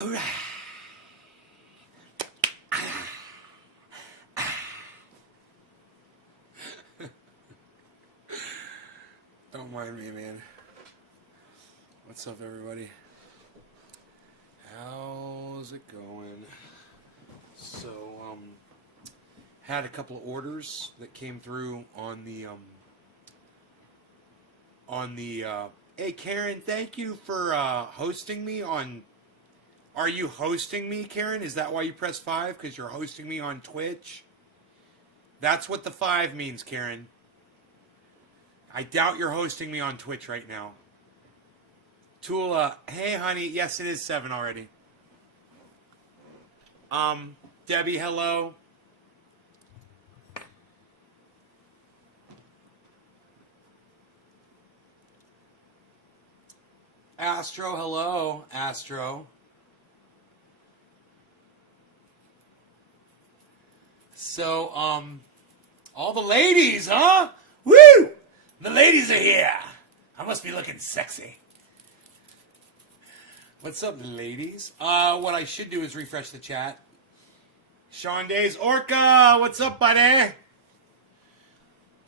Don't mind me, man. What's up, everybody? How's it going? So, had a couple of orders that came through on the, hey, Karen, thank you for, hosting me on, are you hosting me, Karen? Is that why you press 5? Because you're hosting me on Twitch? That's what the 5 means, Karen. I doubt you're hosting me on Twitch right now. Tula, hey, honey. Yes, it is 7 already. Debbie, hello. Astro, hello. Astro. So, all the ladies, huh? Woo! The ladies are here. I must be looking sexy. What's up, ladies? What I should do is refresh the chat. Sean Days, Orca, what's up, buddy?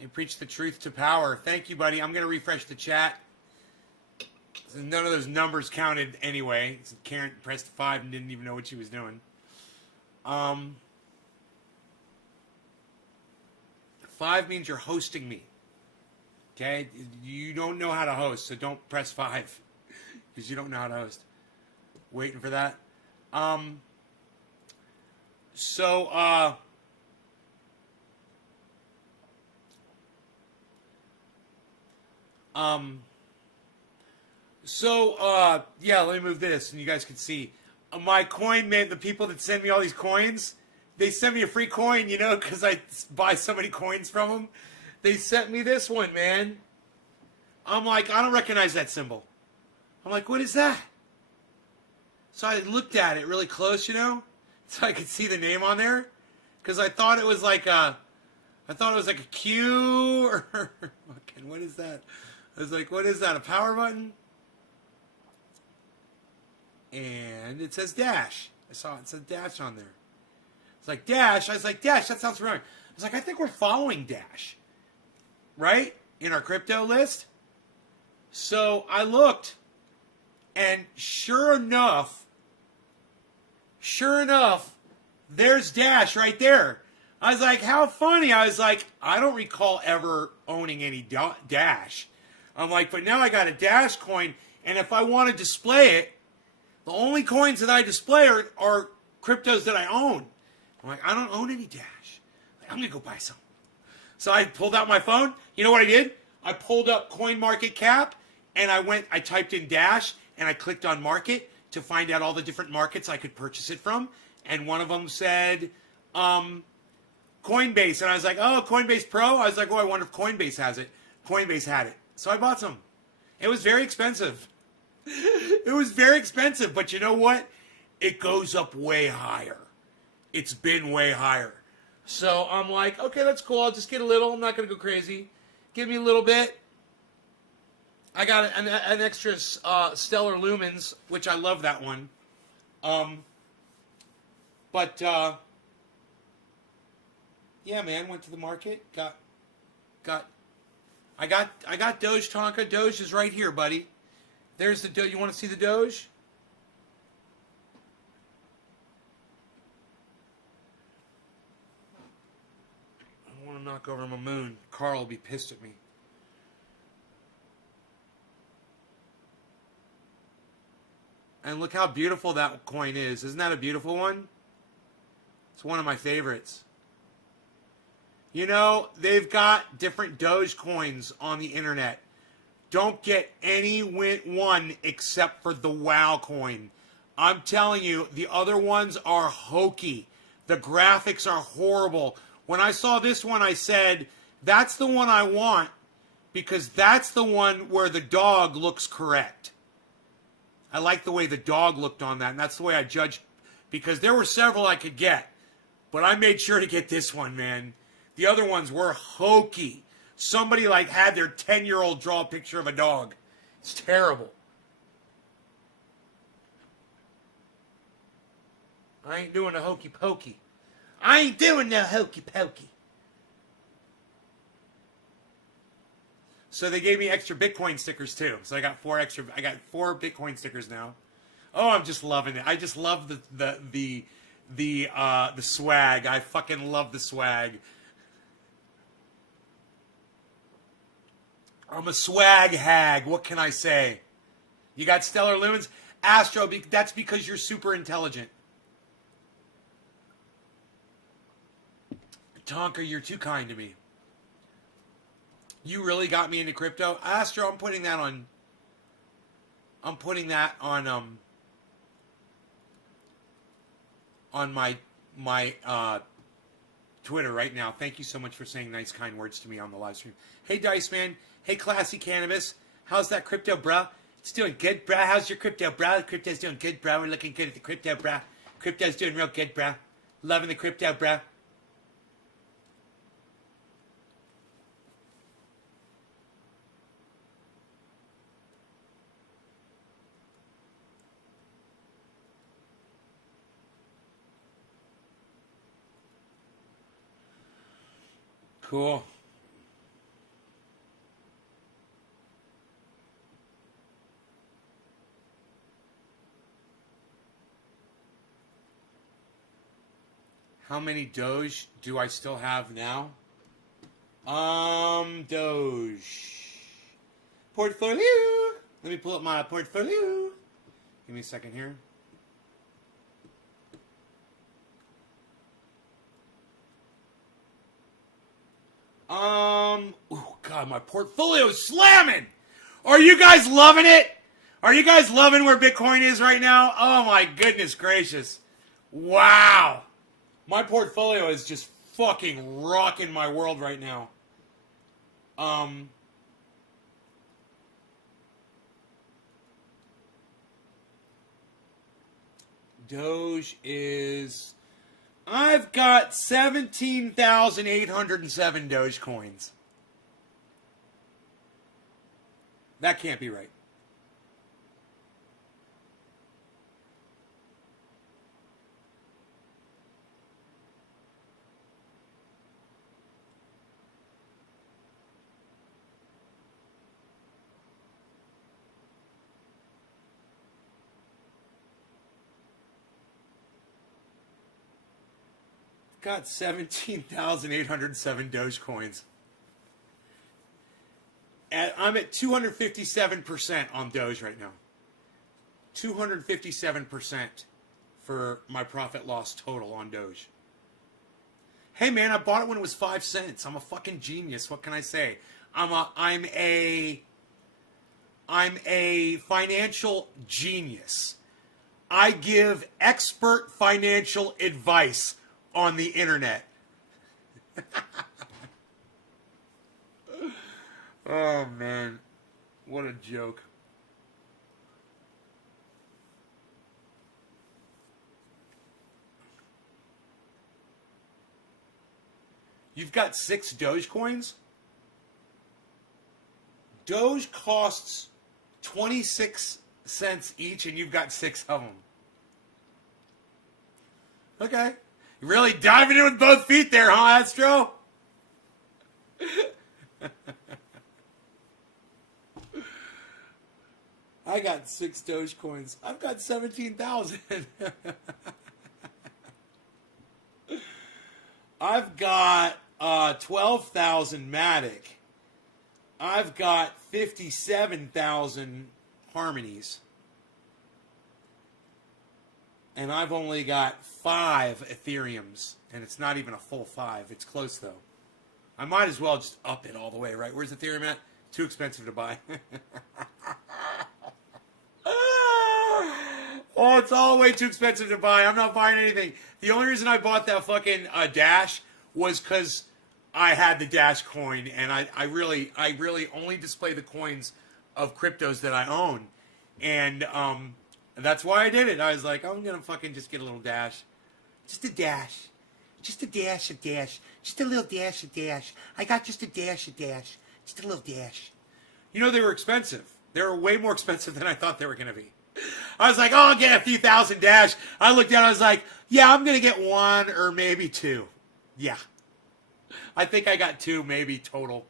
You preach the truth to power. Thank you, buddy. I'm going to refresh the chat. None of those numbers counted anyway. Karen pressed 5 and didn't even know what she was doing. 5 means you're hosting me. Okay? You don't know how to host, so don't press 5. Because you don't know how to host. Waiting for that. Yeah, let me move this and you guys can see. My coin, man, the people that send me all these coins, they send me a free coin, you know, because I buy so many coins from them. They sent me this one, man. I'm like, I don't recognize that symbol. I'm like, what is that? So I looked at it really close, you know, so I could see the name on there, because I thought it was like a Q or fucking, what is that? I was like, what is that? A power button? And it says dash. I saw it said dash on there. It's like dash. I was like, dash. That sounds familiar. I was like, I think we're following Dash, right, in our crypto list. So I looked, and sure enough, there's Dash right there. I was like, how funny. I was like, I don't recall ever owning any Dash. I'm like, but now I got a Dash coin, and if I want to display it, the only coins that I display are cryptos that I own. I'm like, I don't own any Dash. I'm going to go buy some. So I pulled out my phone. You know what I did? I pulled up CoinMarketCap, and I typed in Dash, and I clicked on market to find out all the different markets I could purchase it from. And one of them said Coinbase. And I was like, oh, Coinbase Pro? I was like, oh, I wonder if Coinbase has it. Coinbase had it. So I bought some. It was very expensive. It was very expensive, but you know what? It goes up way higher. It's been way higher. So I'm like, okay, that's cool. I'll just get a little. I'm not going to go crazy. Give me a little bit. I got an extra Stellar Lumens, which I love that one. Yeah, man, went to the market. I got Doge Tonka. Doge is right here, buddy. There's the Doge. You want to see the Doge? I don't want to knock over my moon. Carl will be pissed at me. And look how beautiful that coin is. Isn't that a beautiful one? It's one of my favorites. You know, they've got different Doge coins on the internet. Don't get any one except for the WoW coin. I'm telling you, the other ones are hokey. The graphics are horrible. When I saw this one, I said, that's the one I want, because that's the one where the dog looks correct. I like the way the dog looked on that, and that's the way I judged, because there were several I could get, but I made sure to get this one, man. The other ones were hokey. Somebody like had their 10-year-old draw a picture of a dog. It's terrible. I ain't doing the hokey pokey. I ain't doing no hokey pokey. So they gave me extra Bitcoin stickers too. So I got four Bitcoin stickers now. Oh, I'm just loving it. I just love the swag. I fucking love the swag. I'm a swag hag. What can I say? You got stellar lumens? Astro, that's because you're super intelligent. Tonka, you're too kind to me. You really got me into crypto. Astro, I'm putting that on my Twitter right now. Thank you so much for saying nice, kind words to me on the live stream. Hey, Dice Man. Hey, Classy Cannabis. How's that crypto, bruh? It's doing good, bruh. How's your crypto, bruh? Crypto's doing good, bruh. We're looking good at the crypto, bruh. Crypto's doing real good, bruh. Loving the crypto, bruh. Cool. How many Doge do I still have now? Doge. Portfolio. Let me pull up my portfolio. Give me a second here. Oh God, my portfolio is slamming. Are you guys loving it? Are you guys loving where Bitcoin is right now? Oh my goodness gracious. Wow. My portfolio is just fucking rocking my world right now. Doge is... I've got 17,807 Dogecoins. That can't be right. Got 17,807 Dogecoins. I'm at 257% on Doge right now. 257% for my profit loss total on Doge. Hey man, I bought it when it was 5 cents. I'm a fucking genius. What can I say? I'm a financial genius. I give expert financial advice on the internet. Oh man, what a joke. You've got 6 Dogecoins? Doge costs 26 cents each and you've got 6 of them. Okay. You're really diving in with both feet there, huh, Astro? I got 6 Dogecoins. I've got 17,000. I've got 12,000 Matic. I've got 57,000 Harmonies. And I've only got 5 Ethereums. And it's not even a full 5. It's close, though. I might as well just up it all the way, right? Where's Ethereum at? Too expensive to buy. Oh, it's all way too expensive to buy. I'm not buying anything. The only reason I bought that fucking Dash was because I had the Dash coin. And I really only display the coins of cryptos that I own. And that's why I did it. I was like, I'm going to fucking just get a little Dash. Just a Dash. Just a dash of Dash. Just a little dash of Dash. I got just a dash of Dash. Just a little Dash. You know, they were expensive. They were way more expensive than I thought they were going to be. I was like, oh, I'll get a few thousand Dash. I looked down, I was like, yeah, I'm going to get one or maybe two. Yeah. I think I got two maybe total.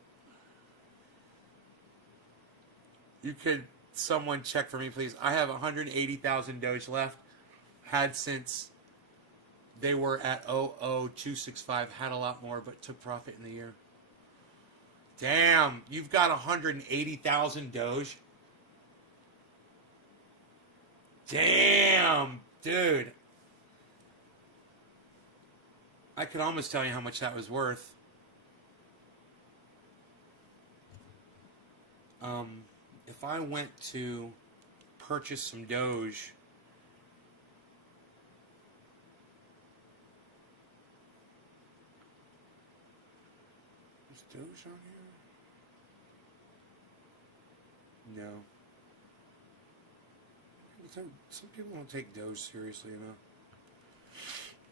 You could, someone check for me, please. I have 180,000 Doge left. Had since they were at 00265. Had a lot more, but took profit in the year. Damn, you've got 180,000 Doge. Damn, dude. I could almost tell you how much that was worth. If I went to purchase some Doge, is Doge on here? No. Some people don't take Doge seriously enough.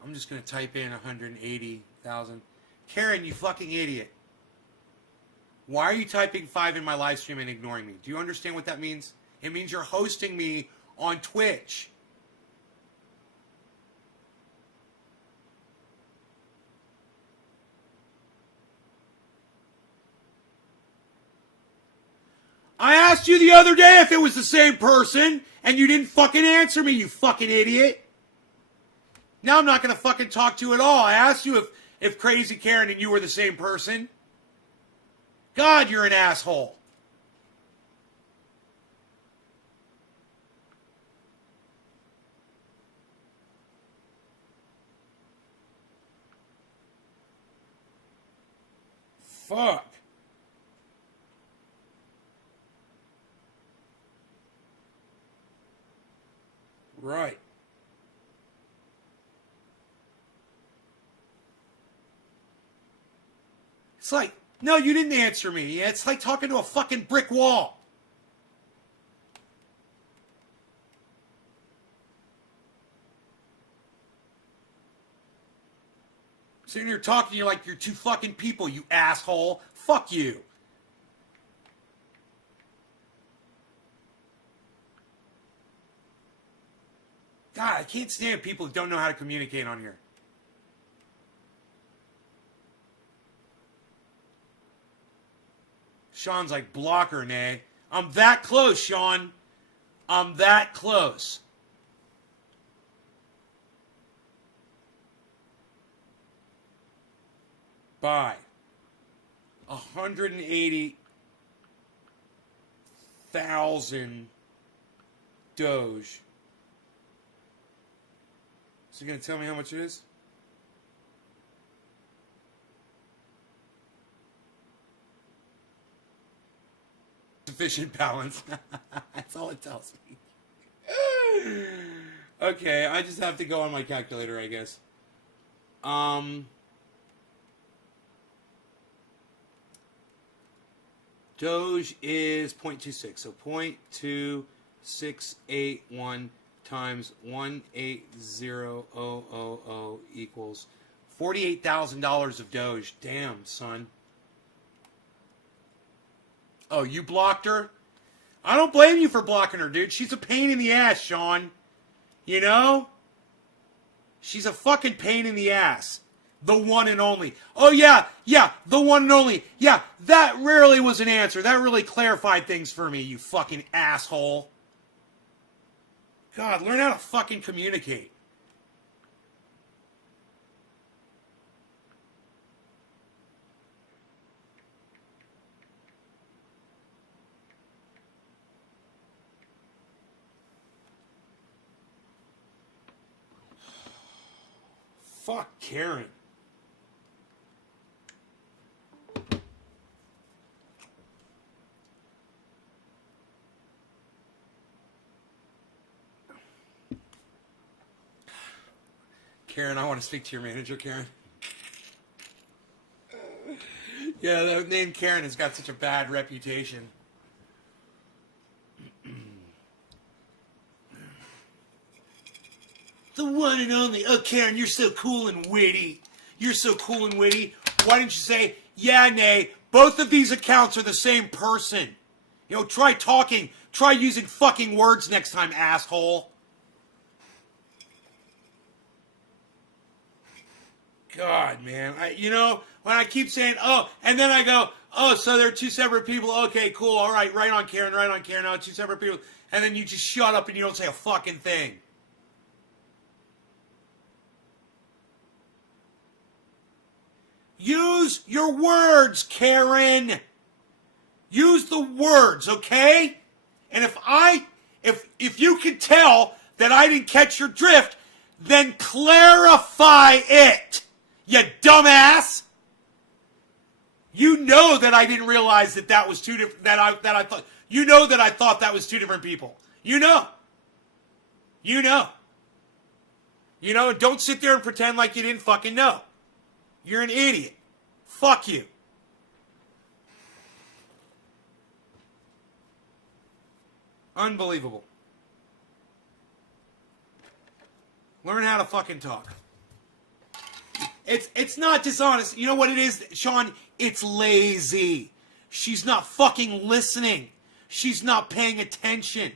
I'm just going to type in 180,000. Karen, you fucking idiot. Why are you typing 5 in my live stream and ignoring me? Do you understand what that means? It means you're hosting me on Twitch. I asked you the other day if it was the same person, and you didn't fucking answer me, you fucking idiot. Now I'm not going to fucking talk to you at all. I asked you if Crazy Karen and you were the same person. God, you're an asshole. Fuck. Right. It's like, no, you didn't answer me. It's like talking to a fucking brick wall. Sitting here talking to you like you're two fucking people, you asshole. Fuck you. God, I can't stand people who don't know how to communicate on here. Sean's like, blocker, nay. I'm that close, Sean. I'm that close. Buy 180,000 Doge. So you're going to tell me how much it is? Sufficient balance. That's all it tells me. Okay, I just have to go on my calculator, I guess. Doge is 0.26, so 0.2681 times 180,000 equals $48,000 of Doge. Damn, son. Oh, you blocked her? I don't blame you for blocking her, dude. She's a pain in the ass, Sean. You know? She's a fucking pain in the ass. The one and only. Oh, yeah, the one and only. Yeah, that rarely was an answer. That really clarified things for me, you fucking asshole. God, learn how to fucking communicate. Fuck Karen. Karen, I want to speak to your manager, Karen. Yeah, the name Karen has got such a bad reputation. The one and only. Oh, Karen, you're so cool and witty. You're so cool and witty. Why didn't you say, yeah, nay, both of these accounts are the same person? You know, try talking Try using fucking words next time, asshole. God, man. When I keep saying, oh, and then I go, oh, so they're two separate people. Okay, cool. All right, right on, Karen, right on, Karen. Now, two separate people. And then you just shut up and you don't say a fucking thing. Use your words, Karen. Use the words, okay? And if you can tell that I didn't catch your drift, then clarify it, you dumbass. You know that I didn't realize that was two different. That I thought. You know that I thought that was two different people. You know. Don't sit there and pretend like you didn't fucking know. You're an idiot. Fuck you. Unbelievable. Learn how to fucking talk. It's not dishonest. You know what it is, Sean? It's lazy. She's not fucking listening. She's not paying attention.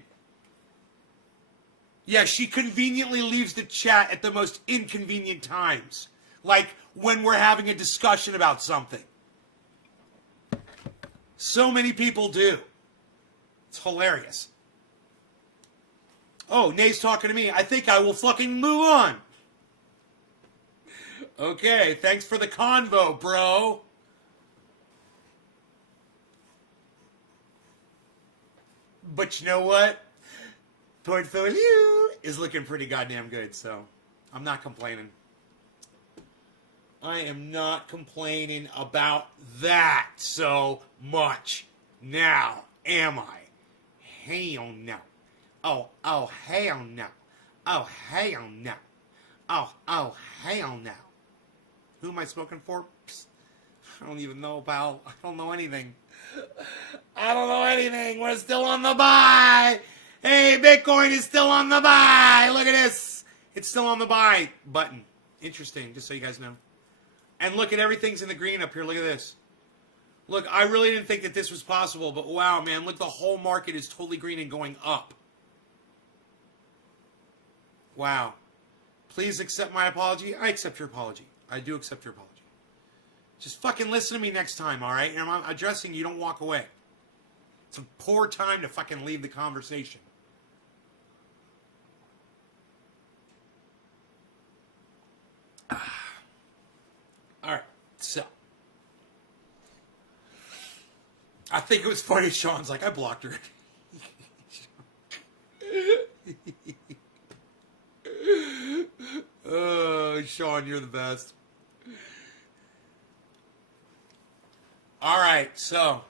Yeah, she conveniently leaves the chat at the most inconvenient times. Like when we're having a discussion about something. So many people do. It's hilarious. Oh, Nay's talking to me. I think I will fucking move on. Okay, thanks for the convo, bro. But you know what? Portfolio is looking pretty goddamn good, so I'm not complaining. I am not complaining about that so much now, am I? Hell no. Oh, hell no. Oh, hell no. Oh, hell no. Who am I smoking for? Psst. I don't even know, pal. I don't know anything. I don't know anything. We're still on the buy. Hey, Bitcoin is still on the buy. Look at this. It's still on the buy button. Interesting, just so you guys know. And look at everything's in the green up here. Look at this. Look, I really didn't think that this was possible, but wow, man. Look, the whole market is totally green and going up. Wow. Please accept my apology. I accept your apology. I do accept your apology. Just fucking listen to me next time, all right? And I'm addressing you. Don't walk away. It's a poor time to fucking leave the conversation. All right, so. I think it was funny. Sean's like, I blocked her. Oh, Sean, you're the best. All right, so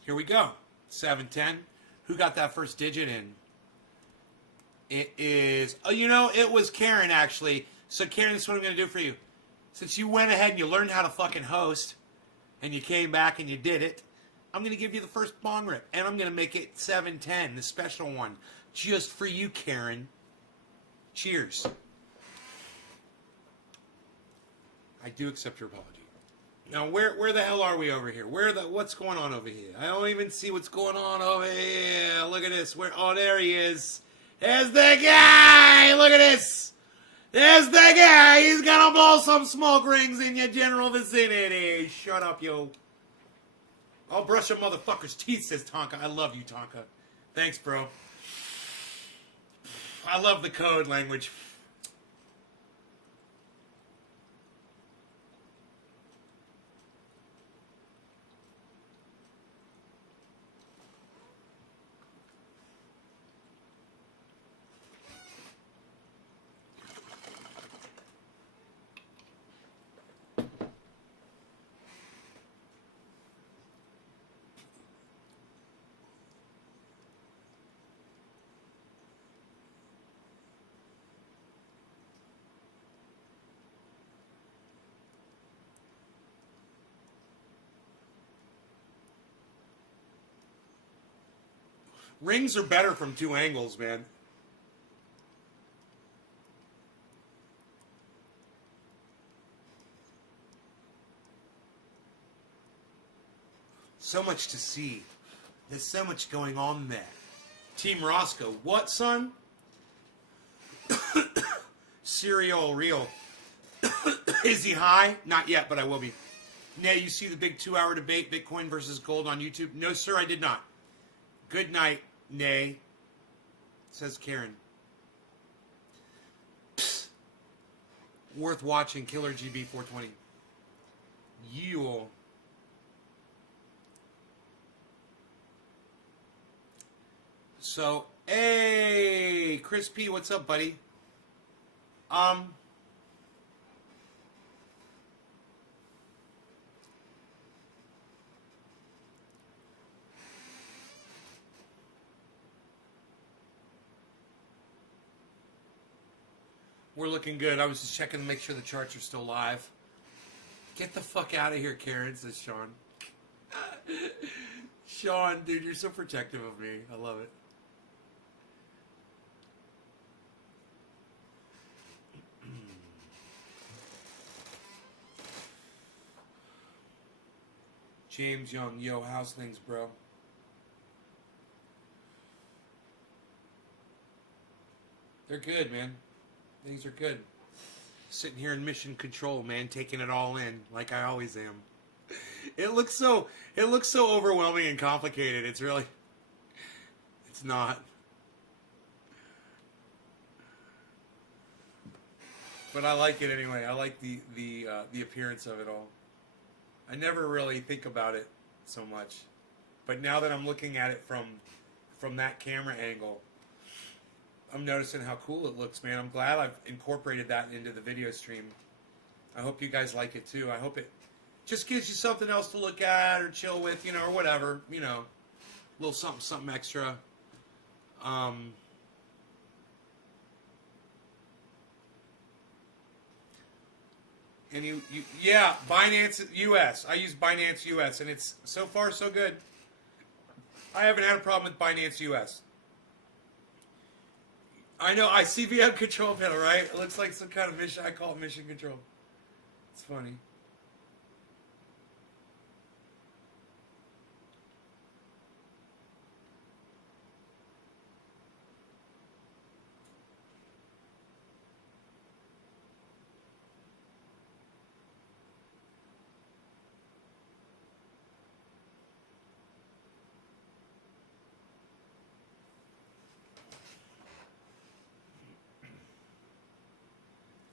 here we go. 710. Who got that first digit in? It is, it was Karen, actually. So, Karen, this is what I'm going to do for you. Since you went ahead and you learned how to fucking host, and you came back and you did it, I'm going to give you the first bong rip. And I'm going to make it 710, the special one. Just for you, Karen. Cheers. I do accept your apology. Now, where the hell are we over here? What's going on over here? I don't even see what's going on over here. Look at this. There he is. There's the guy. Look at this. There's the guy. He's gonna blow some smoke rings in your general vicinity. Shut up, yo. I'll brush a motherfucker's teeth, says Tonka. I love you, Tonka. Thanks, bro. I love the code language. Rings are better from two angles, man. So much to see. There's so much going on there. Team Roscoe. What, son? Serial real. Is he high? Not yet, but I will be. Nay, you see the big 2-hour debate, Bitcoin versus gold on YouTube? No, sir, I did not. Good night, Nay. Says Karen. Psst. Worth watching, Killer GB 420. Yule. So, hey, Chris P, what's up, buddy? We're looking good. I was just checking to make sure the charts are still live. Get the fuck out of here, Karen, says Sean. Sean, dude, you're so protective of me. I love it. James Young, yo, how's things, bro? They're good, man. Things are good. Sitting here in mission control, man, taking it all in like I always am. It looks so overwhelming and complicated. It's really, it's not. But I like it anyway. I like the appearance of it all. I never really think about it so much, but now that I'm looking at it from that camera angle, I'm noticing how cool it looks, man. I'm glad I've incorporated that into the video stream. I hope you guys like it too. I hope it just gives you something else to look at or chill with, you know, or whatever, you know, a little something extra. And yeah, Binance US. I use Binance US, and it's so far so good. I haven't had a problem with Binance US. I know, I see VM control panel, right? It looks like some kind of mission. I call it mission control. It's funny.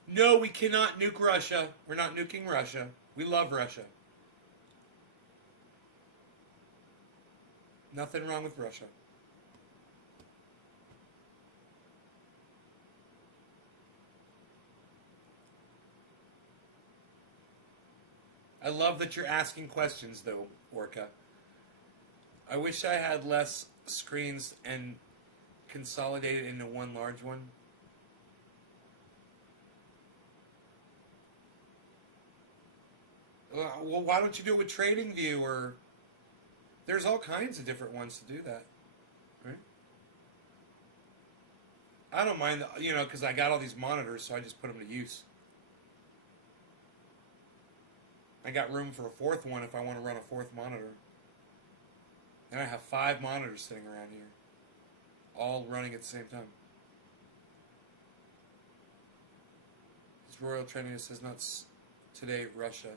No, we cannot nuke Russia. We're not nuking Russia. We love Russia. Nothing wrong with Russia. I love that you're asking questions, though, Orca. I wish I had less screens and consolidated into one large one. Well, why don't you do it with TradingView, or there's all kinds of different ones to do that, right? I don't mind, you know, because I got all these monitors, so I just put them to use. I got room for a fourth one if I want to run a fourth monitor. And I have 5 monitors sitting around here, all running at the same time. This Royal Training says not today, Russia.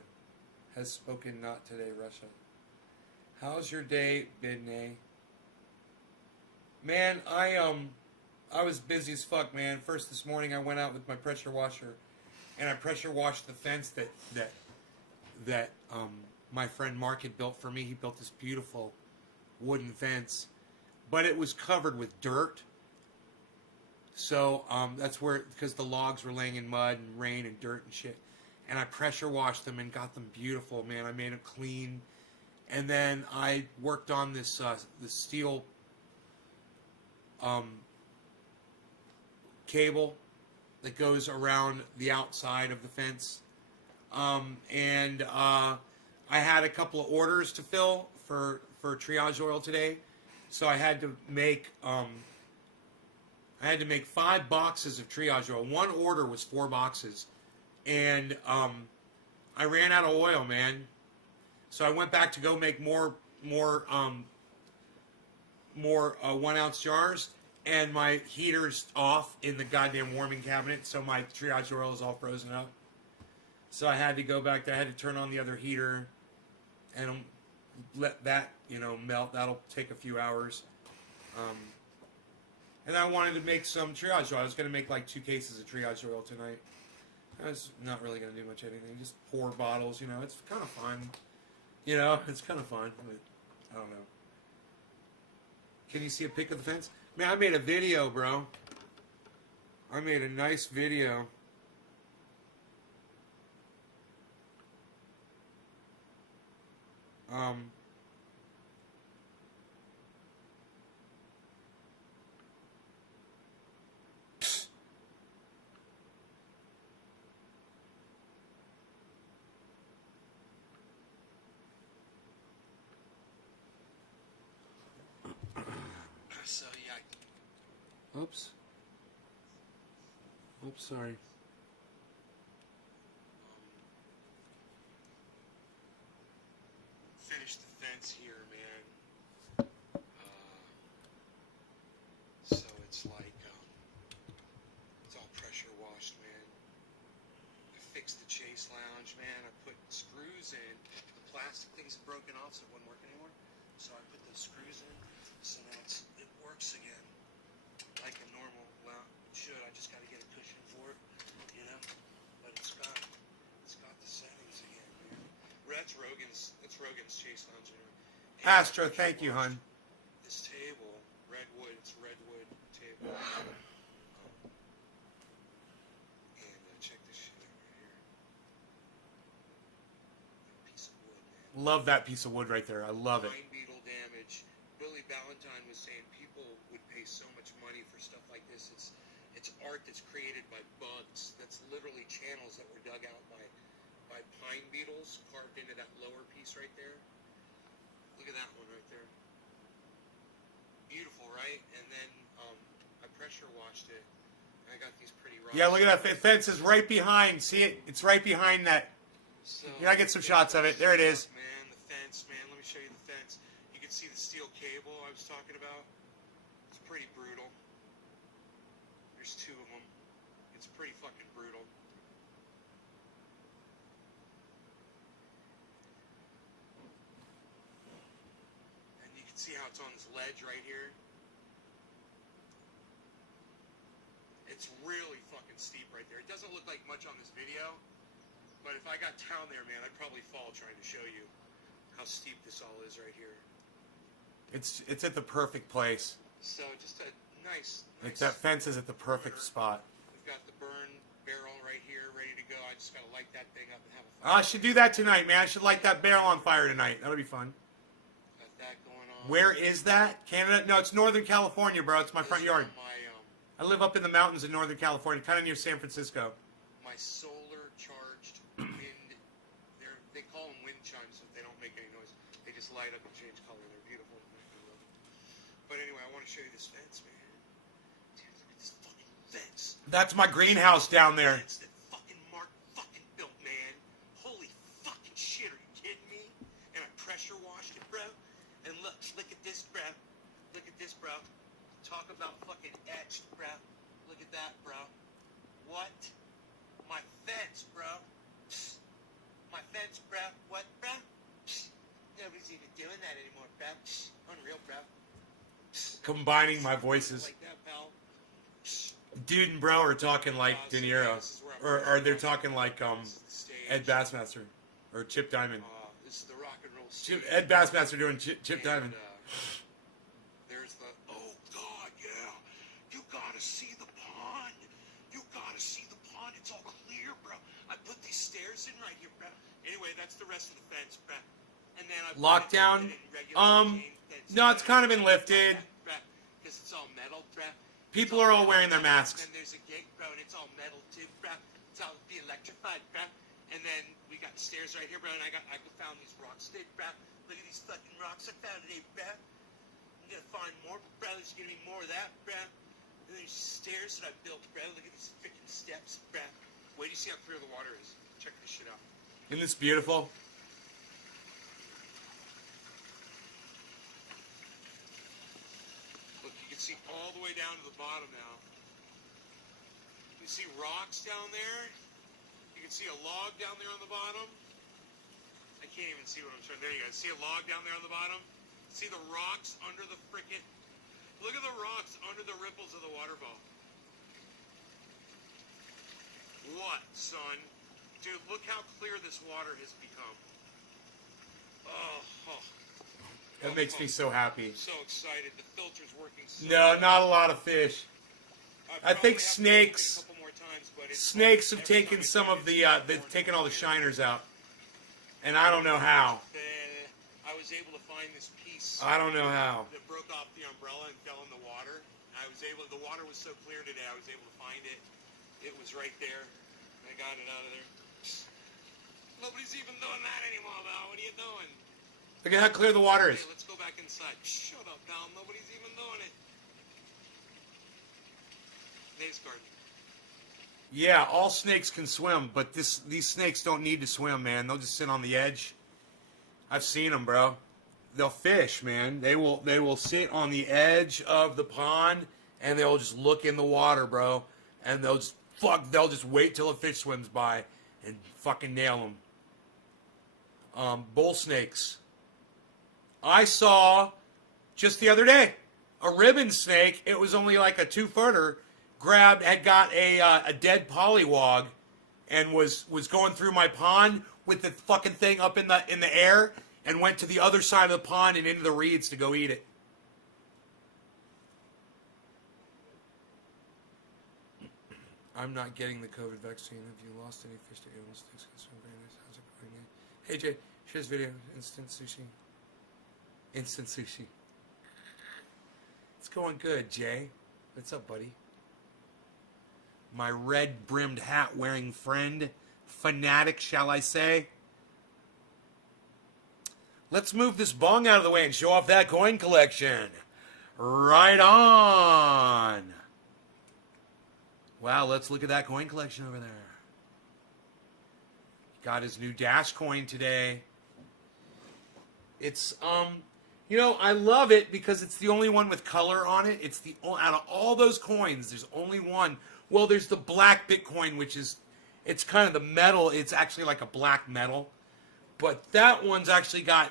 Has spoken not today, Russia. How's your day, Bidney? Man, I was busy as fuck, man. First this morning I went out with my pressure washer and I pressure washed the fence that my friend Mark had built for me. He built this beautiful wooden fence, but it was covered with dirt. So that's where, because the logs were laying in mud and rain and dirt and shit. And I pressure washed them and got them beautiful, man. I made them clean. And then I worked on this steel cable that goes around the outside of the fence. And I had a couple of orders to fill for triage oil today. So I had to make 5 boxes of triage oil. One order was 4 boxes. And I ran out of oil, man. So I went back to go make more more 1 ounce jars, and my heater's off in the goddamn warming cabinet, so my triage oil is all frozen up. So I had to go back there. I had to turn on the other heater and let that, melt. That'll take a few hours. And I wanted to make some triage oil. I was going to make like 2 cases of triage oil tonight. I was not really going to do much anything. Just pour bottles, It's kind of fun. It's kind of fun. But I don't know. Can you see a pic of the fence? Man, I made a video, bro. I made a nice video. So yeah. Oops. Sorry. Finish the fence here, man. So it's like it's all pressure washed, man. I fixed the Chase Lounge, man. I put screws in. The plastic things had broken off, so it wouldn't work anymore. So I put those screws in. So now it works again, like a normal. Well, it should. I just got to get a cushion for it, But it's got the settings again, man. That's Rogan's Chase Lounge. Astro, thank you, hon. This table, redwood. It's a redwood table. And check this shit out right here. Piece of wood, man. Love that piece of wood right there. I love it. Pine beetle damage. Billy Ballantyne was saying people would pay so much money for stuff like this. It's art that's created by bugs. That's literally channels that were dug out by pine beetles carved into that lower piece right there. Look at that one right there. Beautiful, right? And then I pressure washed it. And I got these pretty rocks. Yeah, look at that. The fence is right behind. See it? It's right behind that. So, I get some shots of it. There it is. Man, the fence, man. Let me show you the fence. You can see the steel cable I was talking about. It's pretty brutal. There's 2 of them. It's pretty fucking brutal. And you can see how it's on this ledge right here. It's really fucking steep right there. It doesn't look like much on this video, but if I got down there, man, I'd probably fall trying to show you how steep this all is right here. It's at the perfect place. So just a nice that fence is at the perfect spot. We've got the burn barrel right here, ready to go. I just gotta light that thing up and have a fire. I should do that tonight, man. I should light that barrel on fire tonight. That would be fun. Got that going on. Where is that? Canada? No, it's Northern California, bro. It's my front yard. I live up in the mountains in Northern California, kind of near San Francisco. My solar charged wind. They call them wind chimes, so they don't make any noise. They just light up and change color. They're beautiful. But anyway, I want to show you this fence, man. Dude, look at this fucking fence. That's my greenhouse down there. Fence that fucking Mark fucking built, man. Holy fucking shit, are you kidding me? And I pressure washed it, bro. And look at this, bro. Look at this, bro. Talk about fucking etched, bro. Look at that, bro. What? My fence, bro. My fence, bro. What, bro? Nobody's even doing that anymore, bro. Unreal, bro. Combining my voices. Like that, pal. Dude and bro are talking like De Niro. Or they're talking like Ed Bassmaster. Or Chip Diamond. This is the rock and roll Ed Bassmaster doing Chip Diamond. There's the... Oh, God, yeah. You gotta see the pond. You gotta see the pond. It's all clear, bro. I put these stairs in right here, bro. Anyway, that's the rest of the fence, bro. And then I lockdown? No, it's kind of been lifted. Because it's all metal, bro. People are all wearing their masks. And then there's a gate, bro, and it's all metal too, bro. It's all be electrified, bro. And then we got the stairs right here, bro. And I found these rocks today, bro. Look at these fucking rocks I found today, bro. I'm gonna find more, bro. There's gonna be more of that, bro. And there's stairs that I built, bro. Look at these freaking steps, bro. Wait till you see how clear the water is. Check this shit out. Isn't this beautiful? see all the way down to the bottom now. You see rocks down there. You can see a log down there on the bottom. I can't even see what I'm showing. There you go. See a log down there on the bottom? See the rocks under the frickin'... Look at the rocks under the ripples of the waterfall. What, son? Dude, look how clear this water has become. That makes me so happy. I'm so excited. The filter's working so well. Not a lot of fish. I think snakes... Snakes have taken some of the... they've taken all the shiners out. And I don't know how. I was able to find this piece. I don't know how. That broke off the umbrella and fell in the water. The water was so clear today, I was able to find it. It was right there. I got it out of there. Nobody's even doing that anymore, Val. What are you doing? Look at how clear the water is. Hey, let's go back inside. Shut up, Val. Nobody's even doing it. Nate's garden. Yeah, all snakes can swim, but these snakes don't need to swim, man. They'll just sit on the edge. I've seen them, bro. They'll fish, man. They will sit on the edge of the pond and they'll just look in the water, bro. And they'll just wait till a fish swims by and fucking nail them. Bull snakes. I saw just the other day a ribbon snake. It was only like a 2-footer. Had got a dead pollywog and was going through my pond with the fucking thing up in the air and went to the other side of the pond and into the reeds to go eat it. I'm not getting the COVID vaccine. Have you lost any fish to animal sticks? How's it going? Hey Jay, share this video. Instant sushi. Instant sushi. It's going good, Jay. What's up, buddy? My red-brimmed hat-wearing friend, fanatic, shall I say? Let's move this bong out of the way and show off that coin collection. Right on. Wow, let's look at that coin collection over there. Got his new Dash coin today. It's, I love it because it's the only one with color on it. It's out of all those coins, there's only one. Well, there's the black Bitcoin, which is, it's kind of the metal. It's actually like a black metal. But that one's actually got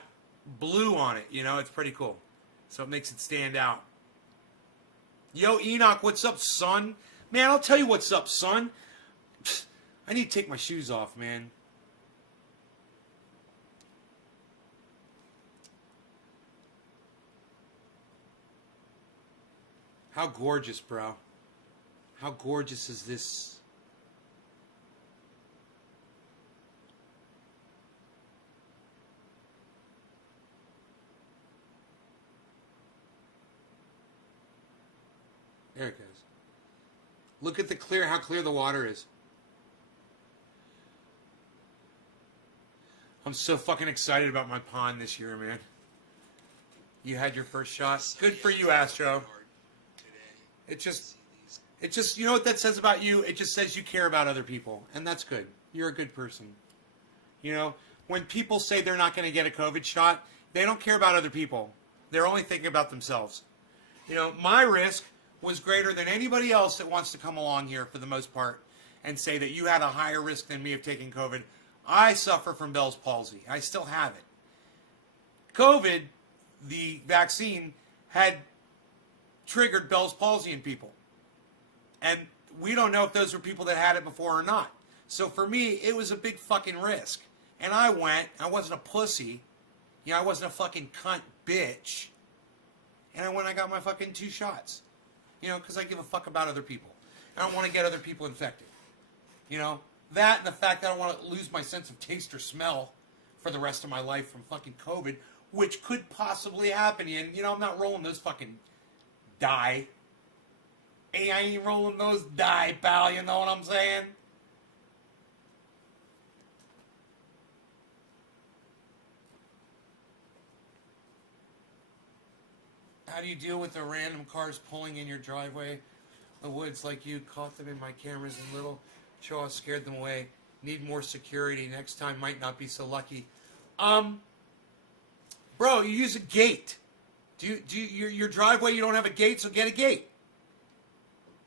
blue on it. It's pretty cool. So it makes it stand out. Yo, Enoch, what's up, son? Man, I'll tell you what's up, son. I need to take my shoes off, man. How gorgeous, bro. How gorgeous is this? There it goes. Look at how clear the water is. I'm so fucking excited about my pond this year, man. You had your first shot. Good for you, Astro. It just, you know what that says about you? It just says you care about other people. And that's good. You're a good person. When people say they're not going to get a COVID shot, they don't care about other people. They're only thinking about themselves. My risk was greater than anybody else that wants to come along here for the most part and say that you had a higher risk than me of taking COVID. I suffer from Bell's palsy. I still have it. COVID, the vaccine, had triggered Bell's palsy in people. And we don't know if those were people that had it before or not. So for me, it was a big fucking risk. And I went. I wasn't a pussy. I wasn't a fucking cunt bitch. And I went and I got my fucking 2 shots. Because I give a fuck about other people. I don't want to get other people infected. That and the fact that I don't want to lose my sense of taste or smell for the rest of my life from fucking COVID, which could possibly happen. And, I'm not rolling those fucking die. Hey, I ain't rolling those die, pal. You know what I'm saying? How do you deal with the random cars pulling in your driveway? The woods like you caught them in my cameras and little Chaw scared them away. Need more security. Next time might not be so lucky. Bro, you use a gate. Your driveway, you don't have a gate, so get a gate.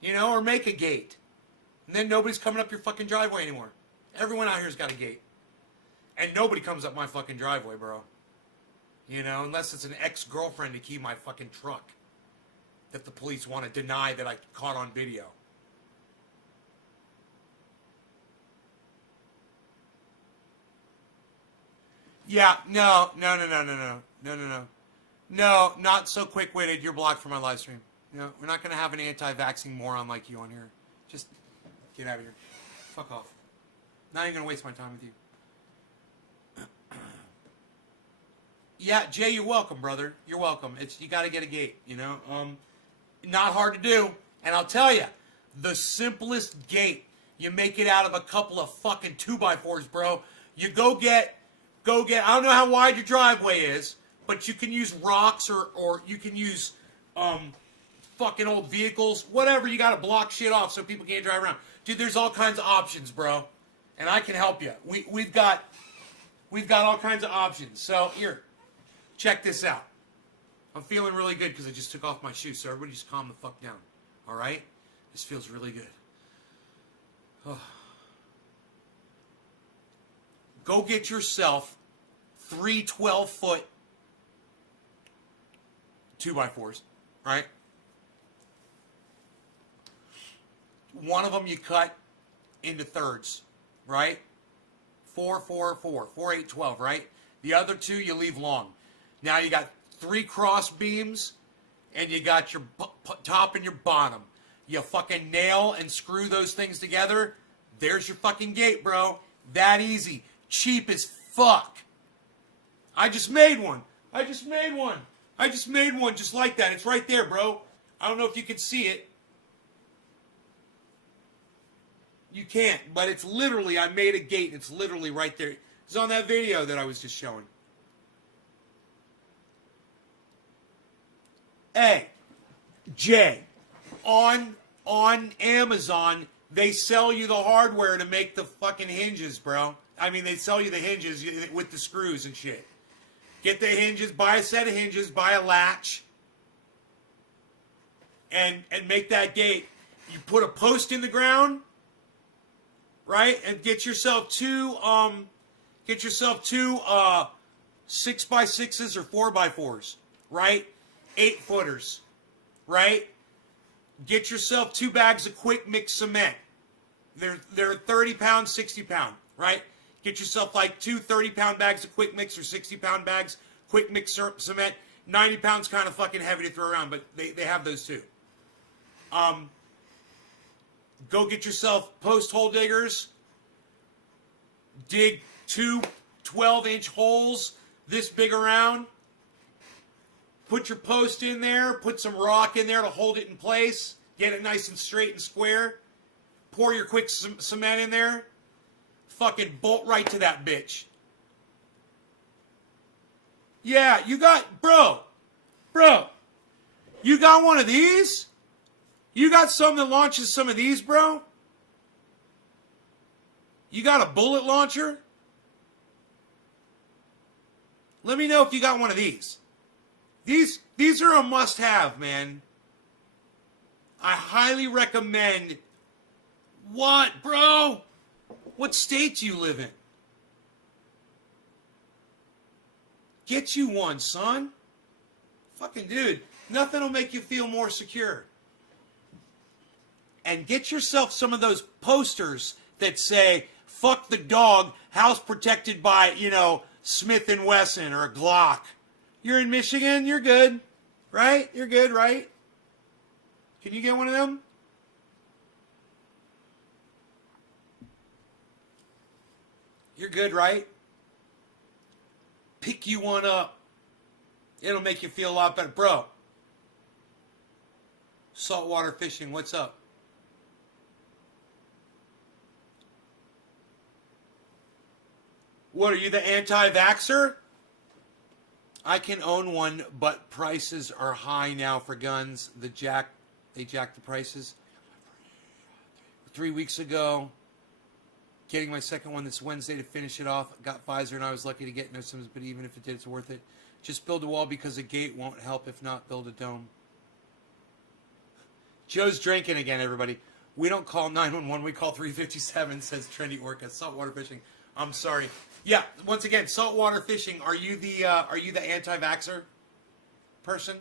You know, or make a gate. And then nobody's coming up your fucking driveway anymore. Everyone out here's got a gate. And nobody comes up my fucking driveway, bro. You know, unless it's an ex-girlfriend to key my fucking truck that the police want to deny that I caught on video. Yeah, no. No, not so quick-witted. You're blocked from my live stream. No, we're not going to have an anti-vaxxing moron like you on here. Just get out of here. Fuck off. Not even going to waste my time with you. Yeah, Jay, you're welcome, brother. You're welcome. You got to get a gate, you know? Not hard to do. And I'll tell you, the simplest gate, you make it out of a couple of fucking 2x4s, bro. You go get, I don't know how wide your driveway is, but you can use rocks or you can use fucking old vehicles, whatever. You got to block shit off so people can't drive around. Dude, there's all kinds of options, bro. And I can help you. We've got all kinds of options. So here, check this out. I'm feeling really good because I just took off my shoes. So everybody just calm the fuck down. All right? This feels really good. Oh. Go get yourself 3 12-foot 2x4s, right? One of them you cut into thirds, right? 4, 4, 4, 4, 8, 12, right? The other two you leave long. Now you got 3 cross beams, and you got your top and your bottom. You fucking nail and screw those things together. There's your fucking gate, bro. That easy. Cheap as fuck. I just made one just like that. It's right there, bro. I don't know if you can see it. You can't, but it's literally, I made a gate. It's literally right there. It's on that video that I was just showing. Hey, Jay, on Amazon, they sell you the hardware to make the fucking hinges, bro. I mean, they sell you the hinges with the screws and shit. Get the hinges, buy a set of hinges, buy a latch, and make that gate. You put a post in the ground, right? And get yourself two 6x6s or 4x4s, right? 8-footers, right? Get yourself 2 bags of quick mix cement. They're 30 pounds, 60 pound, right? Get yourself like 2 30-pound bags of quick mix or 60-pound bags, quick mix cement. 90 pounds kind of fucking heavy to throw around, but they have those too. Go get yourself post hole diggers. Dig 2 12-inch holes this big around. Put your post in there. Put some rock in there to hold it in place. Get it nice and straight and square. Pour your quick cement in there. Fucking bolt right to that bitch. Yeah, you got, bro, you got one of these? You got some that launches some of these, bro? You got a bullet launcher? Let me know if you got one of these. These are a must-have, man. I highly recommend. What, bro? What state do you live in? Get you one, son. Fucking dude, nothing will make you feel more secure. And get yourself some of those posters that say, fuck the dog, house protected by, Smith & Wesson or a Glock. You're in Michigan, you're good, right? You're good, right? Can you get one of them? You're good, right? Pick you one up. It'll make you feel a lot better. Bro, saltwater fishing, what's up? What, are you the anti-vaxxer? I can own one, but prices are high now for guns. They jacked the prices. 3 weeks ago, getting my second one this Wednesday to finish it off. Got Pfizer, and I was lucky to get no symptoms, but even if it did, it's worth it. Just build a wall because a gate won't help. If not, build a dome. Joe's drinking again, everybody. We don't call 911, we call 357, says Trendy Orca. Saltwater fishing. I'm sorry. Yeah, once again, saltwater fishing. Are you the anti-vaxxer person?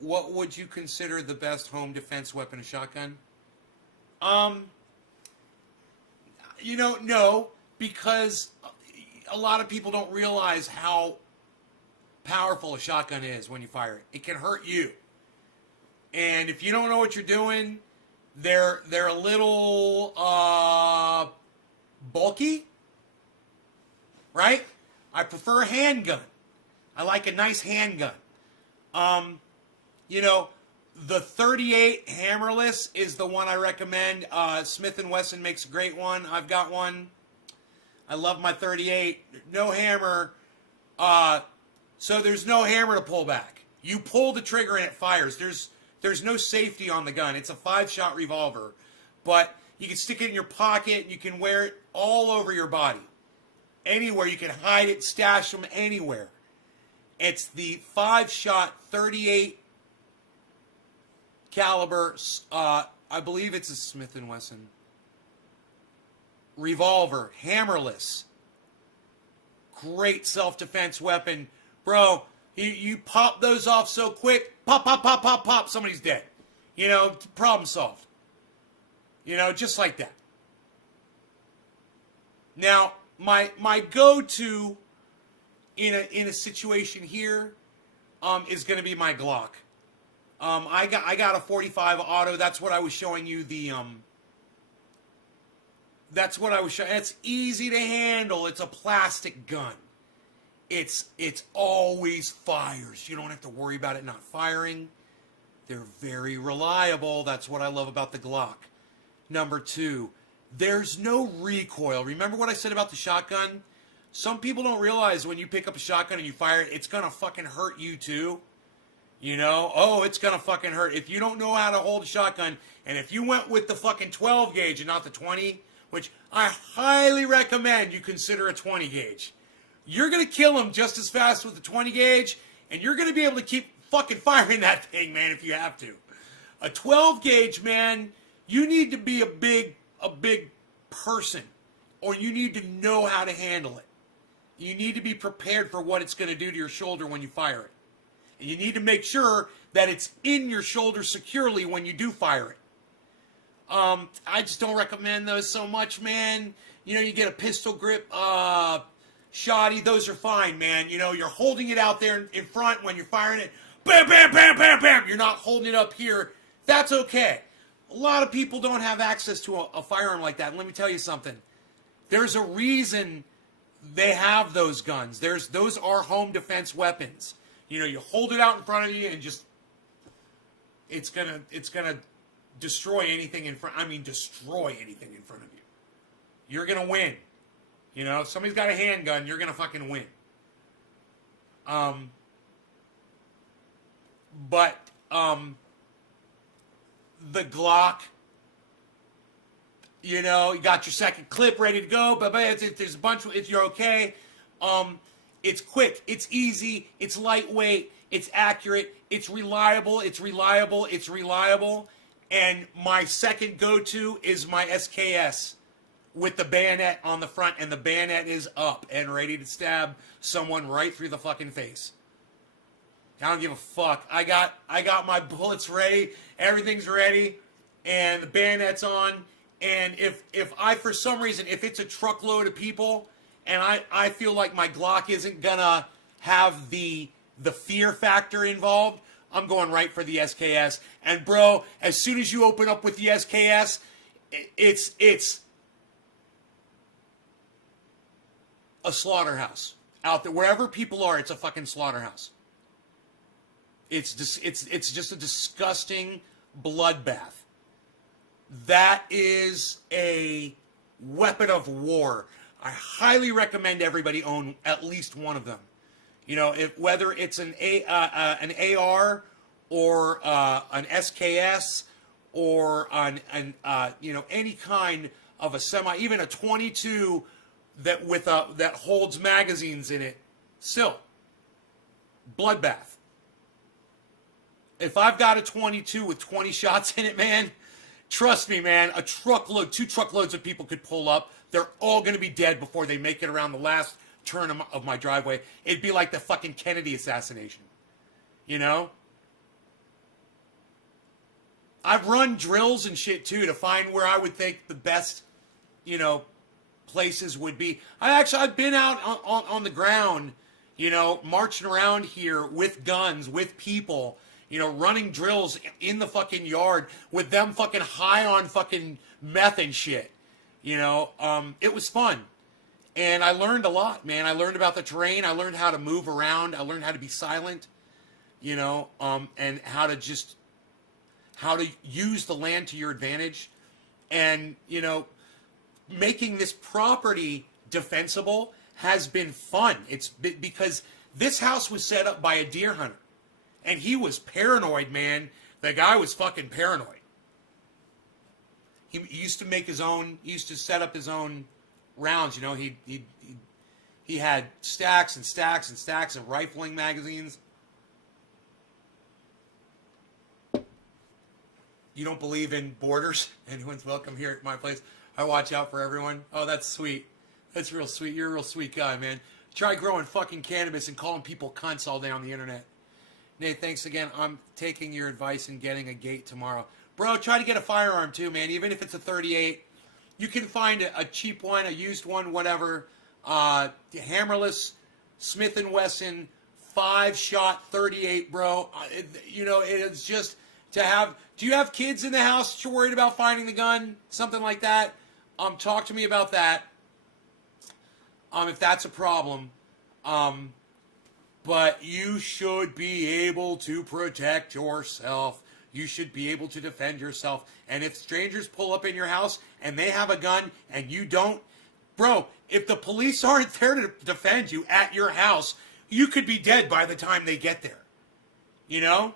What would you consider the best home defense weapon? A shotgun? No, because a lot of people don't realize how powerful a shotgun is when you fire it. It can hurt you. And if you don't know what you're doing, they're a little bulky, right? I prefer a handgun. I like a nice handgun. The 38 hammerless is the one I recommend. Smith & Wesson makes a great one. I've got one. I love my 38. No hammer. So there's no hammer to pull back. You pull the trigger and it fires. There's no safety on the gun. It's a 5-shot revolver. But you can stick it in your pocket. You can wear it all over your body. Anywhere. You can hide it, stash them anywhere. It's the 5-shot 38 caliber. I believe it's a Smith & Wesson revolver. Hammerless. Great self-defense weapon. Bro, you pop those off so quick. Pop, pop, pop, pop, pop. Somebody's dead. Problem solved. Just like that. Now, my go-to in a situation here is going to be my Glock. I got a 45 auto. That's what I was showing you. That's what I was showing. It's easy to handle. It's a plastic gun. It always fires. You don't have to worry about it not firing. They're very reliable. That's what I love about the Glock. Number 2, there's no recoil. Remember what I said about the shotgun? Some people don't realize when you pick up a shotgun and you fire it, it's going to fucking hurt you too. It's going to fucking hurt. If you don't know how to hold a shotgun, and if you went with the fucking 12 gauge and not the 20, which I highly recommend you consider a 20 gauge. You're going to kill them just as fast with the 20 gauge, and you're going to be able to keep fucking firing that thing, man, if you have to. A 12 gauge, man, you need to be a big person, or you need to know how to handle it. You need to be prepared for what it's going to do to your shoulder when you fire it. And you need to make sure that it's in your shoulder securely when you do fire it. I just don't recommend those so much, man. You get a pistol grip shotty. Those are fine, man. You're holding it out there in front when you're firing it. Bam, bam, bam, bam, bam. You're not holding it up here. That's okay. A lot of people don't have access to a firearm like that. And let me tell you something. There's a reason they have those guns. Those are home defense weapons. You hold it out in front of you and just it's gonna destroy anything in front. Destroy anything in front of you. You're gonna win. If somebody's got a handgun, you're gonna fucking win. The Glock, you got your second clip ready to go, but there's a bunch of, you're okay. It's quick, it's easy, it's lightweight, it's accurate, it's reliable. And my second go-to is my SKS with the bayonet on the front, and the bayonet is up and ready to stab someone right through the fucking face. I don't give a fuck. I got my bullets ready. Everything's ready, and the bayonet's on. And if I, for some reason, if it's a truckload of people, and I feel like my Glock isn't gonna have the fear factor involved, I'm going right for the SKS. And bro, as soon as you open up with the SKS, it's a slaughterhouse out there. Wherever people are, it's a fucking slaughterhouse. It's just a disgusting bloodbath. That is a weapon of war. I highly recommend everybody own at least one of them. Whether it's an AR or an SKS or any kind of a semi, even a 22 that holds magazines in it. Still, Bloodbath. If I've got a 22 with 20 shots in it, man, trust me, man, a truckload, 2 truckloads of people could pull up. They're all going to be dead before they make it around the last turn of my driveway. It'd be like the fucking Kennedy assassination. You know? I've run drills and shit, too, to find where I would think the best, you know, places would be. I've been out on the ground, you know, marching around here with guns, with people, you know, running drills in the fucking yard with them fucking high on fucking meth and shit. You know, it was fun. And I learned a lot, man. I learned about the terrain. I learned how to move around. I learned how to be silent, you know, and how to use the land to your advantage. And, you know, making this property defensible has been fun. It's because this house was set up by a deer hunter. And he was paranoid, man. The guy was fucking paranoid. He used to make his own, he used to set up his own rounds, you know. He had stacks and stacks and stacks of rifling magazines. You don't believe in borders? Anyone's welcome here at my place. I watch out for everyone. Oh, that's sweet. That's real sweet. You're a real sweet guy, man. Try growing fucking cannabis and calling people cunts all day on the internet. Nate, thanks again. I'm taking your advice and getting a gate tomorrow. Bro, try to get a firearm too, man. Even if it's a 38. You can find a cheap one, a used one, whatever. Hammerless Smith & Wesson 5-shot 38, bro. You know, it's just to have... Do you have kids in the house that you're worried about finding the gun? Something like that? Talk to me about that. If that's a problem. But you should be able to protect yourself. You should be able to defend yourself. And if strangers pull up in your house and they have a gun and you don't, bro, if the police aren't there to defend you at your house, you could be dead by the time they get there. You know?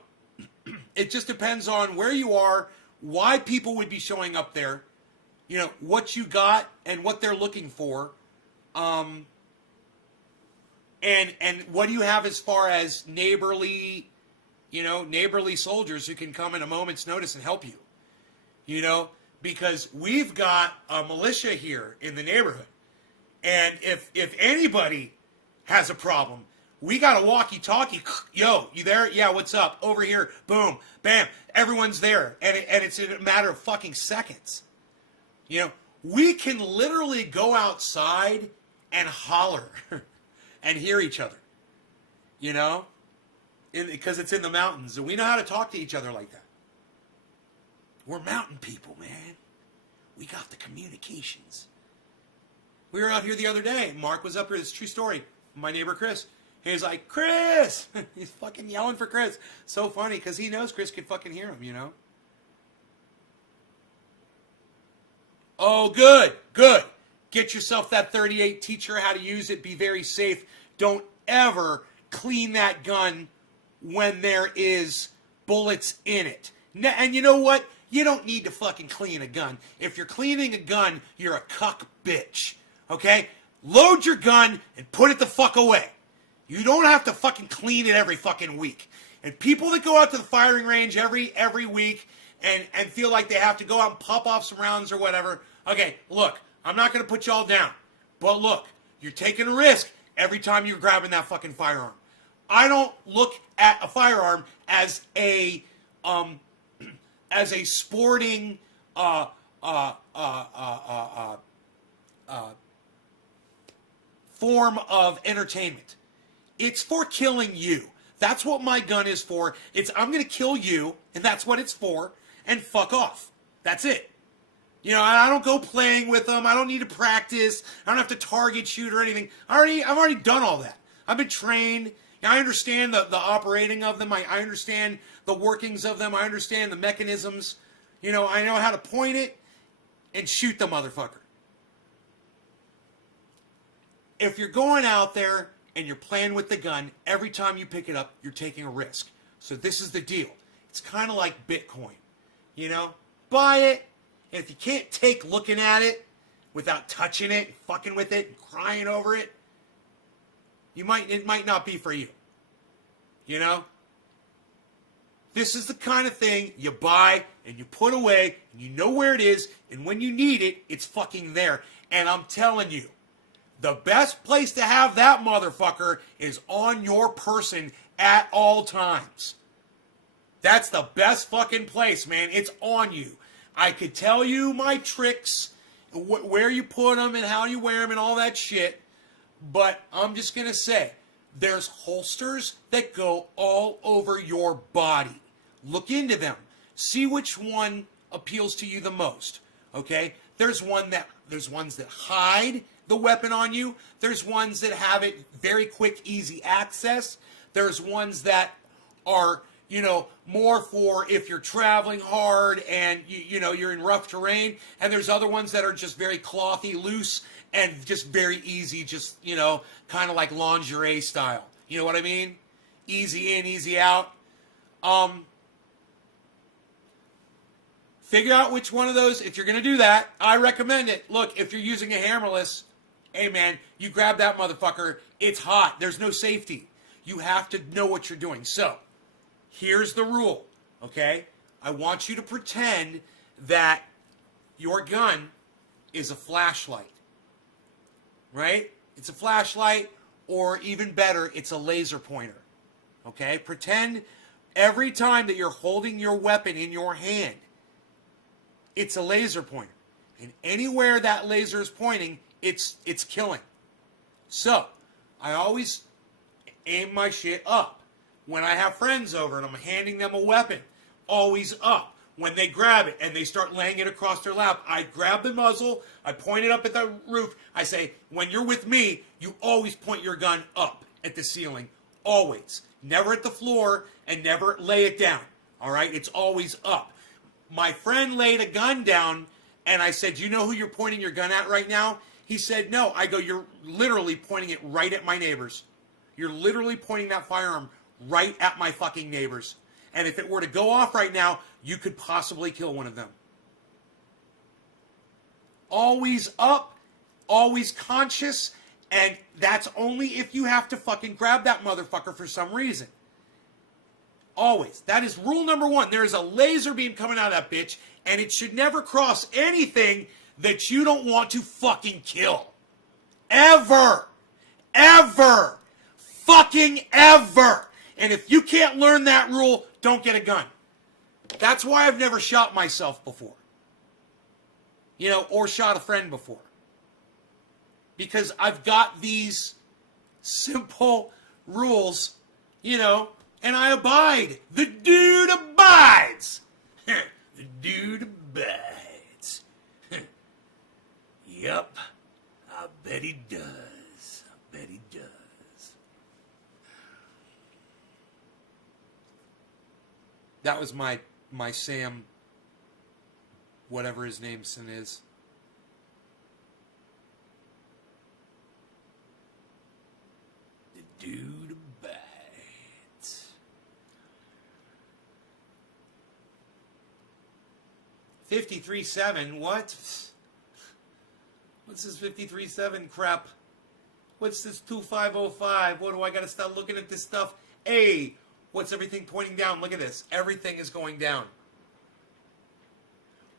It just depends on where you are, why people would be showing up there, you know, what you got and what they're looking for. And what do you have as far as neighborly soldiers who can come in a moment's notice and help you? You know, because we've got a militia here in the neighborhood. And if anybody has a problem, we got a walkie-talkie. Yo, you there? Yeah, what's up? Over here. Boom. Bam. Everyone's there. And it's in a matter of fucking seconds. You know, we can literally go outside and holler and hear each other. You know? Because it's in the mountains. And we know how to talk to each other like that. We're mountain people, man. We got the communications. We were out here the other day. Mark was up here. It's a true story. My neighbor, Chris. He's like, Chris! He's fucking yelling for Chris. So funny, because he knows Chris could fucking hear him, you know? Oh, good. Good. Get yourself that 38. Teach her how to use it. Be very safe. Don't ever clean that gun when there is bullets in it. And you know what? You don't need to fucking clean a gun. If you're cleaning a gun, you're a cuck bitch. Okay? Load your gun and put it the fuck away. You don't have to fucking clean it every fucking week. And people that go out to the firing range every week and feel like they have to go out and pop off some rounds or whatever. Okay, look, I'm not going to put y'all down. But look, you're taking a risk every time you're grabbing that fucking firearm. I don't look at a firearm as a sporting form of entertainment. It's for killing you. That's what my gun is for. I'm going to kill you, and that's what it's for, and fuck off. That's it. You know, I don't go playing with them. I don't need to practice. I don't have to target shoot or anything. I've already done all that. I've been trained. I understand the operating of them. I understand the workings of them. I understand the mechanisms. You know, I know how to point it and shoot the motherfucker. If you're going out there and you're playing with the gun, every time you pick it up, you're taking a risk. So this is the deal. It's kind of like Bitcoin. You know, buy it, and if you can't take looking at it without touching it, fucking with it, and crying over it, it might not be for you. You know? This is the kind of thing you buy and you put away and you know where it is, and when you need it, it's fucking there. And I'm telling you, the best place to have that motherfucker is on your person at all times. That's the best fucking place, man. It's on you. I could tell you my tricks, where you put them and how you wear them and all that shit, but I'm just going to say, there's holsters that go all over your body. Look into them. See which one appeals to you the most. Okay? There's ones that hide the weapon on you. There's ones that have it very quick, easy access. There's ones that are, you know, more for if you're traveling hard and you know you're in rough terrain. And there's other ones that are just very clothy, loose, and just very easy, just, you know, kind of like lingerie style. You know what I mean? Easy in, easy out. Figure out which one of those, if you're going to do that, I recommend it. Look, if you're using a hammerless, hey man, you grab that motherfucker, it's hot. There's no safety. You have to know what you're doing. So, here's the rule, okay? I want you to pretend that your gun is a flashlight, right? It's a flashlight, or even better, it's a laser pointer, okay? Pretend every time that you're holding your weapon in your hand, it's a laser pointer. And anywhere that laser is pointing, it's killing. So, I always aim my shit up. When I have friends over and I'm handing them a weapon, always up. When they grab it and they start laying it across their lap, I grab the muzzle, I point it up at the roof, I say, when you're with me, you always point your gun up at the ceiling. Always. Never at the floor and never lay it down. All right? It's always up. My friend laid a gun down, and I said, do you know who you're pointing your gun at right now? He said, no. I go, you're literally pointing it right at my neighbors. You're literally pointing that firearm right at my fucking neighbors. And if it were to go off right now, you could possibly kill one of them. Always up, always conscious, and that's only if you have to fucking grab that motherfucker for some reason. Always. That is rule number one. There is a laser beam coming out of that bitch, and it should never cross anything that you don't want to fucking kill. Ever. Ever. Fucking ever. And if you can't learn that rule, don't get a gun. That's why I've never shot myself before. You know, or shot a friend before. Because I've got these simple rules, you know, and I abide. The dude abides. The dude abides. Yup. I bet he does. I bet he does. That was my Sam, whatever his name is. The dude abides. 53.7, what? What's this 53.7 crap? What's this 2505? What do I gotta start looking at this stuff? Hey, what's everything pointing down? Look at this. Everything is going down.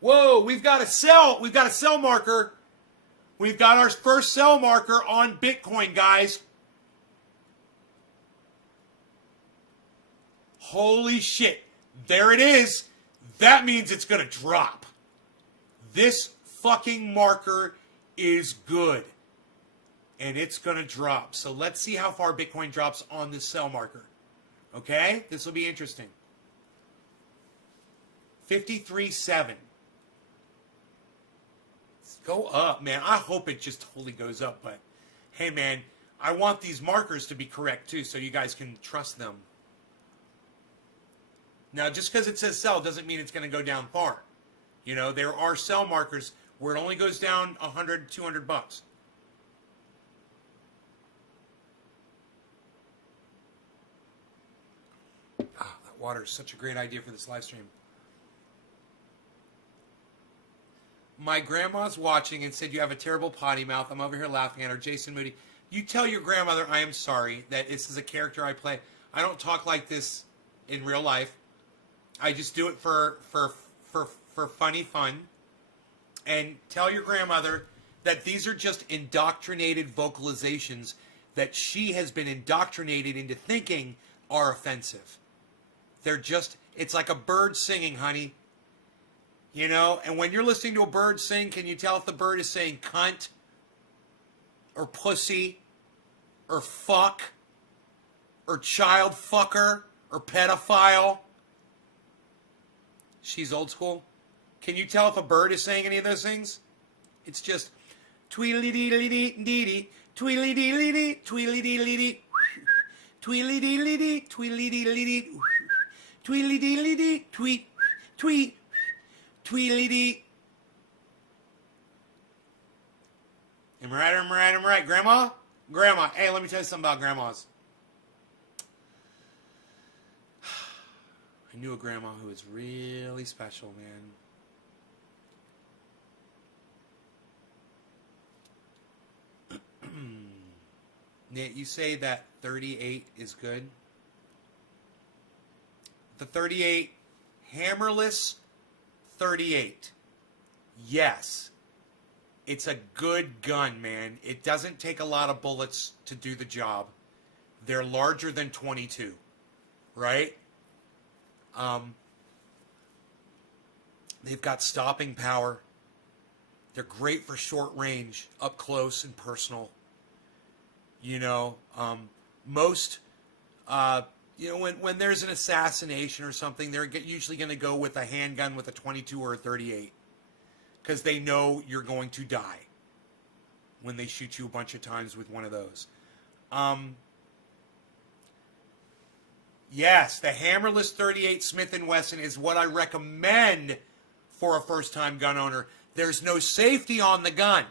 Whoa, we've got a sell marker. We've got our first sell marker on Bitcoin, guys. Holy shit. There it is. That means it's going to drop. This fucking marker is good. And it's going to drop. So let's see how far Bitcoin drops on this sell marker. Okay? This will be interesting. 53.7. Go up, man. I hope it just totally goes up. But, hey, man, I want these markers to be correct, too, so you guys can trust them. Now, just because it says sell doesn't mean it's going to go down far. You know, there are sell markers where it only goes down $100, $200 bucks. Ah, that water is such a great idea for this live stream. My grandma's watching and said you have a terrible potty mouth. I'm over here laughing at her. Jason Moody. You tell your grandmother I am sorry that this is a character I play. I don't talk like this in real life. I just do it for funny fun. And tell your grandmother that these are just indoctrinated vocalizations that she has been indoctrinated into thinking are offensive. They're just, it's like a bird singing, honey. You know, and when you're listening to a bird sing, can you tell if the bird is saying cunt or pussy or fuck or child fucker or pedophile? She's old school. Can you tell if a bird is saying any of those things? It's just tweedly-dee-dee-dee-dee-dee, tweedly-dee-dee-dee, tweedly-dee-dee-dee, tweedly-dee-dee-dee, tweedly-dee-dee-dee, tweedly-dee-dee-dee, tweet, tweet, tweedly-dee. Am I right, am I right, am I right? Grandma? Grandma. Hey, let me tell you something about grandmas. I knew a grandma who was really special, man. Nate, you say that 38 is good? The 38, hammerless 38. Yes. It's a good gun, man. It doesn't take a lot of bullets to do the job. They're larger than 22, right? They've got stopping power. They're great for short range, up close and personal. You know, most, you know, when there's an assassination or something, they're usually going to go with a handgun with a 22 or a 38. Because they know you're going to die when they shoot you a bunch of times with one of those. Yes, the hammerless 38 Smith & Wesson is what I recommend for a first-time gun owner. There's no safety on the gun.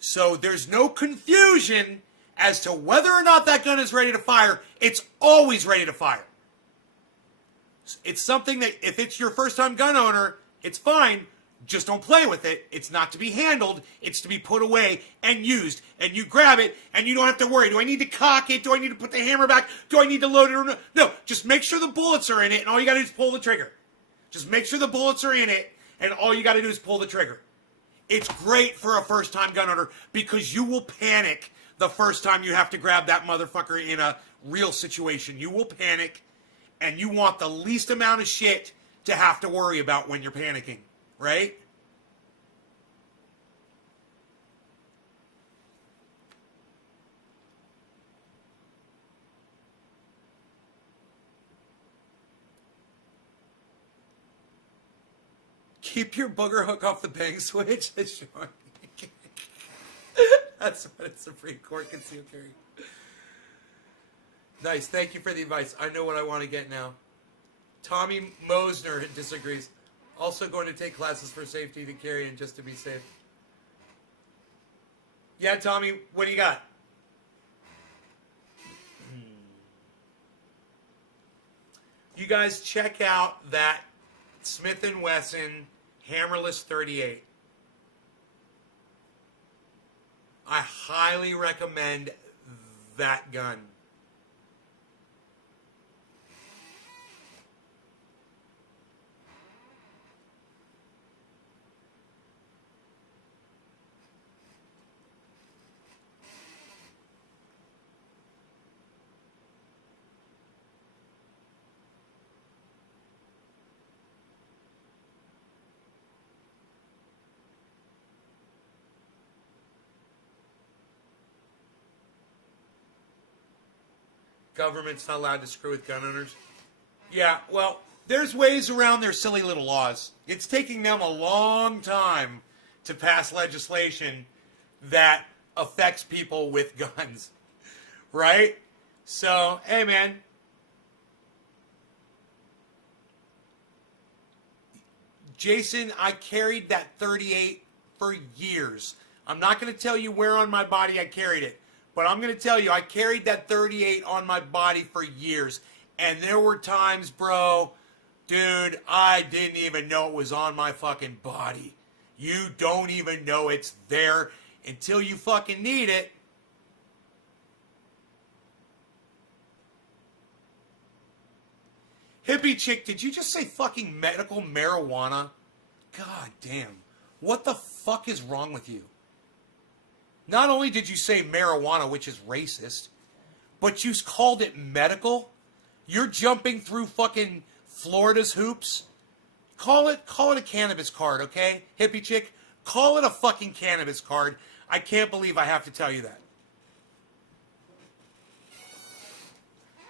So there's no confusion as to whether or not that gun is ready to fire. It's always ready to fire. It's something that if it's your first-time gun owner, it's fine. Just don't play with it. It's not to be handled. It's to be put away and used. And you grab it, and you don't have to worry. Do I need to cock it? Do I need to put the hammer back? Do I need to load it or no? No, just make sure the bullets are in it, and all you got to do is pull the trigger. Just make sure the bullets are in it, and all you got to do is pull the trigger. It's great for a first-time gun owner because you will panic the first time you have to grab that motherfucker in a real situation. You will panic, and you want the least amount of shit to have to worry about when you're panicking, right? Keep your booger hook off the bang switch. That's what a Supreme Court concealed carry. Nice. Thank you for the advice. I know what I want to get now. Tommy Mosner disagrees. Also going to take classes for safety to carry and just to be safe. Yeah, Tommy, what do you got? You guys check out that Smith & Wesson Hammerless 38. I highly recommend that gun. Government's not allowed to screw with gun owners. Yeah, well, there's ways around their silly little laws. It's taking them a long time to pass legislation that affects people with guns. Right? So, hey, man. Jason, I carried that 38 for years. I'm not going to tell you where on my body I carried it. But I'm going to tell you, I carried that 38 on my body for years. And there were times, bro, dude, I didn't even know it was on my fucking body. You don't even know it's there until you fucking need it. Hippie chick, did you just say fucking medical marijuana? God damn. What the fuck is wrong with you? Not only did you say marijuana, which is racist, but you called it medical? You're jumping through fucking Florida's hoops? Call it a cannabis card, okay? Hippie chick, call it a fucking cannabis card. I can't believe I have to tell you that.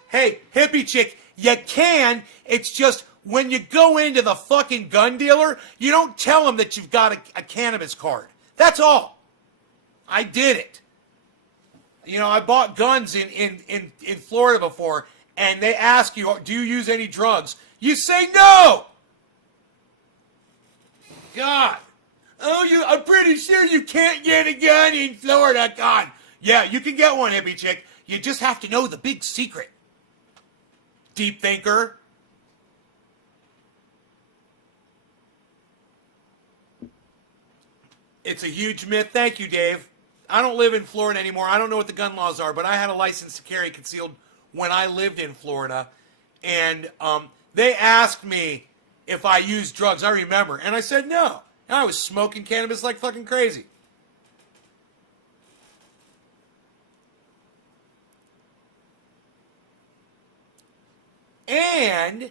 Hey, hippie chick, you can. It's just when you go into the fucking gun dealer, you don't tell them that you've got a cannabis card. That's all. I did it. You know, I bought guns in Florida before, and they ask you, do you use any drugs? You say no. God. Oh, I'm pretty sure you can't get a gun in Florida. God. Yeah, you can get one, hippie chick. You just have to know the big secret. Deep thinker. It's a huge myth. Thank you, Dave. I don't live in Florida anymore. I don't know what the gun laws are, but I had a license to carry concealed when I lived in Florida. And they asked me if I used drugs. I remember. And I said no. And I was smoking cannabis like fucking crazy. And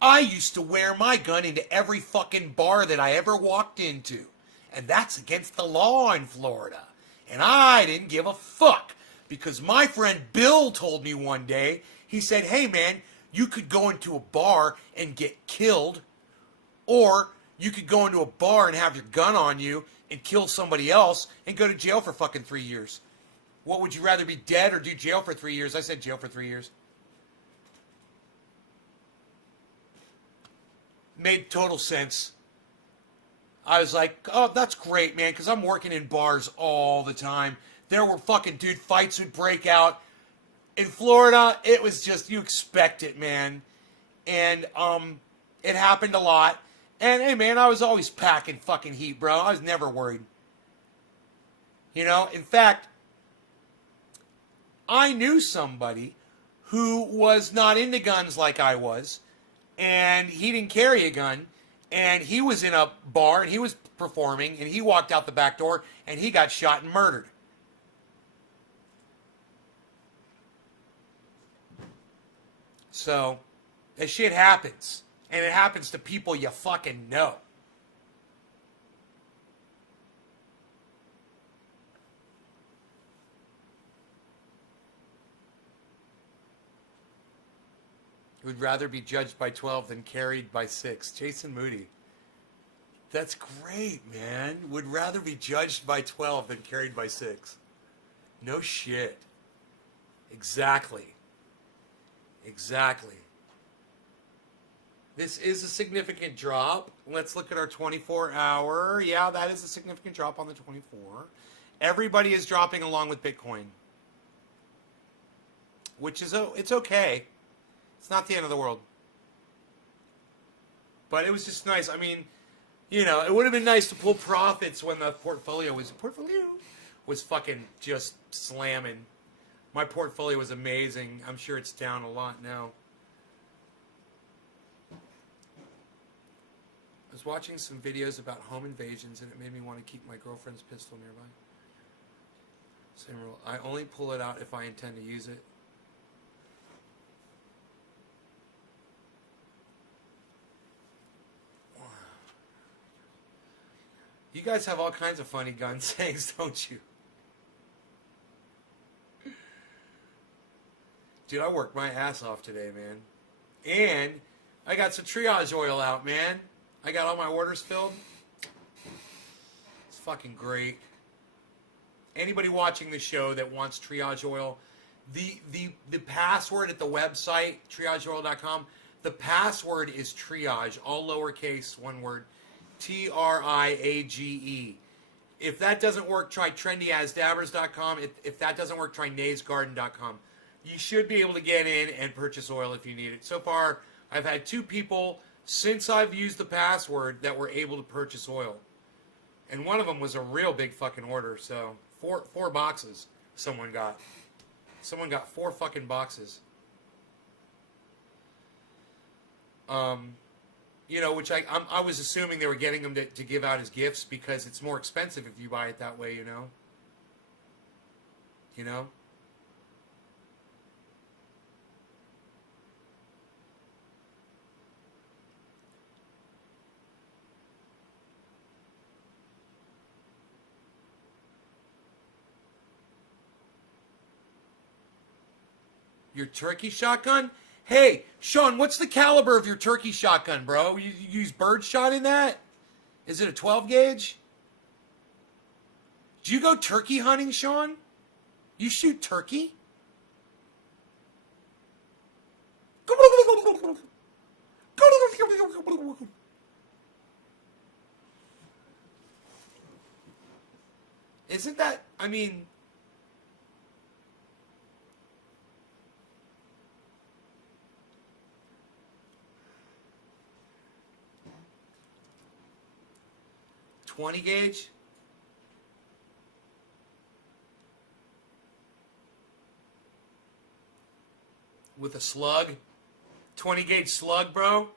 I used to wear my gun into every fucking bar that I ever walked into. And that's against the law in Florida. And I didn't give a fuck. Because my friend Bill told me one day, he said, hey man, you could go into a bar and get killed. Or you could go into a bar and have your gun on you and kill somebody else and go to jail for fucking 3 years. What would you rather be, dead or do jail for 3 years? I said jail for 3 years. Made total sense. I was like, oh, that's great, man, because I'm working in bars all the time. There were fucking, dude, fights would break out. In Florida, it was just, you expect it, man. And it happened a lot. And, hey, man, I was always packing fucking heat, bro. I was never worried. You know, in fact, I knew somebody who was not into guns like I was. And he didn't carry a gun. And he was in a bar, and he was performing, and he walked out the back door, and he got shot and murdered. So, that shit happens. And it happens to people you fucking know. Would rather be judged by 12 than carried by 6. Jason Moody. That's great, man. Would rather be judged by 12 than carried by 6. No shit. Exactly. Exactly. This is a significant drop. Let's look at our 24-hour. Yeah, that is a significant drop on the 24. Everybody is dropping along with Bitcoin. Which is, it's okay. It's not the end of the world. But it was just nice. I mean, you know, it would have been nice to pull profits when the portfolio was fucking just slamming. My portfolio was amazing. I'm sure it's down a lot now. I was watching some videos about home invasions and it made me want to keep my girlfriend's pistol nearby. Same rule. I only pull it out if I intend to use it. You guys have all kinds of funny gun sayings, don't you? Dude, I worked my ass off today, man. And I got some triage oil out, man. I got all my orders filled. It's fucking great. Anybody watching the show that wants triage oil, the password at the website, triageoil.com, the password is triage, all lowercase, one word. TRIAGE. If that doesn't work, try trendyasdabbers.com. If that doesn't work, try naysgarden.com. You should be able to get in and purchase oil if you need it. So far, I've had 2 people since I've used the password that were able to purchase oil. And one of them was a real big fucking order. So, 4 boxes someone got. Someone got 4 fucking boxes. Which I was assuming they were getting them to give out as gifts because it's more expensive if you buy it that way. You know. Your turkey shotgun? Hey, Sean, what's the caliber of your turkey shotgun, bro? You use bird shot in that? Is it a 12 gauge? Do you go turkey hunting, Sean? You shoot turkey? Isn't that, I mean... .20 gauge? With a slug? 20 gauge slug, bro?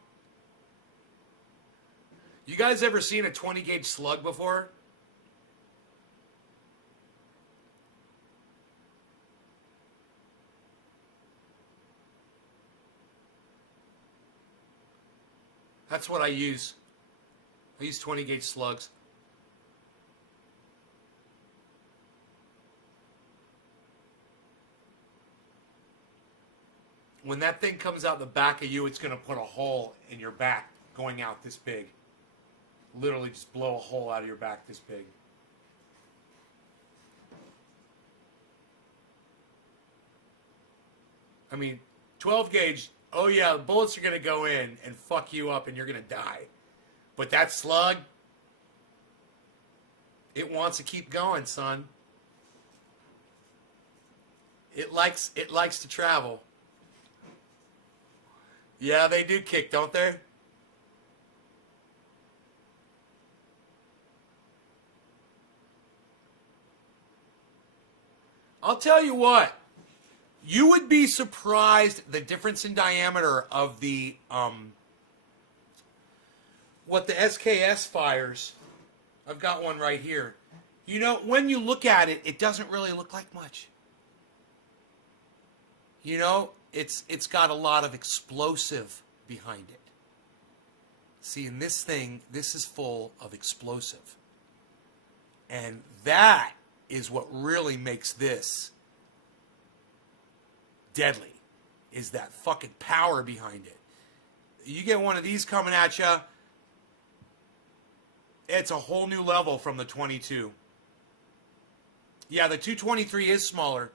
You guys ever seen a 20 gauge slug before? That's what I use. I use 20 gauge slugs. When that thing comes out the back of you, it's going to put a hole in your back going out this big. Literally just blow a hole out of your back this big. I mean, 12 gauge, oh yeah, the bullets are going to go in and fuck you up and you're going to die. But that slug, it wants to keep going, son. It likes to travel. Yeah, they do kick, don't they? I'll tell you what. You would be surprised the difference in diameter of the what the SKS fires. I've got one right here. You know, when you look at it, it doesn't really look like much. You know, it's got a lot of explosive behind it. See, in this thing, this is full of explosive. And that is what really makes this deadly, is that fucking power behind it. You get one of these coming at you, it's a whole new level from the 22. Yeah, the 223 is smaller.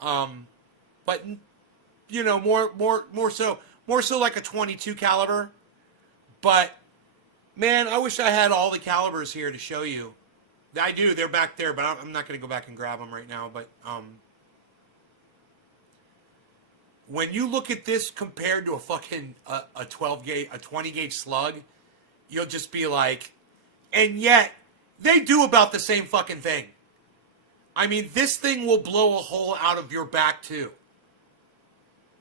But you know, more so like a 22 caliber. But man, I wish I had all the calibers here to show you. I do. They're back there, but I'm not going to go back and grab them right now. But when you look at this compared to a fucking a 12 gauge, a 20 gauge slug, you'll just be like, and yet they do about the same fucking thing. I mean, this thing will blow a hole out of your back too.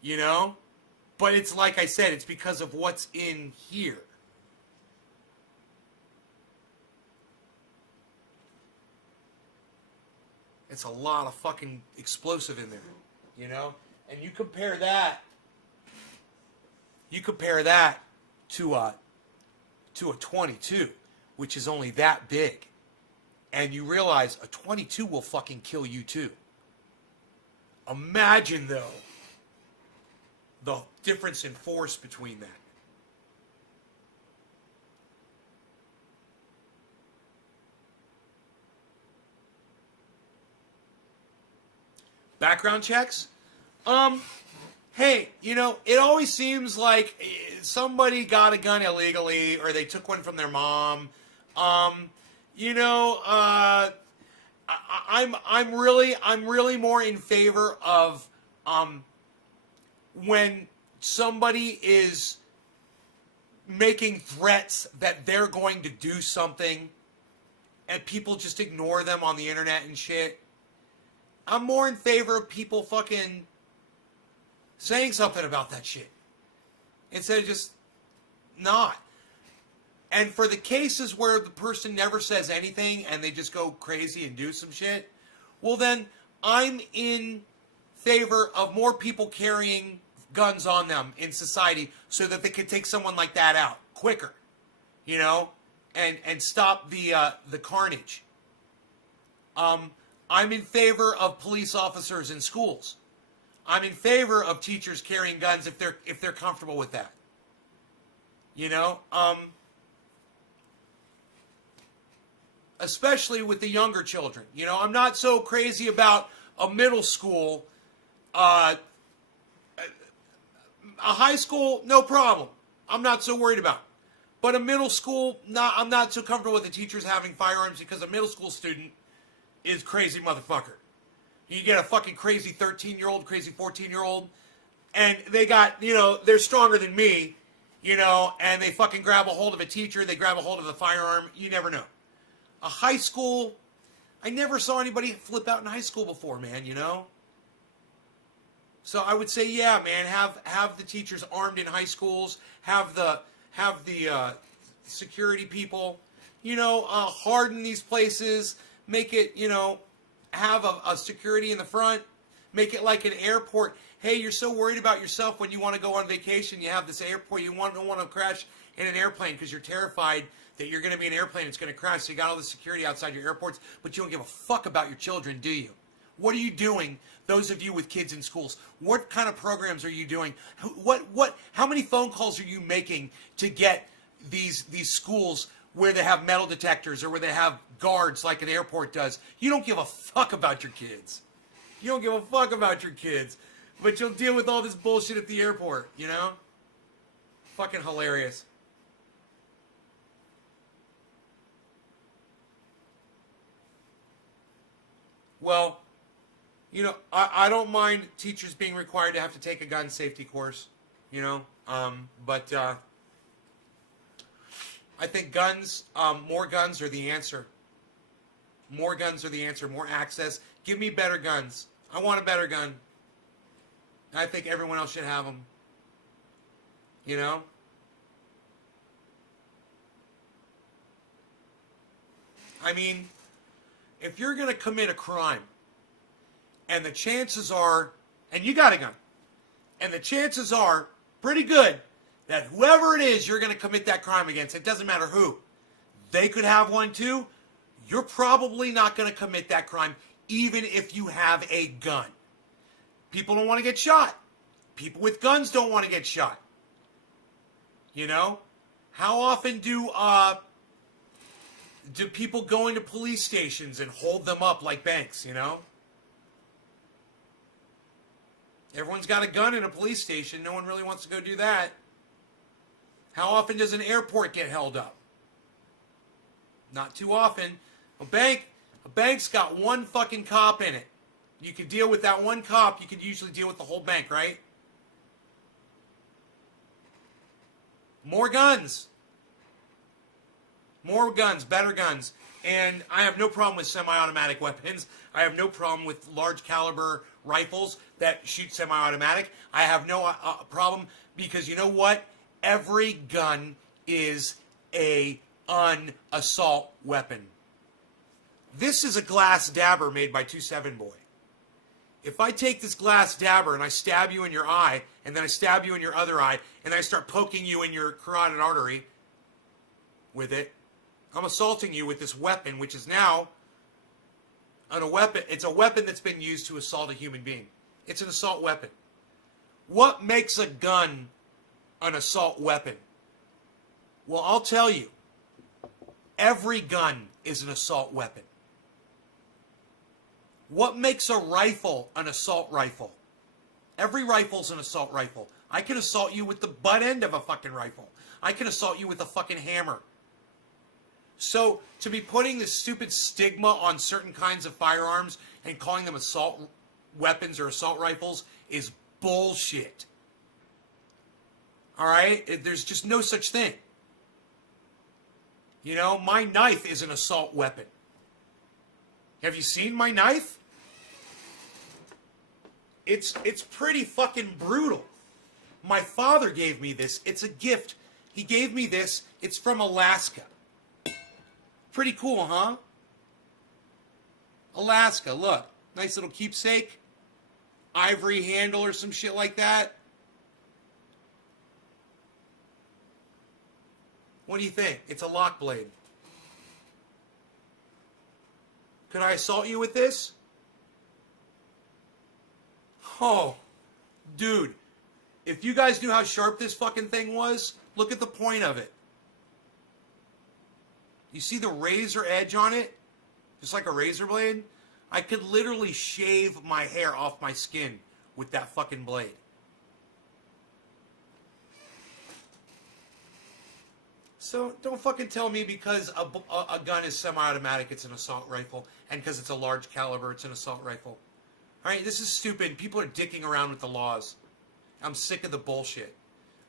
You know? But it's like I said, it's because of what's in here. It's a lot of fucking explosive in there, you know? And you compare that to a 22, which is only that big. And you realize a 22 will fucking kill you too. Imagine though the difference in force between that. Background checks? Hey, you know, it always seems like somebody got a gun illegally or they took one from their mom. You know, I'm really more in favor of when somebody is making threats that they're going to do something and people just ignore them on the internet and shit. I'm more in favor of people fucking saying something about that shit instead of just not. And for the cases where the person never says anything and they just go crazy and do some shit, well then I'm in favor of more people carrying guns on them in society so that they can take someone like that out quicker, you know, and stop the carnage. I'm in favor of police officers in schools. I'm in favor of teachers carrying guns if they're comfortable with that. You know, especially with the younger children. You know, I'm not so crazy about a middle school. A high school, no problem. I'm not so worried about. But a middle school, I'm not so comfortable with the teachers having firearms because a middle school student is crazy motherfucker. You get a fucking crazy 13-year-old, crazy 14-year-old, and they got, you know, they're stronger than me, you know, and they fucking grab a hold of a teacher, they grab a hold of the firearm, you never know. A high school, I never saw anybody flip out in high school before, man, you know? So I would say, yeah, man, have the teachers armed in high schools, have the security people, you know, harden these places, make it, you know, have a security in the front, make it like an airport. Hey, you're so worried about yourself when you want to go on vacation, you have this airport, you don't want to crash in an airplane because you're terrified that you're going to be in an airplane, it's going to crash, so you got all the security outside your airports, but you don't give a fuck about your children, do you? What are you doing, those of you with kids in schools? What kind of programs are you doing? How many phone calls are you making to get these schools where they have metal detectors or where they have guards like an airport does? You don't give a fuck about your kids. You don't give a fuck about your kids. But you'll deal with all this bullshit at the airport, you know? Fucking hilarious. Well, you know, I don't mind teachers being required to have to take a gun safety course, you know? But I think guns, more guns are the answer. More guns are the answer. More access. Give me better guns. I want a better gun. I think everyone else should have them. You know? I mean, if you're going to commit a crime, and the chances are, and you got a gun, and the chances are pretty good that whoever it is you're going to commit that crime against, it doesn't matter who, they could have one too, you're probably not going to commit that crime even if you have a gun. People don't want to get shot. People with guns don't want to get shot. You know? How often do people go into police stations and hold them up like banks, you know? Everyone's got a gun in a police station. No one really wants to go do that. How often does an airport get held up? Not too often. A bank's got one fucking cop in it. You could deal with that one cop. You could usually deal with the whole bank, right? More guns. More guns, better guns. And I have no problem with semi-automatic weapons. I have no problem with large caliber rifles that shoot semi-automatic. I have no problem because you know what? Every gun is an assault weapon. This is a glass dabber made by 27 Boy. If I take this glass dabber and I stab you in your eye, and then I stab you in your other eye, and then I start poking you in your carotid artery with it, I'm assaulting you with this weapon, which is now a weapon. It's a weapon that's been used to assault a human being. It's an assault weapon. What makes a gun an assault weapon? Well, I'll tell you. Every gun is an assault weapon. What makes a rifle an assault rifle? Every rifle's an assault rifle. I can assault you with the butt end of a fucking rifle. I can assault you with a fucking hammer. So, to be putting this stupid stigma on certain kinds of firearms and calling them assault weapons or assault rifles is bullshit. Alright? There's just no such thing. You know, my knife is an assault weapon. Have you seen my knife? it's pretty fucking brutal. My father gave me this. It's a gift. He gave me this. It's from Alaska. Pretty cool, huh? Alaska, look. Nice little keepsake. Ivory handle or some shit like that. What do you think? It's a lock blade. Could I assault you with this? Oh, dude. If you guys knew how sharp this fucking thing was, look at the point of it. You see the razor edge on it? Just like a razor blade? I could literally shave my hair off my skin with that fucking blade. So don't fucking tell me because a gun is semi-automatic, it's an assault rifle, and because it's a large caliber, it's an assault rifle. All right, this is stupid. People are dicking around with the laws. I'm sick of the bullshit.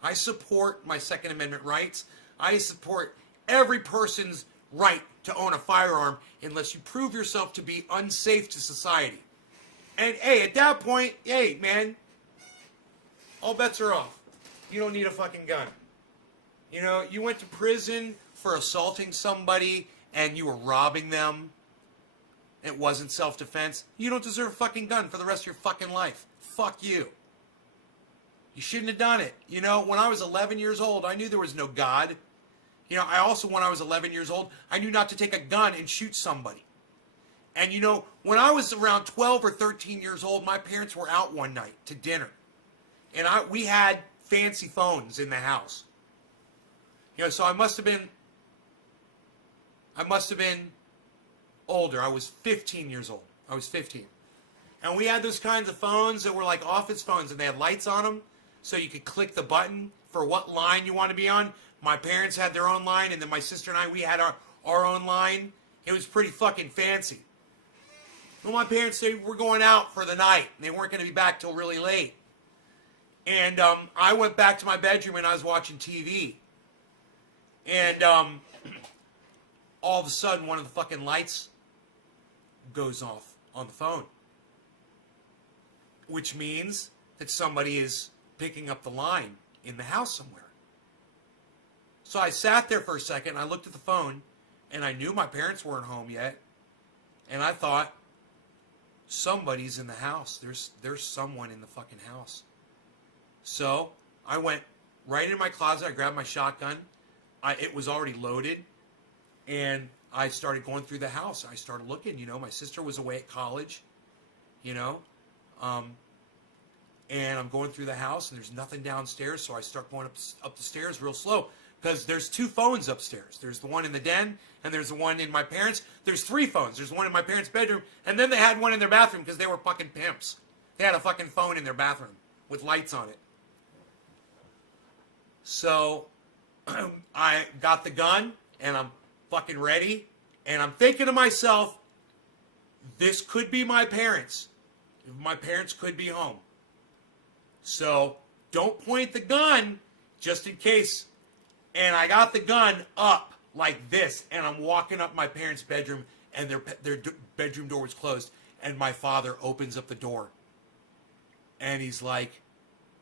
I support my Second Amendment rights. I support every person's right to own a firearm unless you prove yourself to be unsafe to society. And hey, at that point, hey, man, all bets are off. You don't need a fucking gun. You know, you went to prison for assaulting somebody and you were robbing them. It wasn't self-defense. You don't deserve a fucking gun for the rest of your fucking life. Fuck you. You shouldn't have done it. You know, when I was 11 years old, I knew there was no God. You know, I also, when I was 11 years old, I knew not to take a gun and shoot somebody. And, you know, when I was around 12 or 13 years old, my parents were out one night to dinner. And we had fancy phones in the house. You know, so I must have been older. I was 15 years old. I was 15. And we had those kinds of phones that were like office phones, and they had lights on them, so you could click the button for what line you want to be on. My parents had their own line, and then my sister and I, we had our own line. It was pretty fucking fancy. Well, my parents, they were going out for the night, and they weren't going to be back till really late. And I went back to my bedroom, and I was watching TV. And all of a sudden, one of the fucking lights goes off on the phone. Which means that somebody is picking up the line in the house somewhere. So I sat there for a second, I looked at the phone, and I knew my parents weren't home yet. And I thought, somebody's in the house. There's someone in the fucking house. So I went right in my closet, I grabbed my shotgun. It was already loaded. And I started going through the house. I started looking, you know, my sister was away at college, you know. And I'm going through the house, and there's nothing downstairs, so I start going up the stairs real slow, because there's two phones upstairs. There's the one in the den, and there's the one in my parents'. There's three phones. There's one in my parents' bedroom, and then they had one in their bathroom, because they were fucking pimps. They had a fucking phone in their bathroom with lights on it. So I got the gun, and I'm fucking ready, and I'm thinking to myself, this could be my parents. My parents could be home. So don't point the gun just in case. And I got the gun up like this, and I'm walking up my parents' bedroom, and their bedroom door was closed, and my father opens up the door. And he's like,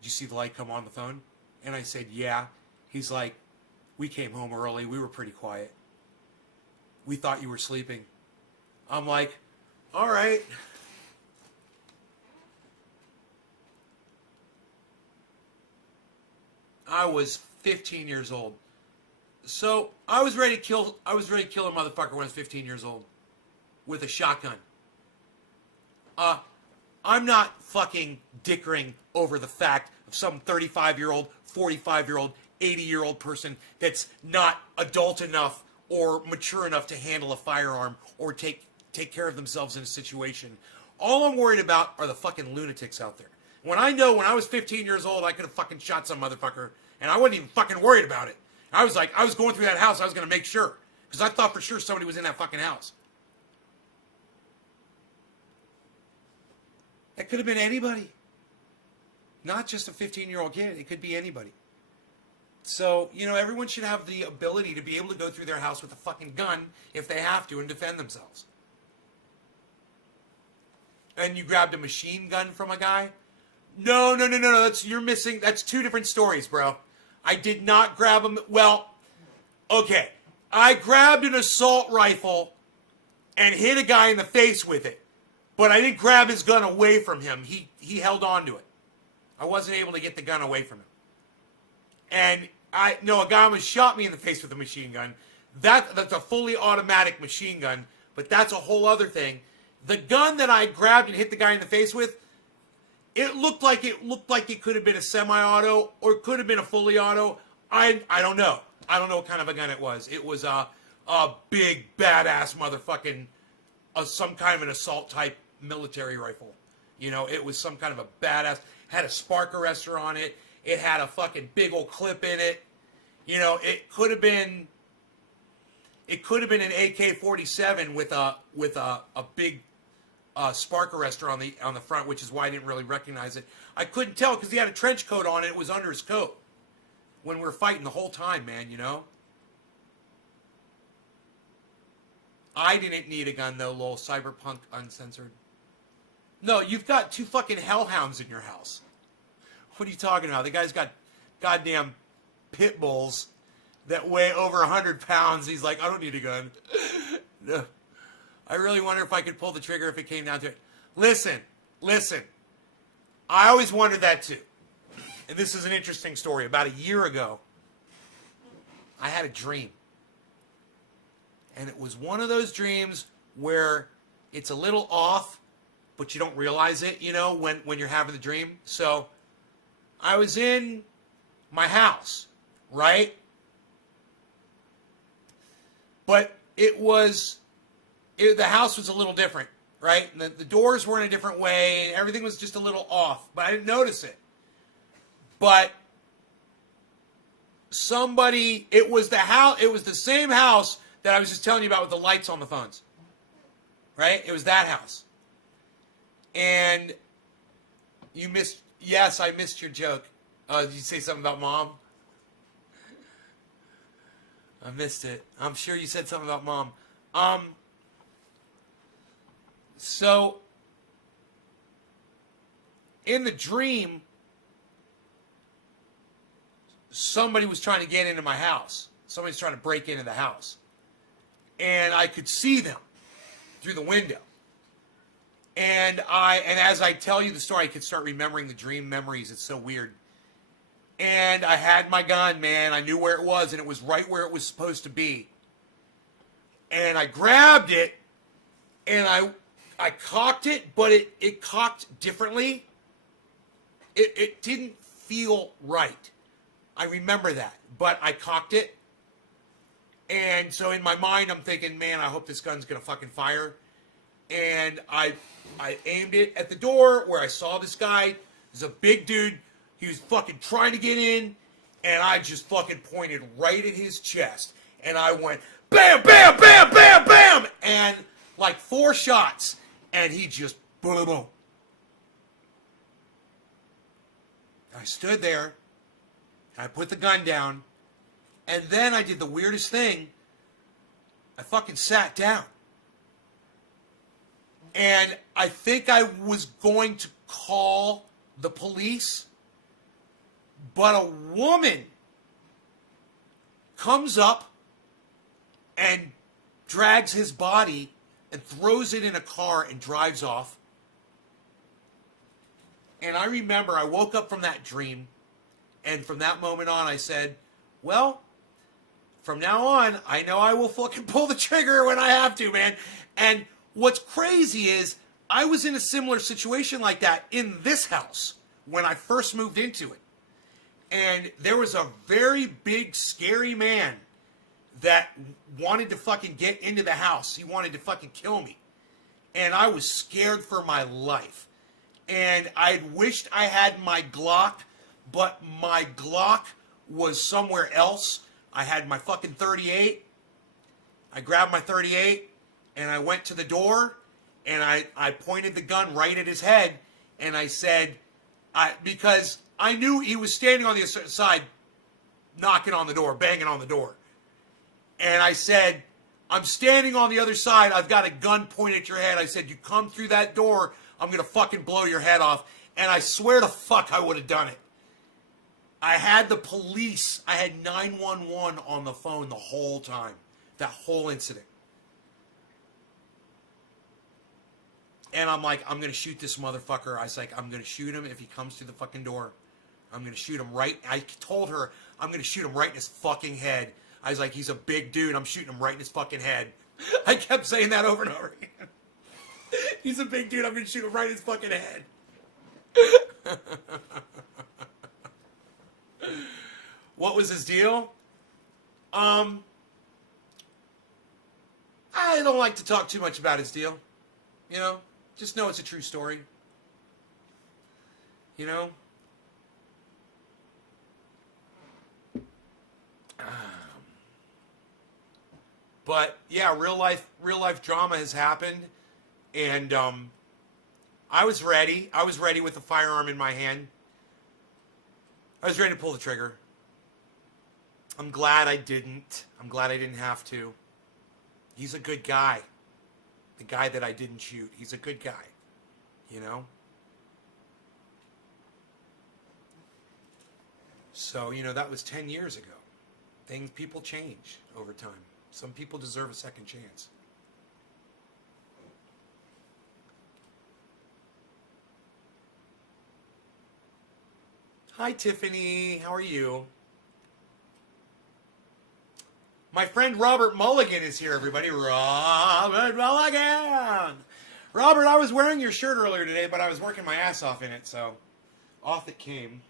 "Did you see the light come on the phone?" And I said, "Yeah." He's like, "We came home early. We were pretty quiet. We thought you were sleeping." I'm like, "All right." I was 15 years old. So I was ready to kill a motherfucker when I was 15 years old with a shotgun. I'm not fucking dickering over the fact of some 35-year-old, 45-year-old, 80-year-old person that's not adult enough or mature enough to handle a firearm or take care of themselves in a situation. All I'm worried about are the fucking lunatics out there. When I was 15 years old, I could have fucking shot some motherfucker, and I wasn't even fucking worried about it. I was going through that house, I was going to make sure, because I thought for sure somebody was in that fucking house. That could have been anybody. Not just a 15-year-old kid. It could be anybody. So, you know, everyone should have the ability to be able to go through their house with a fucking gun if they have to and defend themselves. And you grabbed a machine gun from a guy, No, no, no, no, no. You're missing. That's two different stories, bro. I did not grab him. Well, okay. I grabbed an assault rifle and hit a guy in the face with it. But I didn't grab his gun away from him. He held on to it. I wasn't able to get the gun away from him. And a guy almost shot me in the face with a machine gun. That's a fully automatic machine gun, but that's a whole other thing. The gun that I grabbed and hit the guy in the face with, it looked like it could have been a semi-auto or it could have been a fully auto. I don't know. I don't know what kind of a gun it was. It was a big badass motherfucking some kind of an assault type military rifle. You know, it was some kind of a badass. Had a spark arrestor on it. It had a fucking big old clip in it. You know, it could have been an AK-47 with a big spark arrestor on the front, which is why I didn't really recognize it. I couldn't tell because he had a trench coat on it. It was under his coat when we were fighting the whole time, man, you know? I didn't need a gun, though, lol. Cyberpunk Uncensored. No, you've got two fucking hellhounds in your house. What are you talking about? The guy's got goddamn pit bulls that weigh over 100 pounds. He's like, I don't need a gun. No. I really wonder if I could pull the trigger if it came down to it. Listen. I always wondered that too. And this is an interesting story. About a year ago, I had a dream. And it was one of those dreams where it's a little off, but you don't realize it, you know, when you're having the dream. So I was in my house, right? But the house was a little different, right? And the doors were in a different way, and everything was just a little off, but I didn't notice it. But it was the same house that I was just telling you about with the lights on the phones, right? It was that house. And yes, I missed your joke. Did you say something about mom? I missed it. I'm sure you said something about mom. So, in the dream, somebody was trying to get into my house. Somebody's trying to break into the house. And I could see them through the window. And as I tell you the story, I could start remembering the dream memories. It's so weird. And I had my gun, man. I knew where it was, and it was right where it was supposed to be. And I grabbed it, and I cocked it, but it cocked differently. It didn't feel right. I remember that. But I cocked it. And so in my mind, I'm thinking, man, I hope this gun's going to fucking fire. And I aimed it at the door where I saw this guy. He's a big dude. He was fucking trying to get in. And I just fucking pointed right at his chest. And I went, bam, bam, bam, bam, bam. And like 4 shots. And he just, boom, boom. I stood there. I put the gun down. And then I did the weirdest thing. I fucking sat down. And I think I was going to call the police. But a woman comes up and drags his body and throws it in a car and drives off. And I remember I woke up from that dream. And from that moment on, I said, well, from now on, I know I will fucking pull the trigger when I have to, man. And what's crazy is I was in a similar situation like that in this house when I first moved into it. And there was a very big, scary man that wanted to fucking get into the house. He wanted to fucking kill me. And I was scared for my life. And I wished I had my Glock, but my Glock was somewhere else. I had my fucking 38. I grabbed my 38 and I went to the door and I pointed the gun right at his head and I said, because I knew he was standing on the other side, knocking on the door, banging on the door. And I said, I'm standing on the other side. I've got a gun pointed at your head. I said, you come through that door, I'm going to fucking blow your head off. And I swear to fuck I would have done it. I had the police, I had 911 on the phone the whole time. That whole incident. And I'm like, I'm going to shoot this motherfucker. I was like, I'm going to shoot him if he comes through the fucking door. I'm going to shoot him right. I told her, I'm going to shoot him right in his fucking head. I was like, he's a big dude. I'm shooting him right in his fucking head. I kept saying that over and over again. He's a big dude. I'm going to shoot him right in his fucking head. What was his deal? I don't like to talk too much about his deal. You know, just know it's a true story. You know? But yeah, real life drama has happened, and I was ready. I was ready with the firearm in my hand. I was ready to pull the trigger. I'm glad I didn't. I'm glad I didn't have to. He's a good guy. The guy that I didn't shoot. He's a good guy. You know? So, you know, that was 10 years ago. People change over time. Some people deserve a second chance. Hi, Tiffany. How are you? My friend Robert Mulligan is here, everybody. Robert Mulligan! Robert, I was wearing your shirt earlier today, but I was working my ass off in it, so off it came.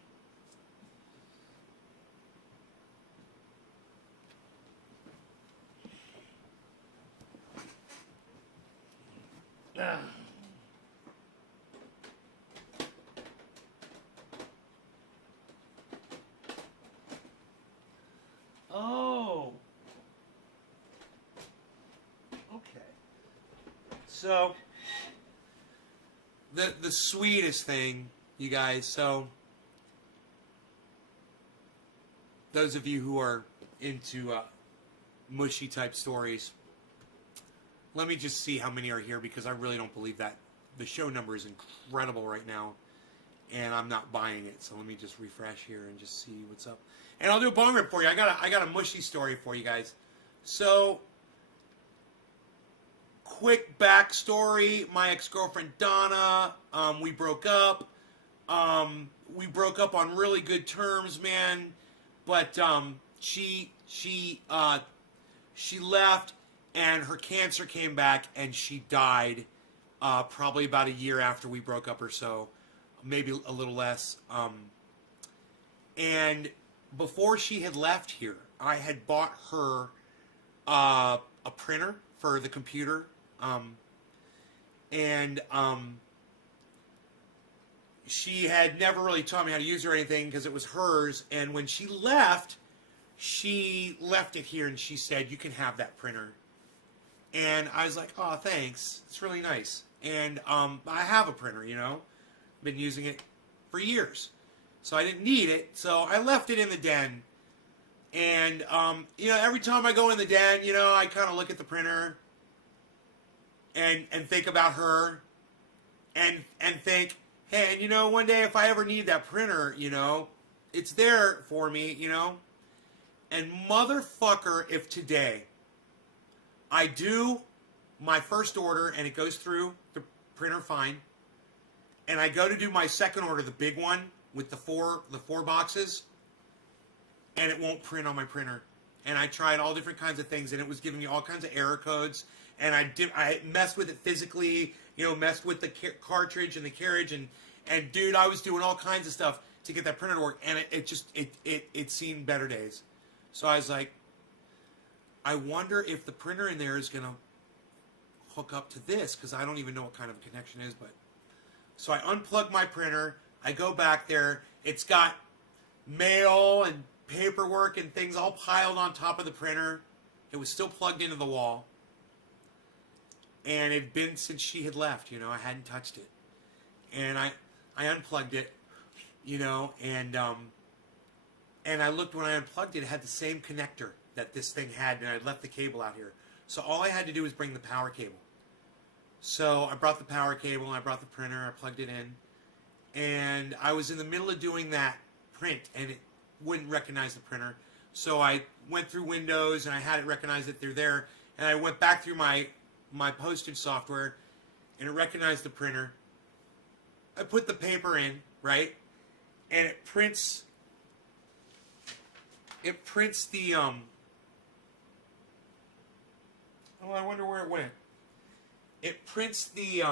Oh. Okay. So, the sweetest thing, you guys, so those of you who are into mushy type stories, let me just see how many are here, because I really don't believe that. The show number is incredible right now, and I'm not buying it. So let me just refresh here and just see what's up. And I'll do a bong rip for you. I got a mushy story for you guys. So, quick backstory. My ex-girlfriend Donna, we broke up. We broke up on really good terms, man. But she left, and her cancer came back, and she died probably about a year after we broke up or so, maybe a little less. And before she had left here, I had bought her a printer for the computer, and she had never really taught me how to use it or anything because it was hers. And when she left it here, and she said, "You can have that printer." And I was like, "Oh, thanks. It's really nice." And I have a printer, you know, been using it for years. So I didn't need it, so I left it in the den. And, you know, every time I go in the den, you know, I kind of look at the printer and think about her and think, hey, and you know, one day if I ever need that printer, you know, it's there for me, you know. And motherfucker, if today I do my first order and it goes through the printer fine, and I go to do my second order, the big one, with the four boxes, and it won't print on my printer. And I tried all different kinds of things, and it was giving me all kinds of error codes. And I messed with it physically, you know, messed with the cartridge and the carriage, and dude, I was doing all kinds of stuff to get that printer to work, and it seen better days. So I was like, I wonder if the printer in there is gonna hook up to this, because I don't even know what kind of a connection it is. But so I unplug my printer. I go back there. It's got mail and paperwork and things all piled on top of the printer. It was still plugged into the wall. And it had been since she had left, you know. I hadn't touched it. And I unplugged it, you know, and I looked when I unplugged it, it had the same connector that this thing had, and I left the cable out here. So all I had to do was bring the power cable. So I brought the power cable, and I brought the printer, I plugged it in, and I was in the middle of doing that print, and it wouldn't recognize the printer. So I went through Windows, and I had it recognize that they're there, and I went back through my postage software, and it recognized the printer. I put the paper in, right, and it prints the oh, I wonder where it went. It prints the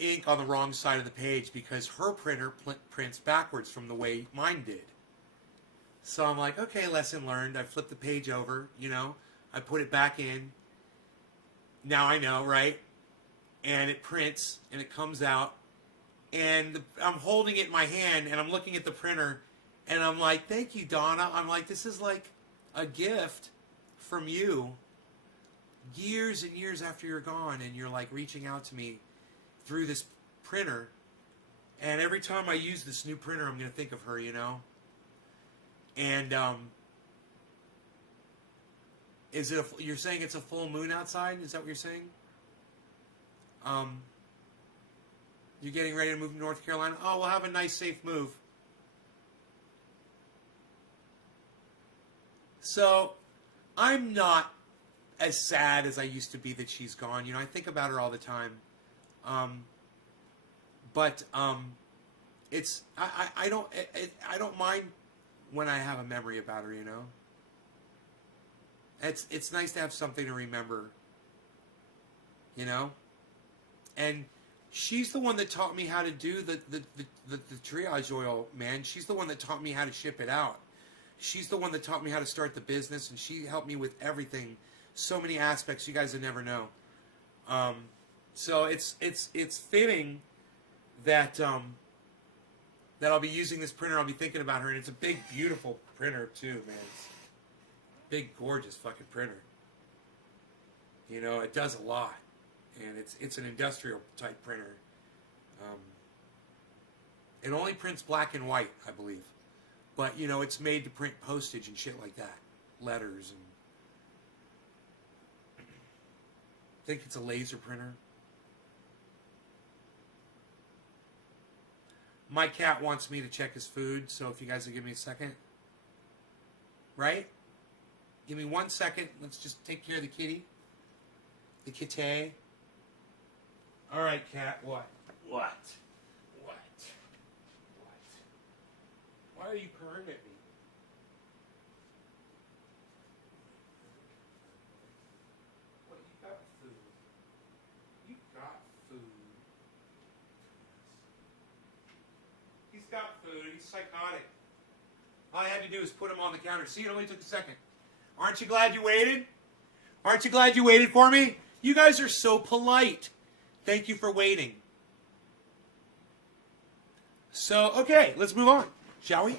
ink on the wrong side of the page because her printer prints backwards from the way mine did. So I'm like, okay, lesson learned. I flipped the page over, you know. I put it back in. Now I know, right? And it prints, and it comes out. And I'm holding it in my hand, and I'm looking at the printer, and I'm like, thank you, Donna. I'm like, this is like a gift from you years and years after you're gone, and you're like reaching out to me through this printer. And every time I use this new printer, I'm going to think of her, you know? And is it you're saying it's a full moon outside? Is that what you're saying? You're getting ready to move to North Carolina? Oh, we'll have a nice, safe move. So, I'm not as sad as I used to be that she's gone. You know, I think about her all the time. But it's I don't mind when I have a memory about her. You know, it's nice to have something to remember. You know, and she's the one that taught me how to do the triage oil, man. She's the one that taught me how to ship it out. She's the one that taught me how to start the business, and she helped me with everything. So many aspects you guys would never know. So it's fitting that that I'll be using this printer. I'll be thinking about her, and it's a big, beautiful printer too, man. It's a big, gorgeous fucking printer. You know, it does a lot, and it's an industrial type printer. It only prints black and white, I believe, but you know, it's made to print postage and shit like that, letters and. I think it's a laser printer. My cat wants me to check his food, so if you guys will give me a second. Right? Give me 1 second. Let's just take care of the kitty. The kitty. All right, cat. What? What? What? What? Why are you purring at me? What, you got food? You got food. He's got food. He's psychotic. All I had to do is put him on the counter. See, it only took a second. Aren't you glad you waited? Aren't you glad you waited for me? You guys are so polite. Thank you for waiting. So, okay, let's move on, shall we?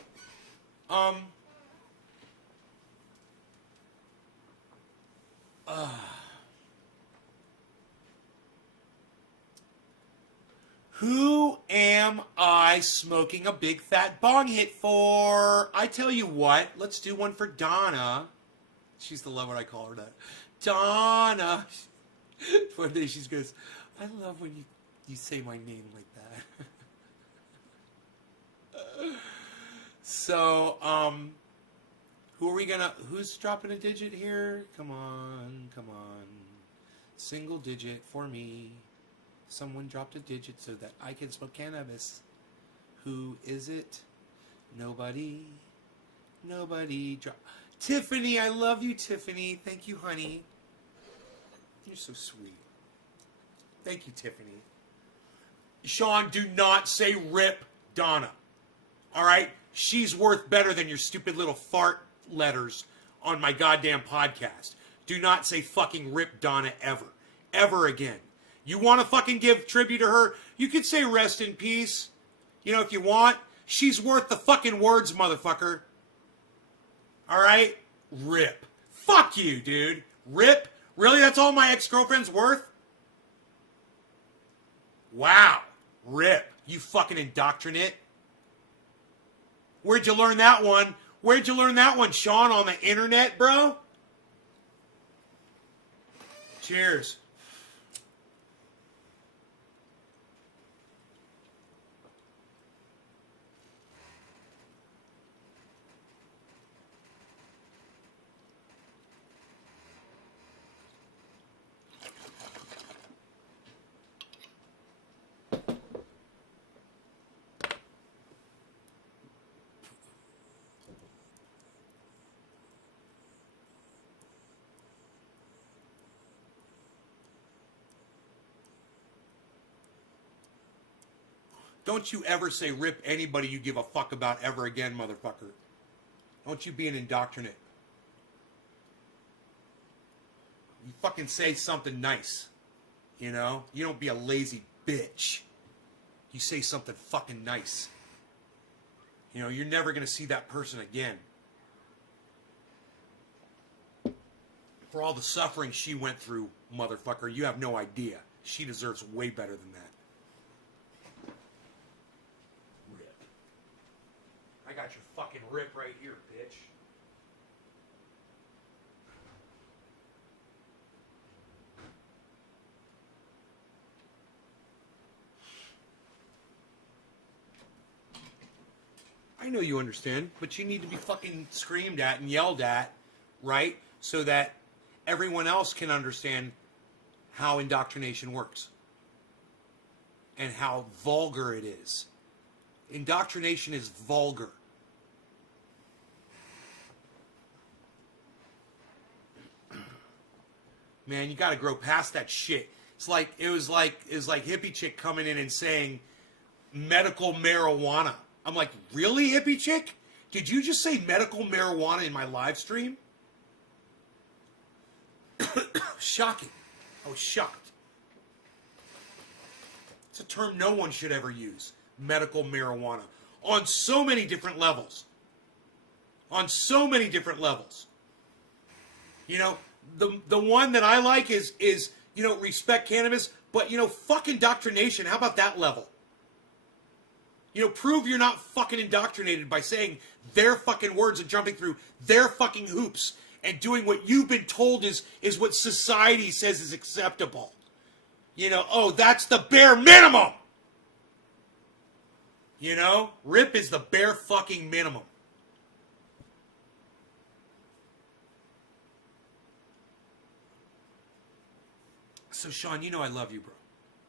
Who am I smoking a big fat bong hit for? I tell you what, let's do one for Donna. She's the lover, I call her that. Donna. One day she goes, I love when you say my name like that. So, who's dropping a digit here? Come on, come on. Single digit for me. Someone dropped a digit so that I can smoke cannabis. Who is it? Nobody. Nobody. Tiffany, I love you, Tiffany. Thank you, honey. You're so sweet. Thank you, Tiffany. Sean, do not say rip Donna. All right? She's worth better than your stupid little fart letters on my goddamn podcast. Do not say fucking rip Donna ever. Ever again. You want to fucking give tribute to her? You could say rest in peace. You know, if you want. She's worth the fucking words, motherfucker. All right? Rip. Fuck you, dude. Rip? Really? That's all my ex-girlfriend's worth? Wow. Rip. You fucking indoctrinate. Where'd you learn that one? Where'd you learn that one, Sean? On the internet, bro? Cheers. Don't you ever say rip anybody you give a fuck about ever again, motherfucker. Don't you be an indoctrinate. You fucking say something nice. You know? You don't be a lazy bitch. You say something fucking nice. You know, you're never going to see that person again. For all the suffering she went through, motherfucker, you have no idea. She deserves way better than that. Rip. I got your fucking rip right here, bitch. I know you understand, but you need to be fucking screamed at and yelled at, right? So that everyone else can understand how indoctrination works and how vulgar it is. Indoctrination is vulgar. Man, you got to grow past that shit. It was like hippie chick coming in and saying medical marijuana. I'm like, really, hippie chick? Did you just say medical marijuana in my live stream? Shocking. I was shocked. It's a term no one should ever use. Medical marijuana. On so many different levels. On so many different levels. You know, the one that I like is you know, respect cannabis, but, you know, fuck indoctrination. How about that level? You know, prove you're not fucking indoctrinated by saying their fucking words and jumping through their fucking hoops and doing what you've been told is what society says is acceptable. You know, oh, that's the bare minimum. You know, RIP is the bare fucking minimum. So, Sean, you know I love you, bro.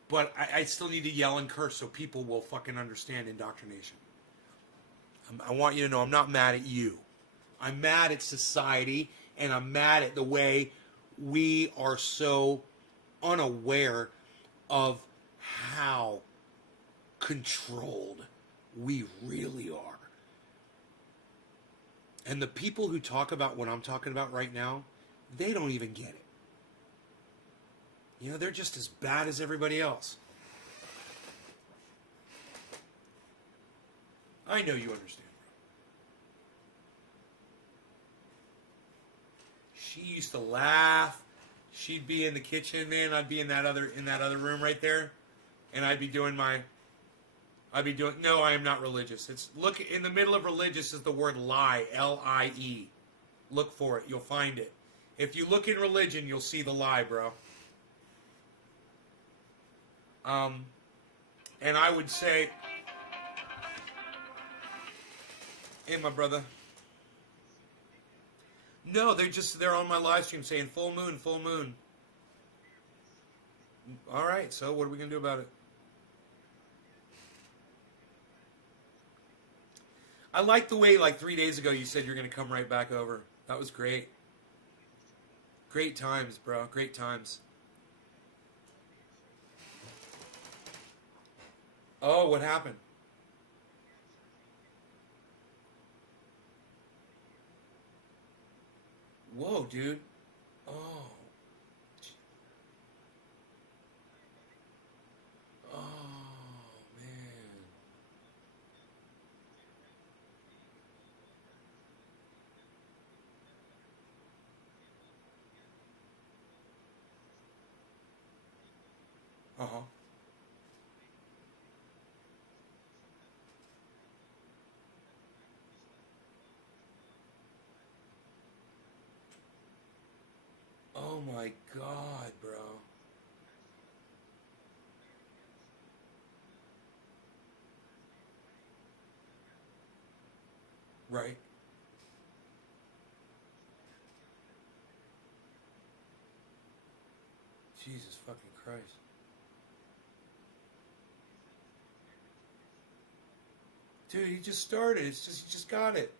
But I still need to yell and curse so people will fucking understand indoctrination. I want you to know I'm not mad at you. I'm mad at society, and I'm mad at the way we are so unaware of how controlled we really are. And the people who talk about what I'm talking about right now, they don't even get it. You know, they're just as bad as everybody else. I know you understand, bro. She used to laugh. She'd be in the kitchen, man. I'd be in that other room right there, and I'd be doing. No, I am not religious. Look in the middle of religious is the word lie, L-I-E. Look for it. You'll find it. If you look in religion, you'll see the lie, bro. And I would say, hey, my brother. No, they're on my live stream saying full moon, full moon. All right, so what are we going to do about it? I like the way, like 3 days ago, you said you're going to come right back over. That was great. Great times, bro. Great times. Oh, what happened? Whoa, dude. Oh. Oh, man. Uh-huh. Oh my God, bro. Right. Jesus fucking Christ. Dude, he just started. He just got it.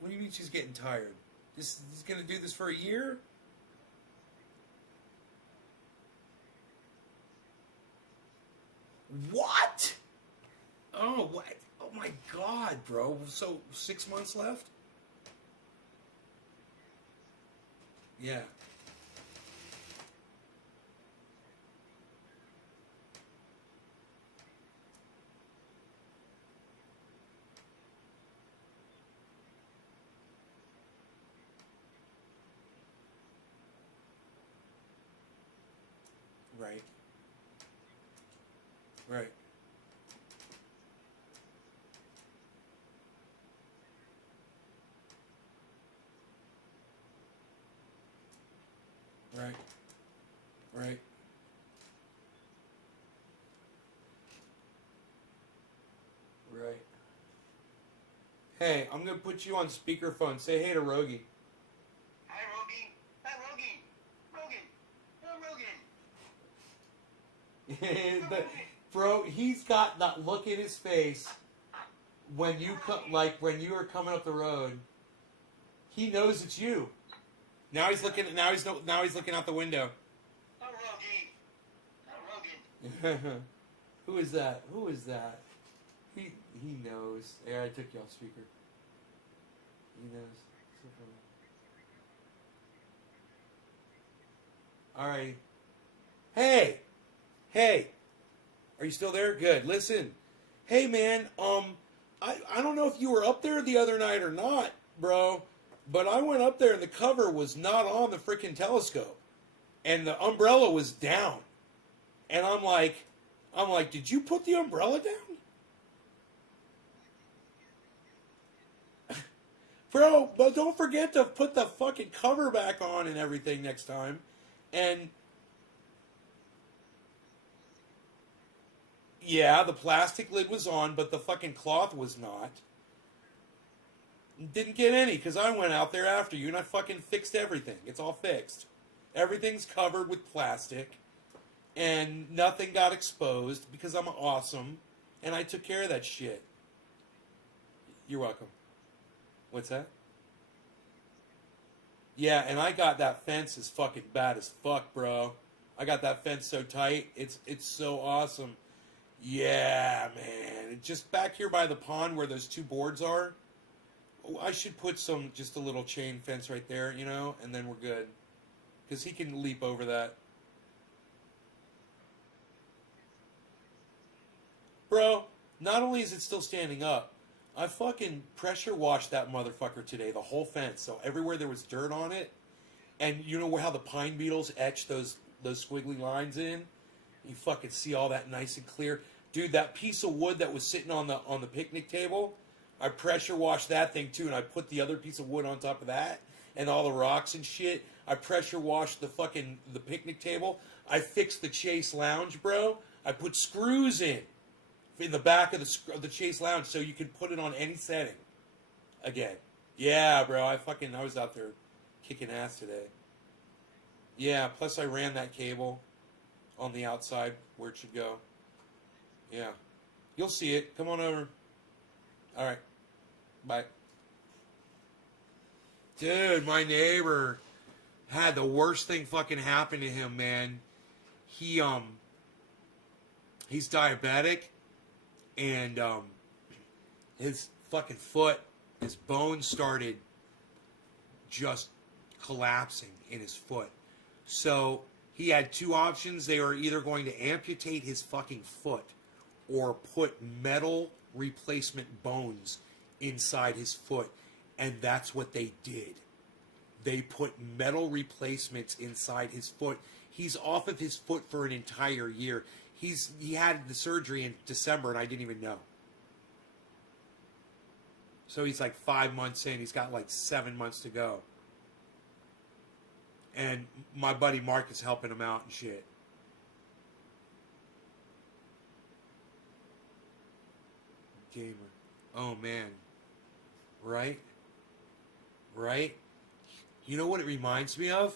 What do you mean she's getting tired? He's gonna do this for a year? What? Oh, what? Oh my God, bro. So 6 months left? Yeah. Right. Right. Right. Right. Right. Hey, I'm gonna put you on speakerphone. Say hey to Rogie. Hi, Rogie. Hi, Rogie. Rogan. Oh, Rogan. The- bro, he's got that look in his face when you like when you were coming up the road. He knows it's you. Now he's looking. Now he's looking out the window. Oh, Rogie. Oh, Rogan. Who is that? Who is that? He knows. Yeah, I took you off speaker. He knows. All right. Hey, hey, are you still there? Good. Listen, hey man, I don't know if you were up there the other night or not, bro, but I went up there and the cover was not on the freaking telescope, and the umbrella was down, and I'm like, did you put the umbrella down? Bro, but don't forget to put the fucking cover back on and everything next time. And yeah, the plastic lid was on, but the fucking cloth was not. Didn't get any because I went out there after you and I fucking fixed everything. It's all fixed. Everything's covered with plastic and nothing got exposed because I'm awesome and I took care of that shit. You're welcome. What's that? Yeah, and I got that fence is fucking bad as fuck, bro. I got that fence so tight. It's so awesome. Yeah, man. Just back here by the pond where those two boards are. I should put just a little chain fence right there, you know, and then we're good. Because he can leap over that. Bro, not only is it still standing up, I fucking pressure washed that motherfucker today, the whole fence. So everywhere there was dirt on it, and you know how the pine beetles etch those squiggly lines in? You fucking see all that nice and clear. Dude, that piece of wood that was sitting on the picnic table, I pressure washed that thing too, and I put the other piece of wood on top of that, and all the rocks and shit. I pressure washed the picnic table. I fixed the Chase Lounge, bro. I put screws in the back of the Chase Lounge so you can put it on any setting again. Yeah, bro. I was out there kicking ass today. Yeah, plus I ran that cable on the outside where it should go. Yeah. You'll see it. Come on over. All right. Bye. Dude, my neighbor had the worst thing fucking happen to him, man. He he's diabetic and his fucking foot, his bones started just collapsing in his foot. So he had two options. They were either going to amputate his fucking foot or put metal replacement bones inside his foot. And that's what they did. They put metal replacements inside his foot. He's off of his foot for an entire year. He had the surgery in December and I didn't even know. So he's like 5 months in. He's got like 7 months to go. And my buddy Mark is helping him out and shit. Gamer. Oh man. Right? Right? You know what it reminds me of?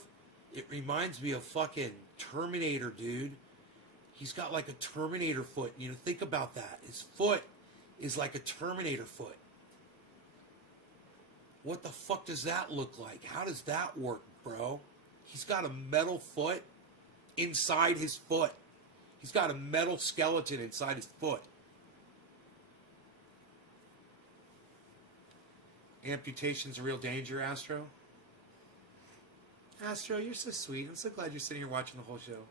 It reminds me of fucking Terminator, dude. He's got like a Terminator foot. You know, think about that. His foot is like a Terminator foot. What the fuck does that look like? How does that work, bro? He's got a metal foot inside his foot. He's got a metal skeleton inside his foot. Amputation's a real danger, Astro. Astro, you're so sweet. I'm so glad you're sitting here watching the whole show.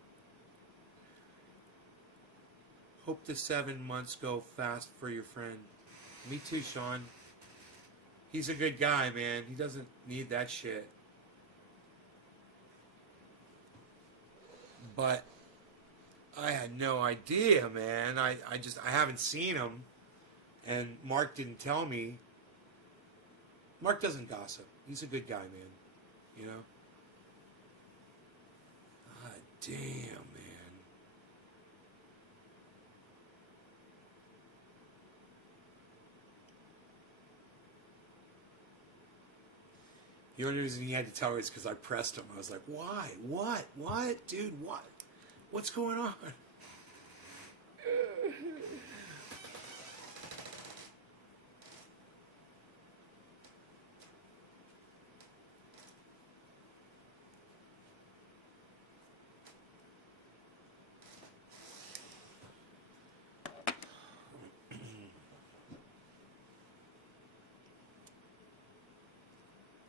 Hope the 7 months go fast for your friend. Me too, Sean. He's a good guy, man. He doesn't need that shit. But I had no idea, man. I haven't seen him. And Mark didn't tell me. Mark doesn't gossip. He's a good guy, man. You know? God damn, man. The only reason he had to tell me is because I pressed him. I was like, why? What? What? Dude, what? What's going on?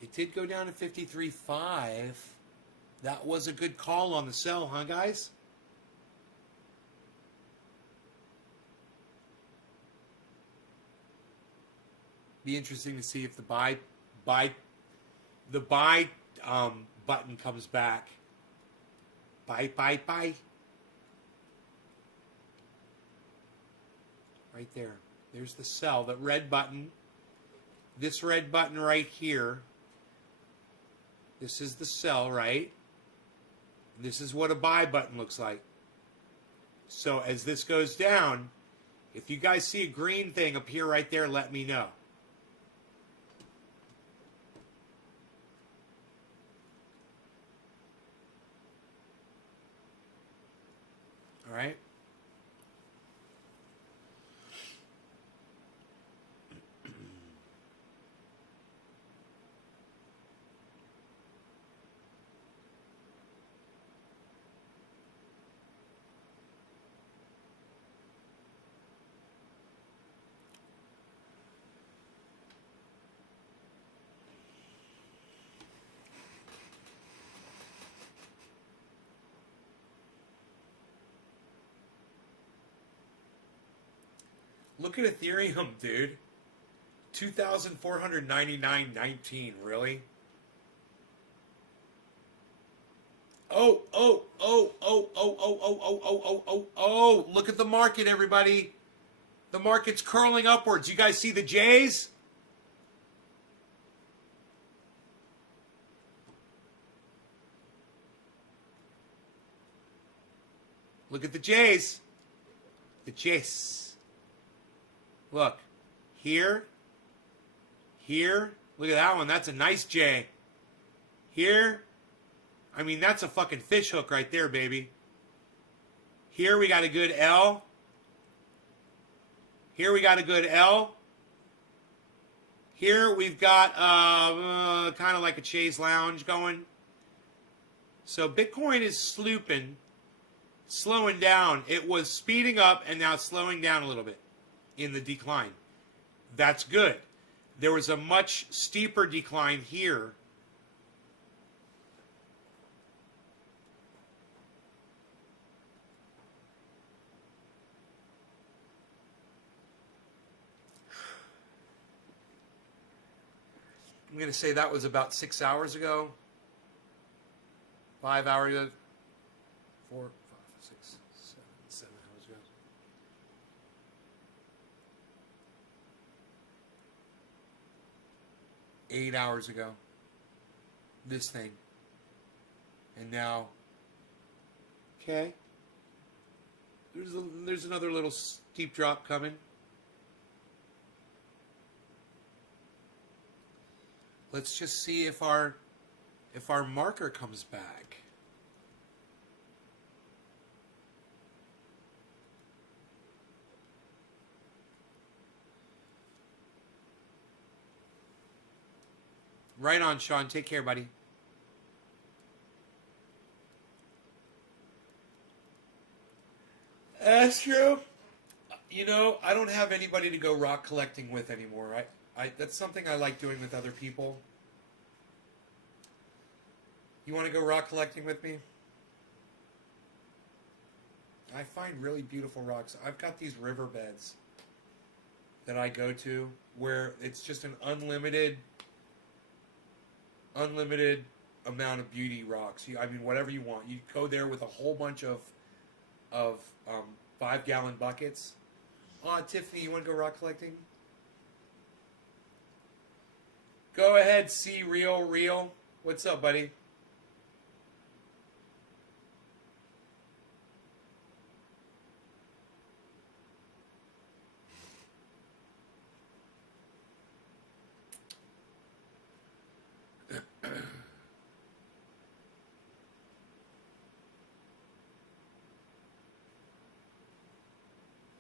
It did go down to 53.5. That was a good call on the sell, huh, guys? Be interesting to see if the buy button comes back. Buy. Right there. There's the sell. That red button. This red button right here. This is the sell, right? This is what a buy button looks like. So as this goes down, if you guys see a green thing appear right there, let me know. All right? Look at Ethereum, dude. 2,499.19, really? Oh, look at the market, everybody. The market's curling upwards. You guys see the J's? Look at the J's. The J's. Look, here, look at that one. That's a nice J. Here, I mean, that's a fucking fish hook right there, baby. Here we got a good L. Here we got a good L. Here we've got kind of like a Chase Lounge going. So Bitcoin is slowing down. It was speeding up and now it's slowing down a little bit in the decline. That's good. There was a much steeper decline here. I'm going to say that was about 6 hours ago. 5 hours ago. 4, 5, 6, 7 hours ago. 8 hours ago. This thing. And now. Okay. There's another little steep drop coming. Let's just see if our marker comes back. Right on, Sean. Take care, buddy. Astro, you know, I don't have anybody to go rock collecting with anymore. That's something I like doing with other people. You want to go rock collecting with me? I find really beautiful rocks. I've got these riverbeds that I go to where it's just an unlimited amount of beauty rocks. I mean, whatever you want. You go there with a whole bunch of 5-gallon buckets. Tiffany, you want to go rock collecting? Go ahead, see real. What's up, buddy?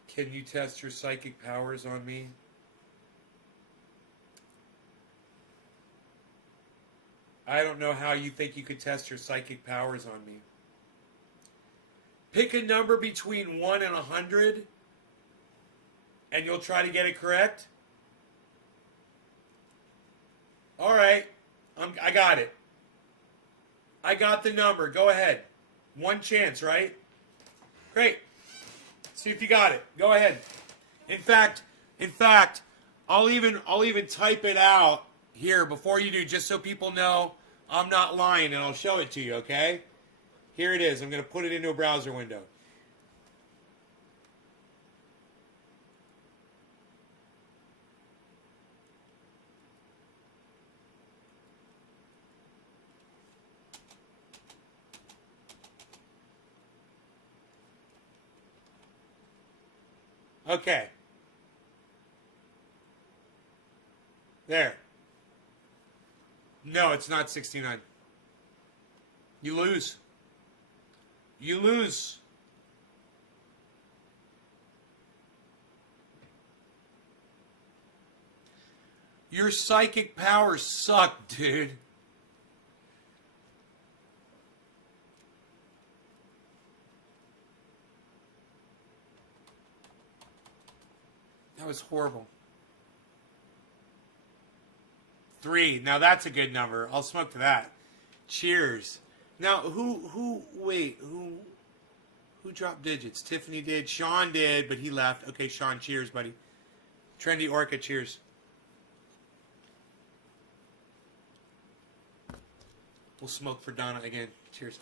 Can you test your psychic powers on me? I don't know how you think you could test your psychic powers on me. Pick a number between 1 and 100, and you'll try to get it correct? All right. I got it. I got the number. Go ahead. One chance, right? Great. See if you got it. Go ahead. In fact, I'll even type it out here before you do, just so people know I'm not lying, and I'll show it to you, okay? Here it is. I'm going to put it into a browser window. Okay. There. No, it's not 69. You lose. You lose. Your psychic powers suck, dude. That was horrible. 3. Now that's a good number. I'll smoke to that. Cheers. Now, who dropped digits? Tiffany did. Sean did, but he left. Okay, Sean, cheers, buddy. Trendy Orca, cheers. We'll smoke for Donna again. Cheers.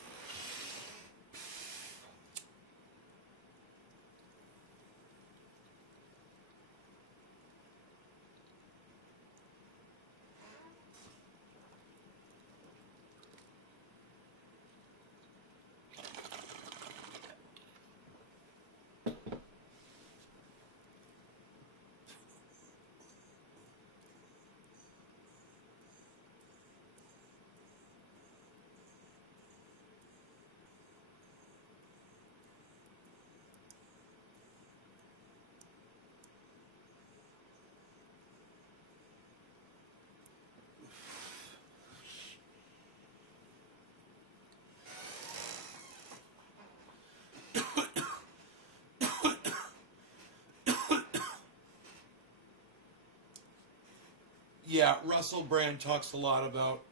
Yeah, Russell Brand talks a lot about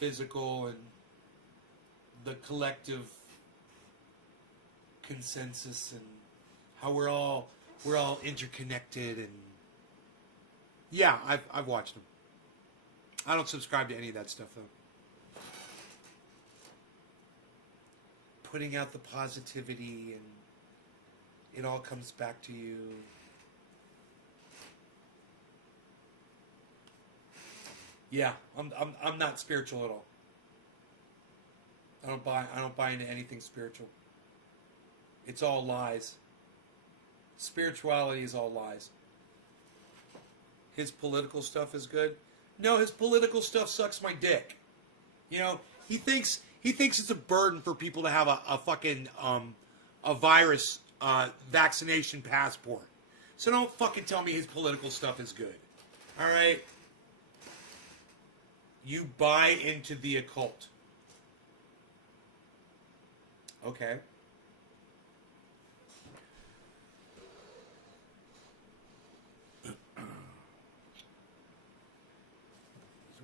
metaphysical and the collective consensus and how we're all interconnected, and yeah, I've watched them. I don't subscribe to any of that stuff though. Putting out the positivity and it all comes back to you. Yeah, I'm not spiritual at all. I don't buy into anything spiritual. It's all lies. Spirituality is all lies. His political stuff is good. No, his political stuff sucks my dick. You know, he thinks it's a burden for people to have a fucking a virus vaccination passport. So don't fucking tell me his political stuff is good. All right? You buy into the occult. Okay.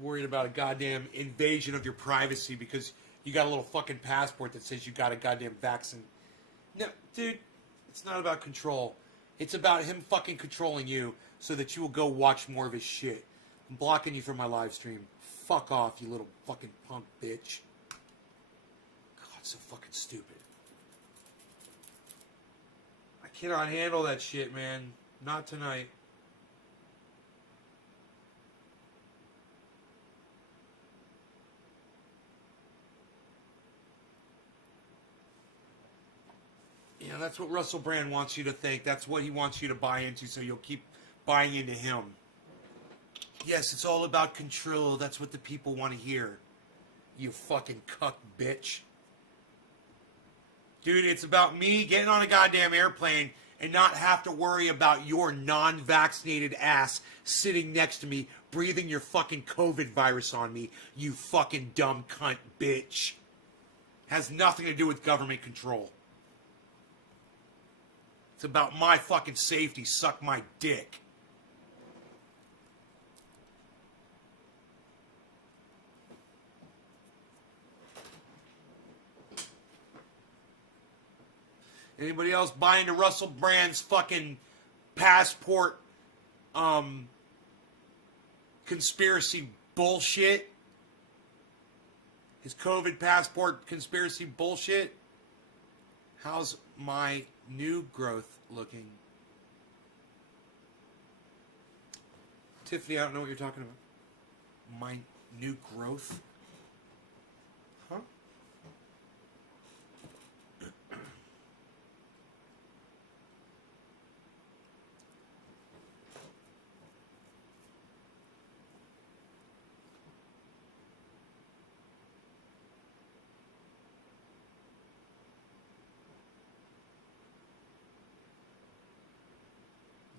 Worried about a goddamn invasion of your privacy because you got a little fucking passport that says you got a goddamn vaccine. No, dude, it's not about control. It's about him fucking controlling you so that you will go watch more of his shit. I'm blocking you from my live stream. Fuck off, you little fucking punk bitch. God, so fucking stupid. I cannot handle that shit, man. Not tonight. Yeah, that's what Russell Brand wants you to think. That's what he wants you to buy into, so you'll keep buying into him. Yes, it's all about control. That's what the people want to hear. You fucking cuck bitch. Dude, it's about me getting on a goddamn airplane and not have to worry about your non-vaccinated ass sitting next to me breathing your fucking COVID virus on me, you fucking dumb cunt bitch. Has nothing to do with government control. It's about my fucking safety. Suck my dick. Anybody else buy into Russell Brand's fucking passport conspiracy bullshit? His COVID passport conspiracy bullshit? How's my new growth looking? Tiffany, I don't know what you're talking about. My new growth? Huh?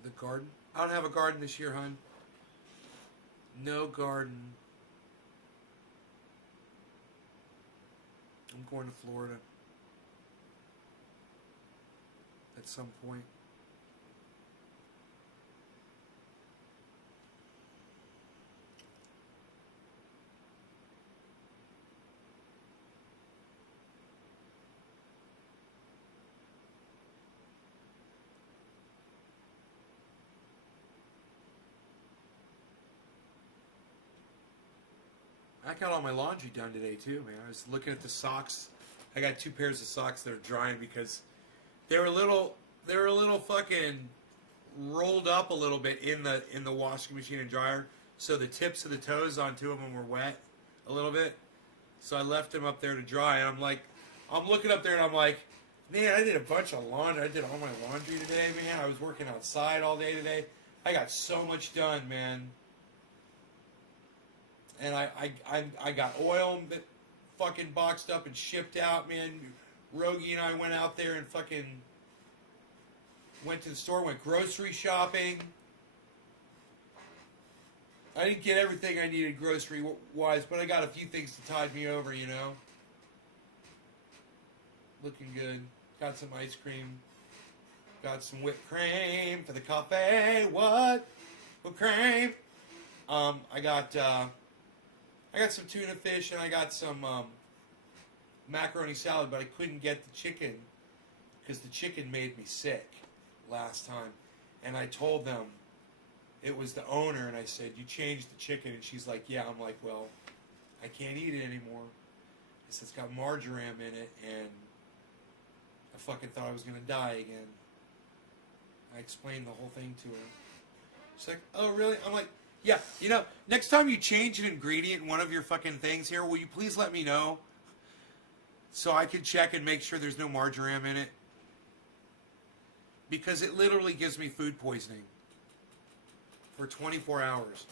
The garden? I don't have a garden this year, hon. No garden. I'm going to Florida at some point. I got all my laundry done today too, man. I was looking at the socks. I got 2 pairs of socks that are drying because they were a little fucking rolled up a little bit in the washing machine and dryer. So the tips of the toes on 2 of them were wet a little bit. So I left them up there to dry, and I'm looking up there and I'm like, man, I did a bunch of laundry. I did all my laundry today, man. I was working outside all day today. I got so much done, man. And I got oil that fucking boxed up and shipped out, man. Rogie and I went out there and fucking went to the store, went grocery shopping. I didn't get everything I needed grocery-wise, but I got a few things to tide me over, you know. Looking good. Got some ice cream. Got some whipped cream for the coffee. What? Whipped cream. I got some tuna fish and I got some macaroni salad, but I couldn't get the chicken because the chicken made me sick last time. And I told them it was the owner, and I said, you changed the chicken? And she's like, yeah. I'm like, well, I can't eat it anymore. I said, it's got marjoram in it, and I fucking thought I was going to die again. I explained the whole thing to her. She's like, oh, really? I'm like, yeah, you know, next time you change an ingredient in one of your fucking things here, will you please let me know so I can check and make sure there's no marjoram in it? Because it literally gives me food poisoning for 24 hours.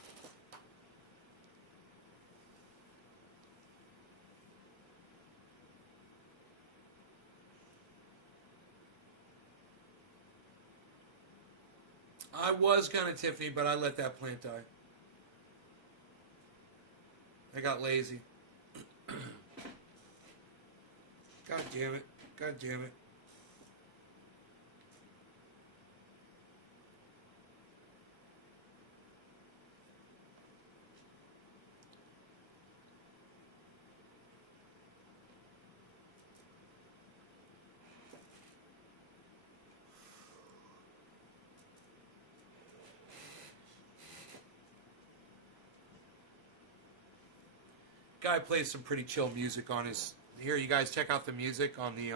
I was gonna, Tiffany, but I let that plant die. I got lazy. God damn it. God damn it. Guy plays some pretty chill music on his. Here, you guys check out the music on the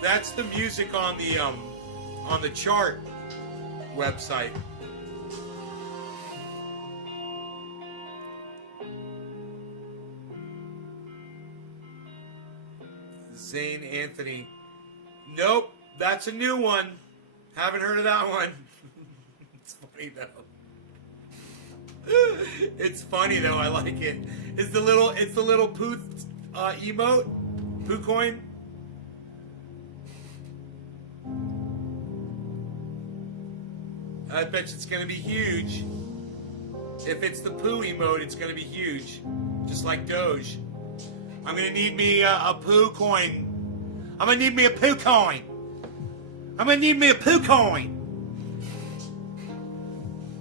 That's the music on the chart website. Zane Anthony. Nope, that's a new one. Haven't heard of that one. It's funny though. It's funny though. I like it. It's the little poo emote, poo coin. I bet you it's gonna be huge. If it's the poo emote, it's gonna be huge, just like Doge. I'm gonna need me a poo coin. I'm gonna need me a poo coin. I'm gonna need me a poo coin.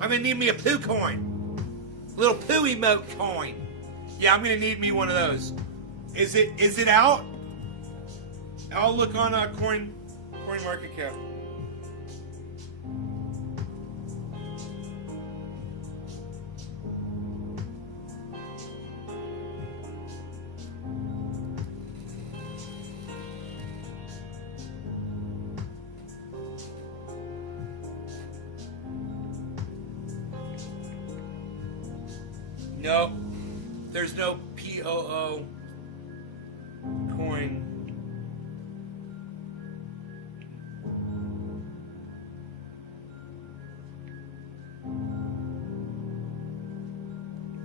I'm gonna need me a poo coin. Little poo emote coin. Yeah, I'm gonna need me one of those. Is it out? I'll look on Coin Market Cap. Nope. There's no POO coin.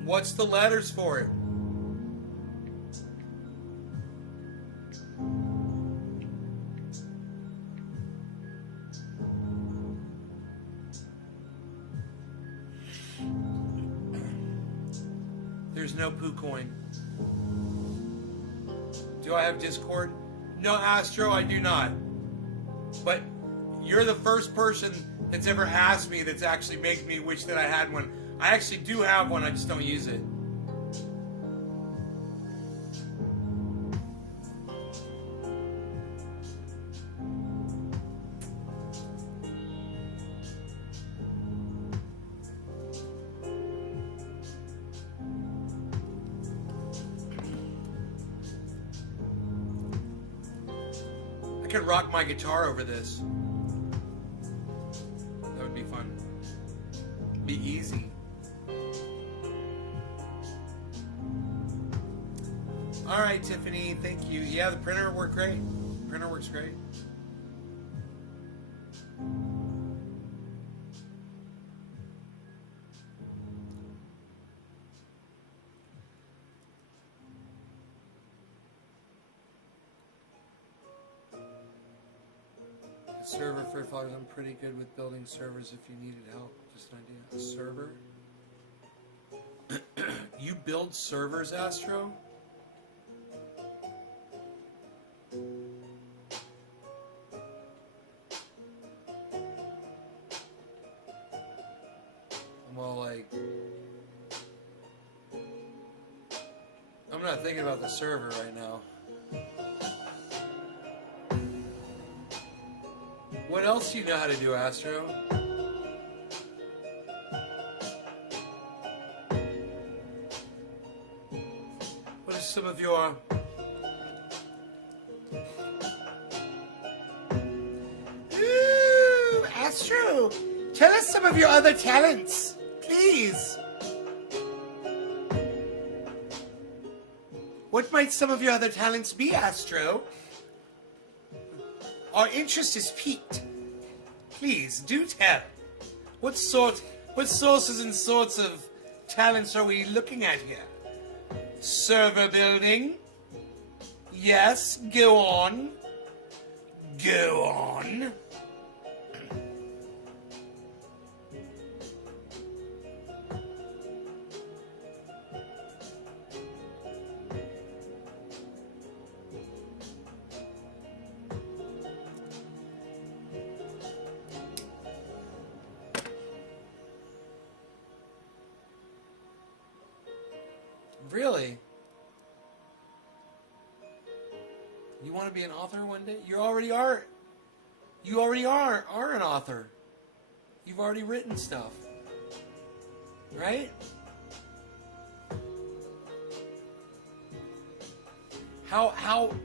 What's the letters for it? There's no poo coin. Do I have Discord? No, Astro, I do not. But you're the first person that's ever asked me that's actually making me wish that I had one. I actually do have one, I just don't use it. I could rock my guitar over this. That would be fun. Be easy. All right, Tiffany, thank you. Yeah, the printer worked great. Printer works great. Server for followers. I'm pretty good with building servers if you needed help. Just an idea. A server? You build servers, Astro? Well, like, I'm not thinking about the server right now. What else do you know how to do, Astro? What are some of your... Ooh, Astro! Tell us some of your other talents, please. What might some of your other talents be, Astro? Our interest is piqued. Please, do tell. What sources and sorts of talents are we looking at here? Server building? Yes, go on. Go on. Really? You want to be an author one day? You already are. You already are an author. You've already written stuff. Right? How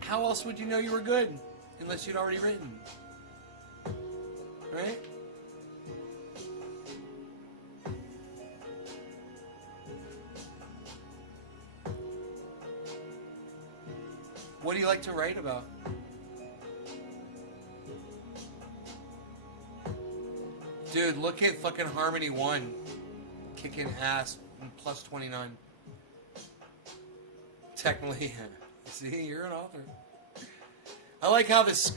else would you know you were good unless you'd already written? Right? What do you like to write about? Dude, look at fucking Harmony 1. Kicking ass. Plus 29. Technically, see, you're an author. I like how this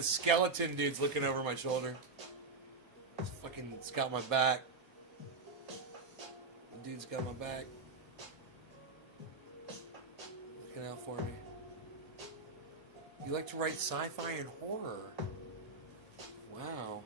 skeleton dude's looking over my shoulder. It's got my back. The dude's got my back. Looking out for me. You like to write sci-fi and horror. Wow.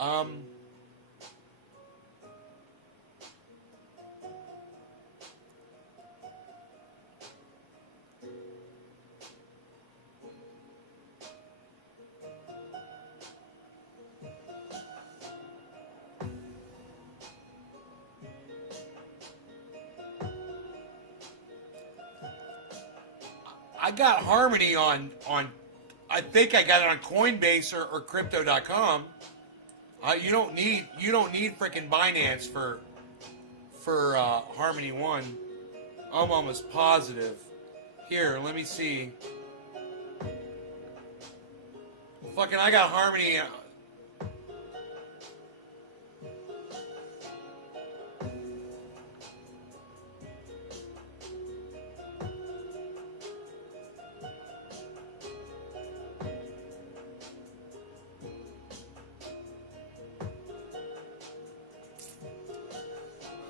Um, I got Harmony on I think I got it on Coinbase or Crypto.com. You don't need freaking Binance for Harmony 1. I'm almost positive. Here, let me see. Fucking, I got Harmony.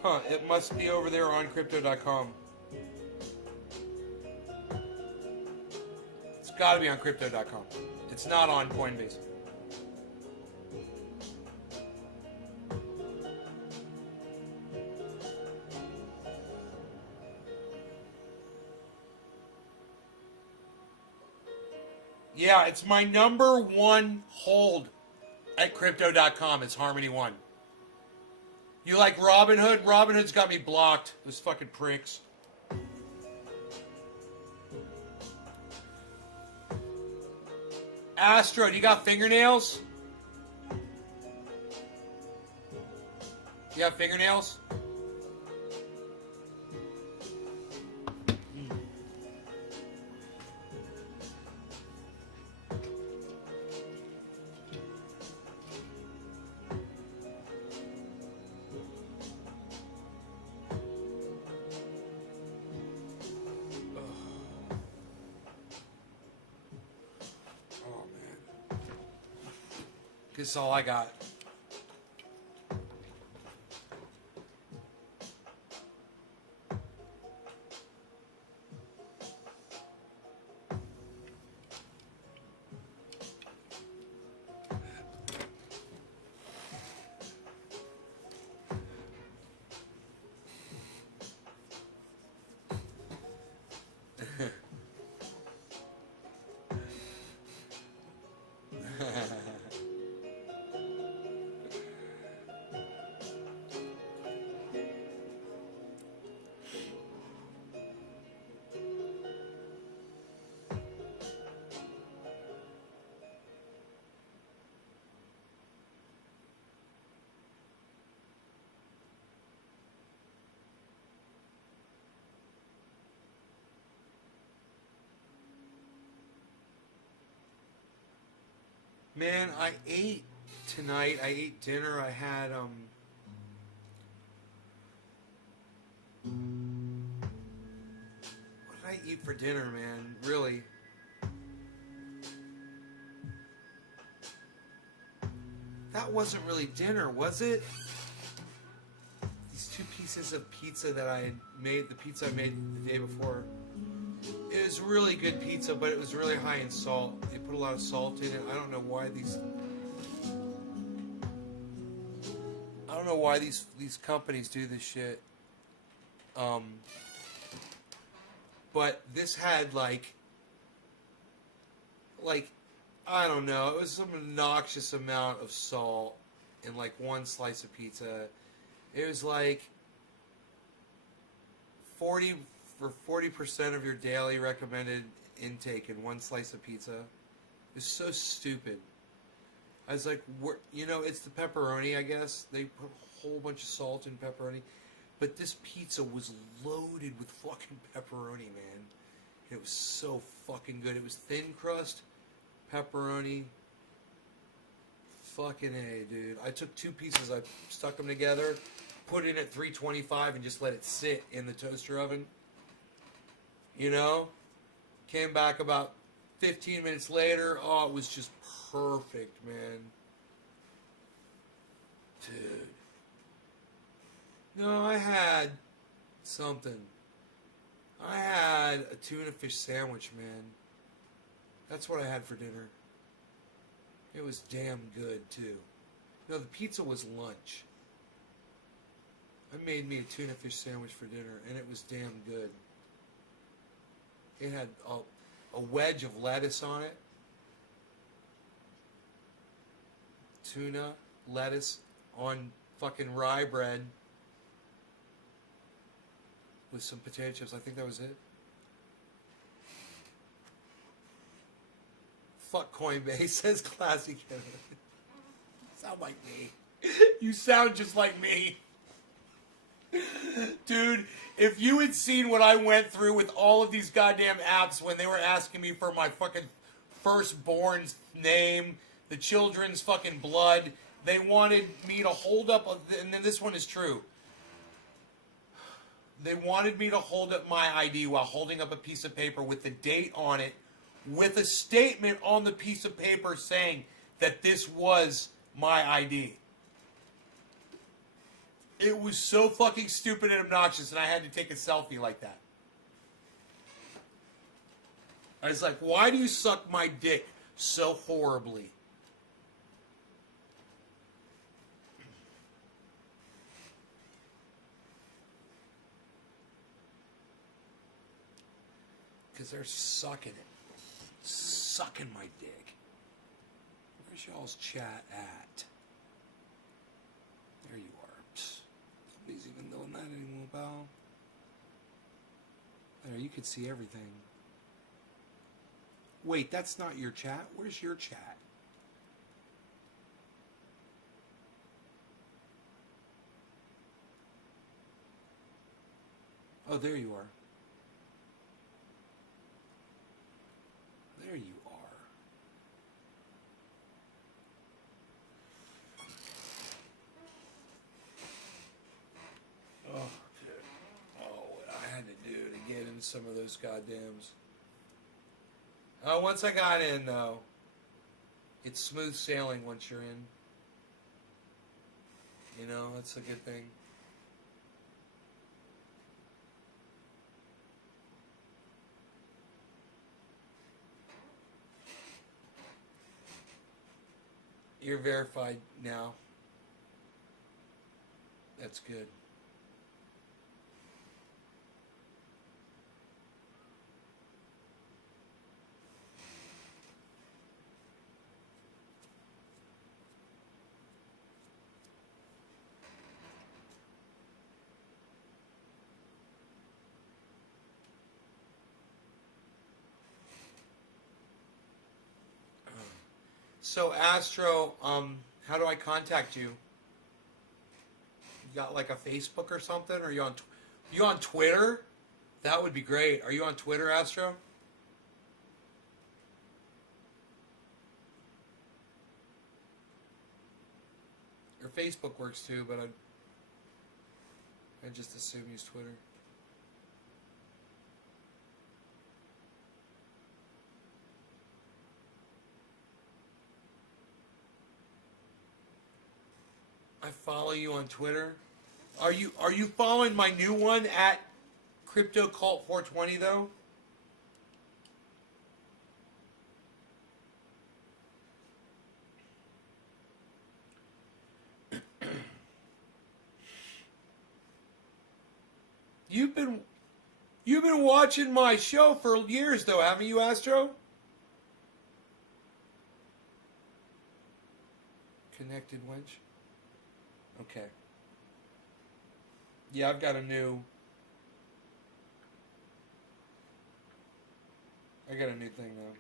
Huh, it must be over there on Crypto.com. It's gotta be on Crypto.com. It's not on Coinbase. Yeah, it's my number one hold at Crypto.com. It's Harmony 1. You like Robinhood? Robinhood's got me blocked. Those fucking pricks. Astro, do you got fingernails? You have fingernails? This is all I got. Man, I ate tonight. I ate dinner. I had what did I eat for dinner, man? Really? That wasn't really dinner, was it? These 2 pieces of pizza that I had made, the pizza I made the day before. It was really good pizza, but it was really high in salt. They put a lot of salt in it. I don't know why these companies do this shit. But this had like I don't know, it was some obnoxious amount of salt in like one slice of pizza. It was like 40% of your daily recommended intake in one slice of pizza. It's so stupid. I was like, it's the pepperoni, I guess. They put a whole bunch of salt in pepperoni. But this pizza was loaded with fucking pepperoni, man. It was so fucking good. It was thin crust, pepperoni. Fucking A, dude. I took 2 pieces, I stuck them together, put it at 325 and just let it sit in the toaster oven. Came back about 15 minutes later. Oh, it was just perfect, man. Dude. No, I had something. I had a tuna fish sandwich, man. That's what I had for dinner. It was damn good, too. No, the pizza was lunch. I made me a tuna fish sandwich for dinner, and it was damn good. It had a wedge of lettuce on it. Tuna, lettuce on fucking rye bread with some potato chips. I think that was it. Fuck Coinbase, says Classy Kevin. Sound like me. You sound just like me. Dude, if you had seen what I went through with all of these goddamn apps when they were asking me for my fucking firstborn's name, the children's fucking blood, they wanted me to hold up, and then this one is true. They wanted me to hold up my ID while holding up a piece of paper with the date on it, with a statement on the piece of paper saying that this was my ID. It was so fucking stupid and obnoxious, and I had to take a selfie like that. I was like, why do you suck my dick so horribly? Because they're sucking it. Sucking my dick. Where's y'all's chat at? There you are. Psst. Nobody's even doing that anymore, pal. There, you could see everything. Wait, that's not your chat? Where's your chat? Oh, there you are. There you are. Oh, dude. Oh, what I had to do to get in some of those goddams. Oh, once I got in, though, it's smooth sailing once you're in. You know, that's a good thing. You're verified now. That's good. So Astro, how do I contact you? You got like a Facebook or something? Or you on Twitter? That would be great. Are you on Twitter, Astro? Facebook works too, but I just assume use Twitter. I follow you on Twitter. Are you following my new one at Crypto Cult 420 though? You've been watching my show for years though, haven't you, Astro? Connected wench. Okay. Yeah, I've got a new thing now.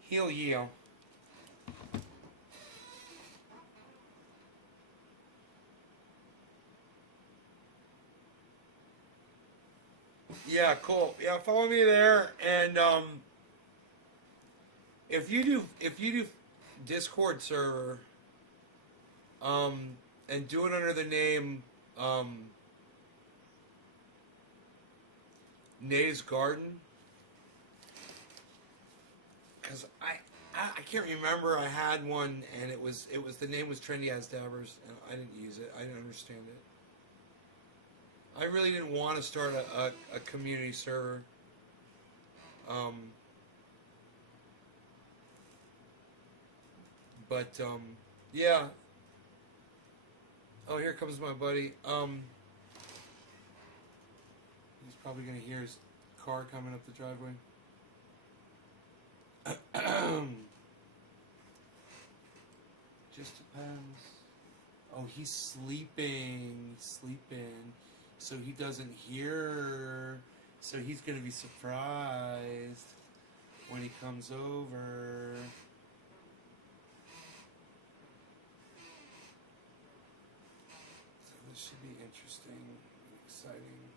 Heal Yale. Yeah, cool. Yeah, follow me there, and if you do Discord server, and do it under the name Nate's Garden, because I can't remember. I had one, and it was the name was Trendy As Dabbers, and I didn't use it. I didn't understand it. I really didn't want to start a community server. But yeah. Oh, here comes my buddy. He's probably gonna hear his car coming up the driveway. Just depends. Oh, he's sleeping. So he doesn't hear. So he's gonna be surprised when he comes over. So this should be interesting and exciting.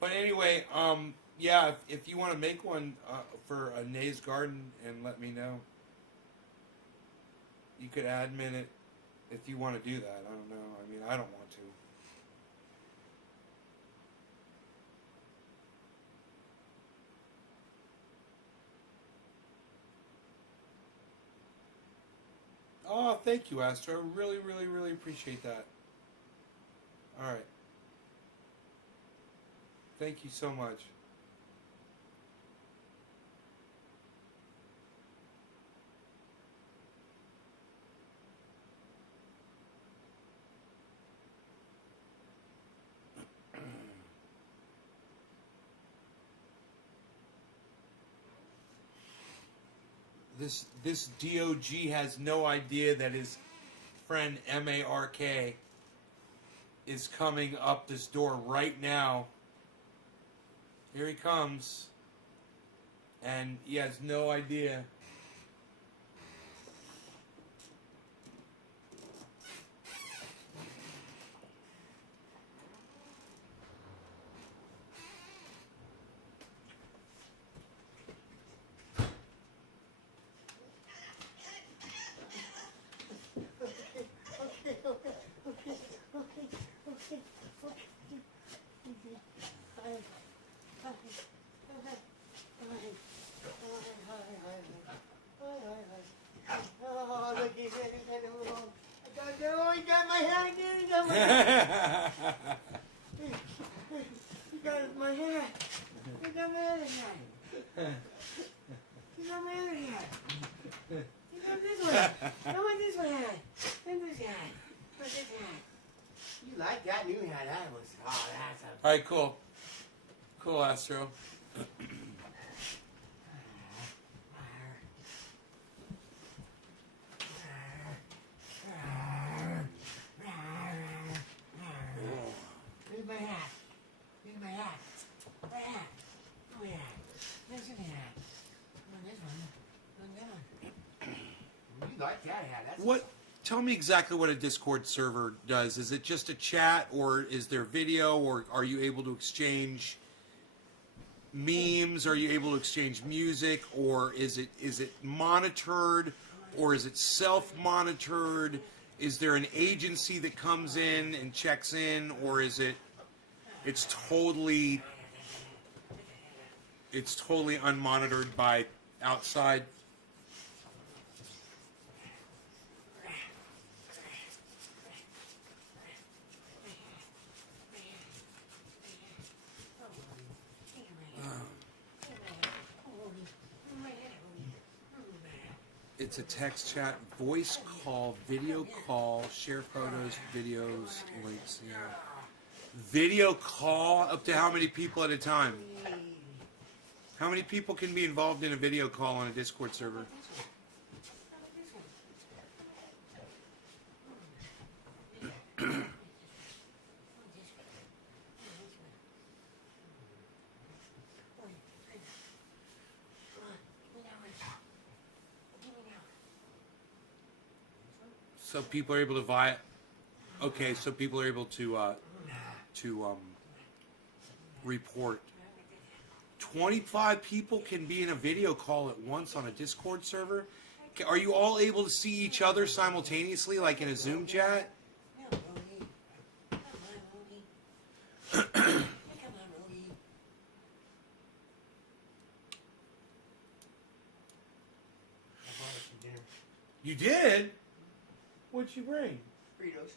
But anyway, yeah, if you want to make one for a Nate's Garden, and let me know. You could admin it if you want to do that. I don't know. I mean, I don't want to. Oh, thank you, Astro. Really, really, really appreciate that. All right. Thank you so much. This DOG has no idea that his friend MARK is coming up this door right now. Here he comes. And he has no idea. Oh, look, he got my hat again. He got my hat. He got my hat. He got my other hat. He got my other hat. He got this one. I want this one hat. And this hat. What's this hat? You like that new hat? That was, oh, that's a... All right, cool. Cool, Astro. Where's my hat? Where's my hat? My hat. Oh, yeah. There's your hat. Oh, this one. Oh, that one. You like that hat? That's What? Tell me exactly what a Discord server does. Is it just a chat, or is there video, or are you able to exchange memes? Are you able to exchange music, or is it monitored, or is it self-monitored? Is there an agency that comes in and checks in, or is it's totally unmonitored by outside? It's a text chat, voice call, video call, share photos, videos, links. Yeah. Video call up to how many people at a time? How many people can be involved in a video call on a Discord server? So people are able to Okay, so people are able to report. 25 people can be in a video call at once on a Discord server. Are you all able to see each other simultaneously, like in a Zoom chat? You did? What'd you bring? Burritos.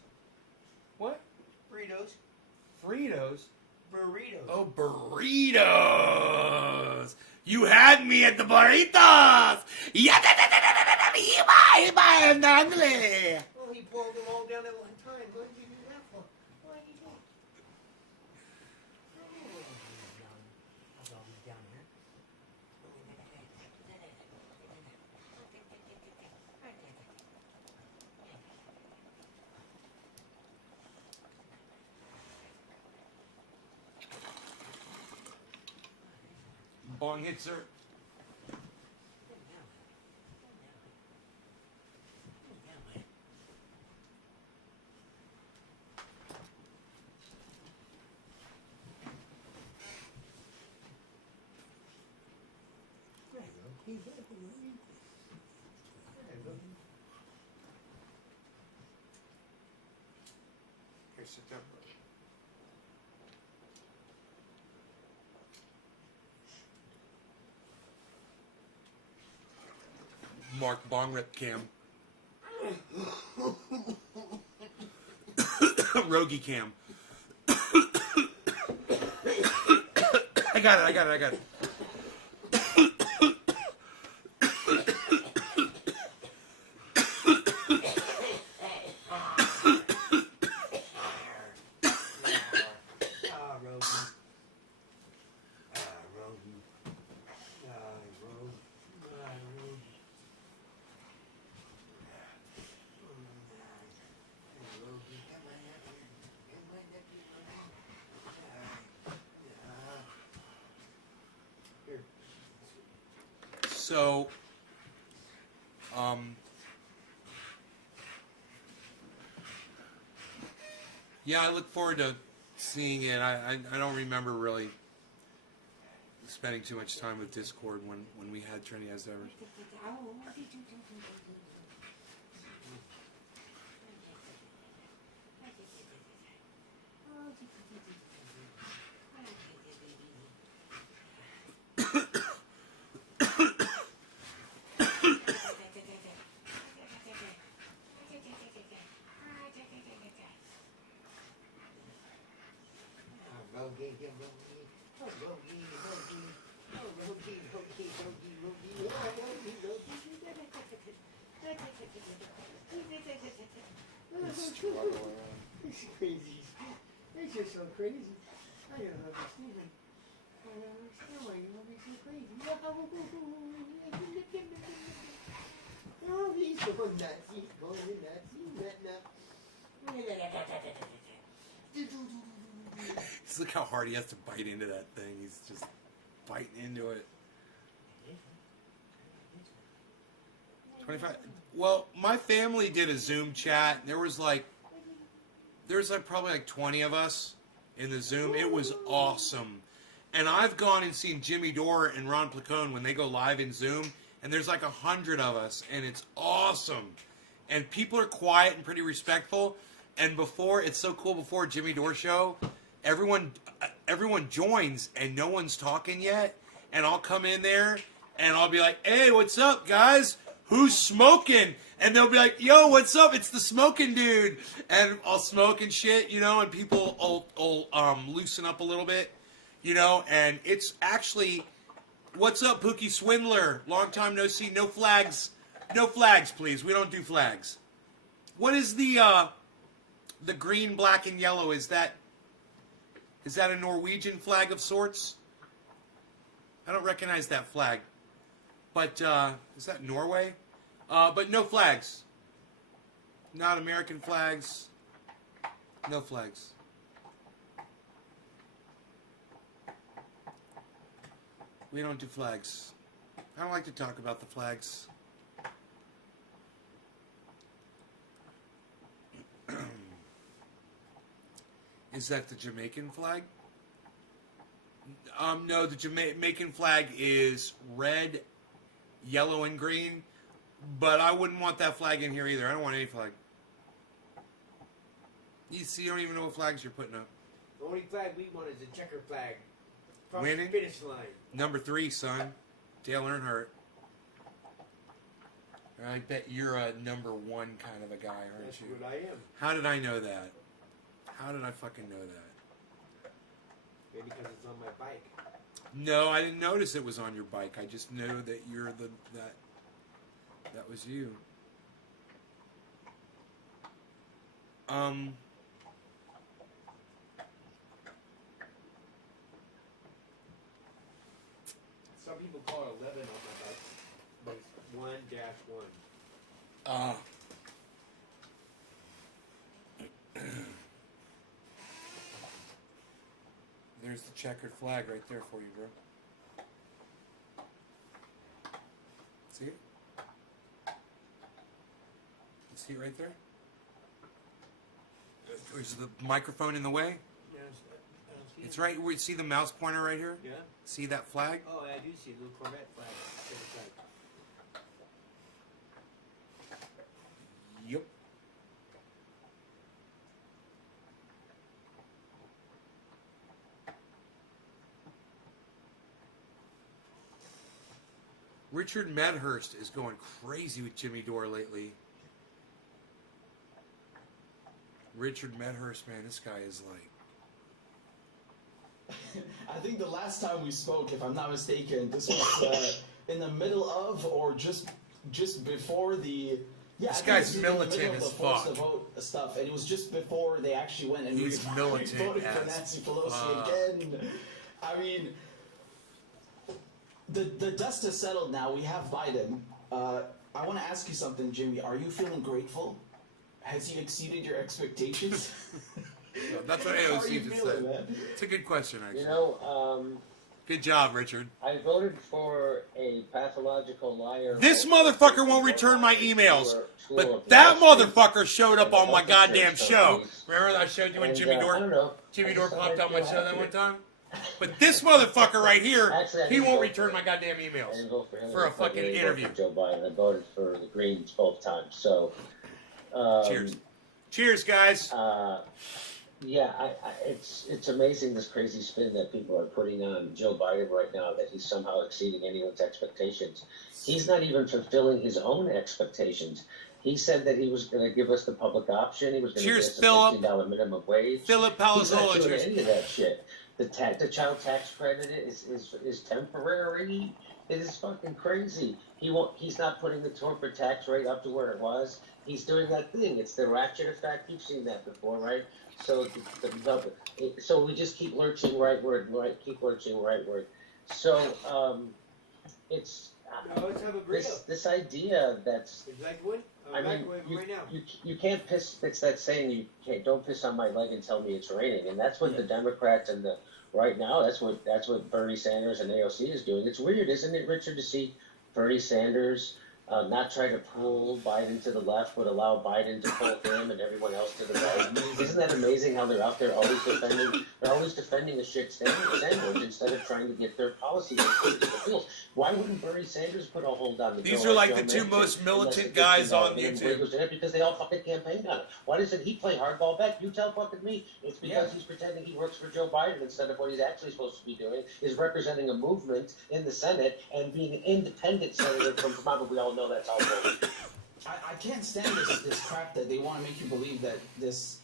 What? Burritos. Fritos? Burritos. Oh, burritos! You had me at the burritos! Yeah, Oh, he pulled them all down at one time. What did you do that for? What did you do? Oh, he's down here. Bong hits her. Here, sit down. Mark Bong Rip Cam. Rogie Cam. I got it. So, yeah, I look forward to seeing it. I don't remember really spending too much time with Discord when we had Trinity as ever. It's crazy. It's just so crazy. I don't understand. I don't understand why you want to be so crazy. Oh, he's going nuts. He's going nuts. Just look how hard he has to bite into that thing. He's just biting into it. 25. Well, my family did a Zoom chat. There was like probably like 20 of us in the Zoom. It was awesome. And I've gone and seen Jimmy Dore and Ron Placone when they go live in Zoom, and there's like 100 of us, and it's awesome. And people are quiet and pretty respectful. And it's so cool before Jimmy Dore show, everyone joins and no one's talking yet. And I'll come in there and I'll be like, "Hey, what's up, guys? Who's smoking?" And they'll be like, "Yo, what's up? It's the smoking dude." And I'll smoke and shit, and people will loosen up a little bit, and it's actually, "What's up, Pookie Swindler? Long time no see. No flags. No flags, please. We don't do flags." What is the green, black, and yellow? Is that a Norwegian flag of sorts? I don't recognize that flag. But, is that Norway? But no flags. Not American flags. No flags. We don't do flags. I don't like to talk about the flags. Is that the Jamaican flag? No, the Jamaican flag is red, yellow, and green. But I wouldn't want that flag in here either. I don't want any flag. You see, you don't even know what flags you're putting up. The only flag we want is the checker flag. From Winning? the finish line. Number 3, son. Dale Earnhardt. I bet you're a number 1 kind of a guy, aren't That's you? what I am. How did I know that? How did I fucking know that? Maybe because it's on my bike. No, I didn't notice it was on your bike. I just knew that you're that was you. Some people call it 11 on my bike, but it's 1-1. There's the checkered flag right there for you, bro. See it? You see it right there? Is the microphone in the way? Yes, I don't see It's it. right where you see the mouse pointer right here? Yeah? See that flag? Oh, I do see a little Corvette flag. To the side. Yep. Richard Medhurst is going crazy with Jimmy Dore lately. Richard Medhurst, man, this guy is like... I think the last time we spoke, if I'm not mistaken, this was in the middle of or just before the... Yeah, This I think guy's it was in the middle militant of the as force fuck. to vote stuff, and it was just before they actually went and He's militant voted for as Nancy Pelosi fuck. again. I mean, the dust has settled now. We have Biden. I want to ask you something, Jimmy. Are you feeling grateful? Has he exceeded your expectations? That's what How are you AOC just feeling, said. man? It's a good question, actually. Good job, Richard. I voted for a pathological liar. This motherfucker won't return my emails, but that motherfucker showed up on my goddamn show. Remember that I showed you when Jimmy I don't Dore know. Jimmy I Dore just popped thought on my I'd show that feel one time? But this motherfucker right here, Actually, I he didn't won't vote return for my him. goddamn I emails. didn't vote for him. For a fucking I didn't vote interview. for Joe Biden. I voted for the Greens both times. So, Cheers. Cheers, guys. Yeah, it's amazing this crazy spin that people are putting on Joe Biden right now, that he's somehow exceeding anyone's expectations. He's not even fulfilling his own expectations. He said that he was going to give us the public option. He was going to give Cheers, us a Philip. $15 minimum wage. Philip He's not Palazzolo. doing Cheers. any of that shit. The child tax credit is temporary. It is fucking crazy. He's not putting the corporate tax rate up to where it was. He's doing that thing. It's the ratchet effect. You've seen that before, right? So so we just keep lurching rightward, right? Keep lurching rightward. So it's Now let's have a burrito. this idea that's. Would you like one? I mean, microwave right now. you can't piss. It's that saying, don't piss on my leg and tell me it's raining, and that's what the Democrats and the right now. That's what Bernie Sanders and AOC is doing. It's weird, isn't it, Richard, to see Bernie Sanders not try to pull Biden to the left, but allow Biden to pull him and everyone else to the right. Isn't that amazing how they're out there always defending? They're always defending a shit sandwich instead of trying to get their policies according to the bills. Why wouldn't Bernie Sanders put a hold on the These bill are like Joe the two Manchin most unless militant it guys gets on involved in YouTube. Wiggles in it because they all fucking campaigned on it. Why doesn't he play hardball back? You tell fucking me. It's because he's pretending he works for Joe Biden instead of what he's actually supposed to be doing is representing a movement in the Senate and being an independent senator from Vermont. But we all know that's all bullshit. I can't stand this crap that they want to make you believe that this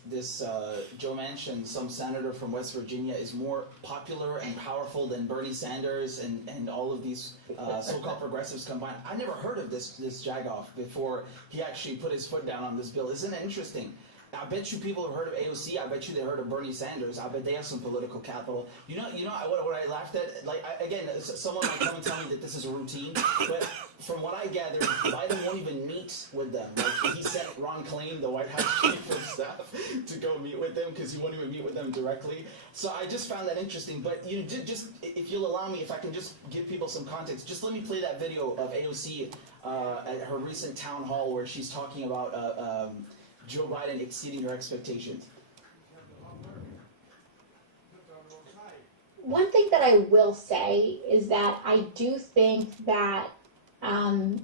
Joe Manchin, some senator from West Virginia, is more popular and powerful than Bernie Sanders and all of these so-called progressives combined. I never heard of this jagoff before he actually put his foot down on this bill. Isn't it interesting? I bet you people have heard of AOC. I bet you they heard of Bernie Sanders. I bet they have some political capital. You know what I laughed at? Like again, someone might come and tell me that this is a routine, but from what I gather, Biden won't even meet with them. Like he sent Ron Klain, the White House chief of staff, to go meet with them because he won't even meet with them directly. So I just found that interesting. But just if you'll allow me, if I can just give people some context, just let me play that video of AOC at her recent town hall where she's talking about. Joe Biden exceeding her expectations. One thing that I will say is that I do think that the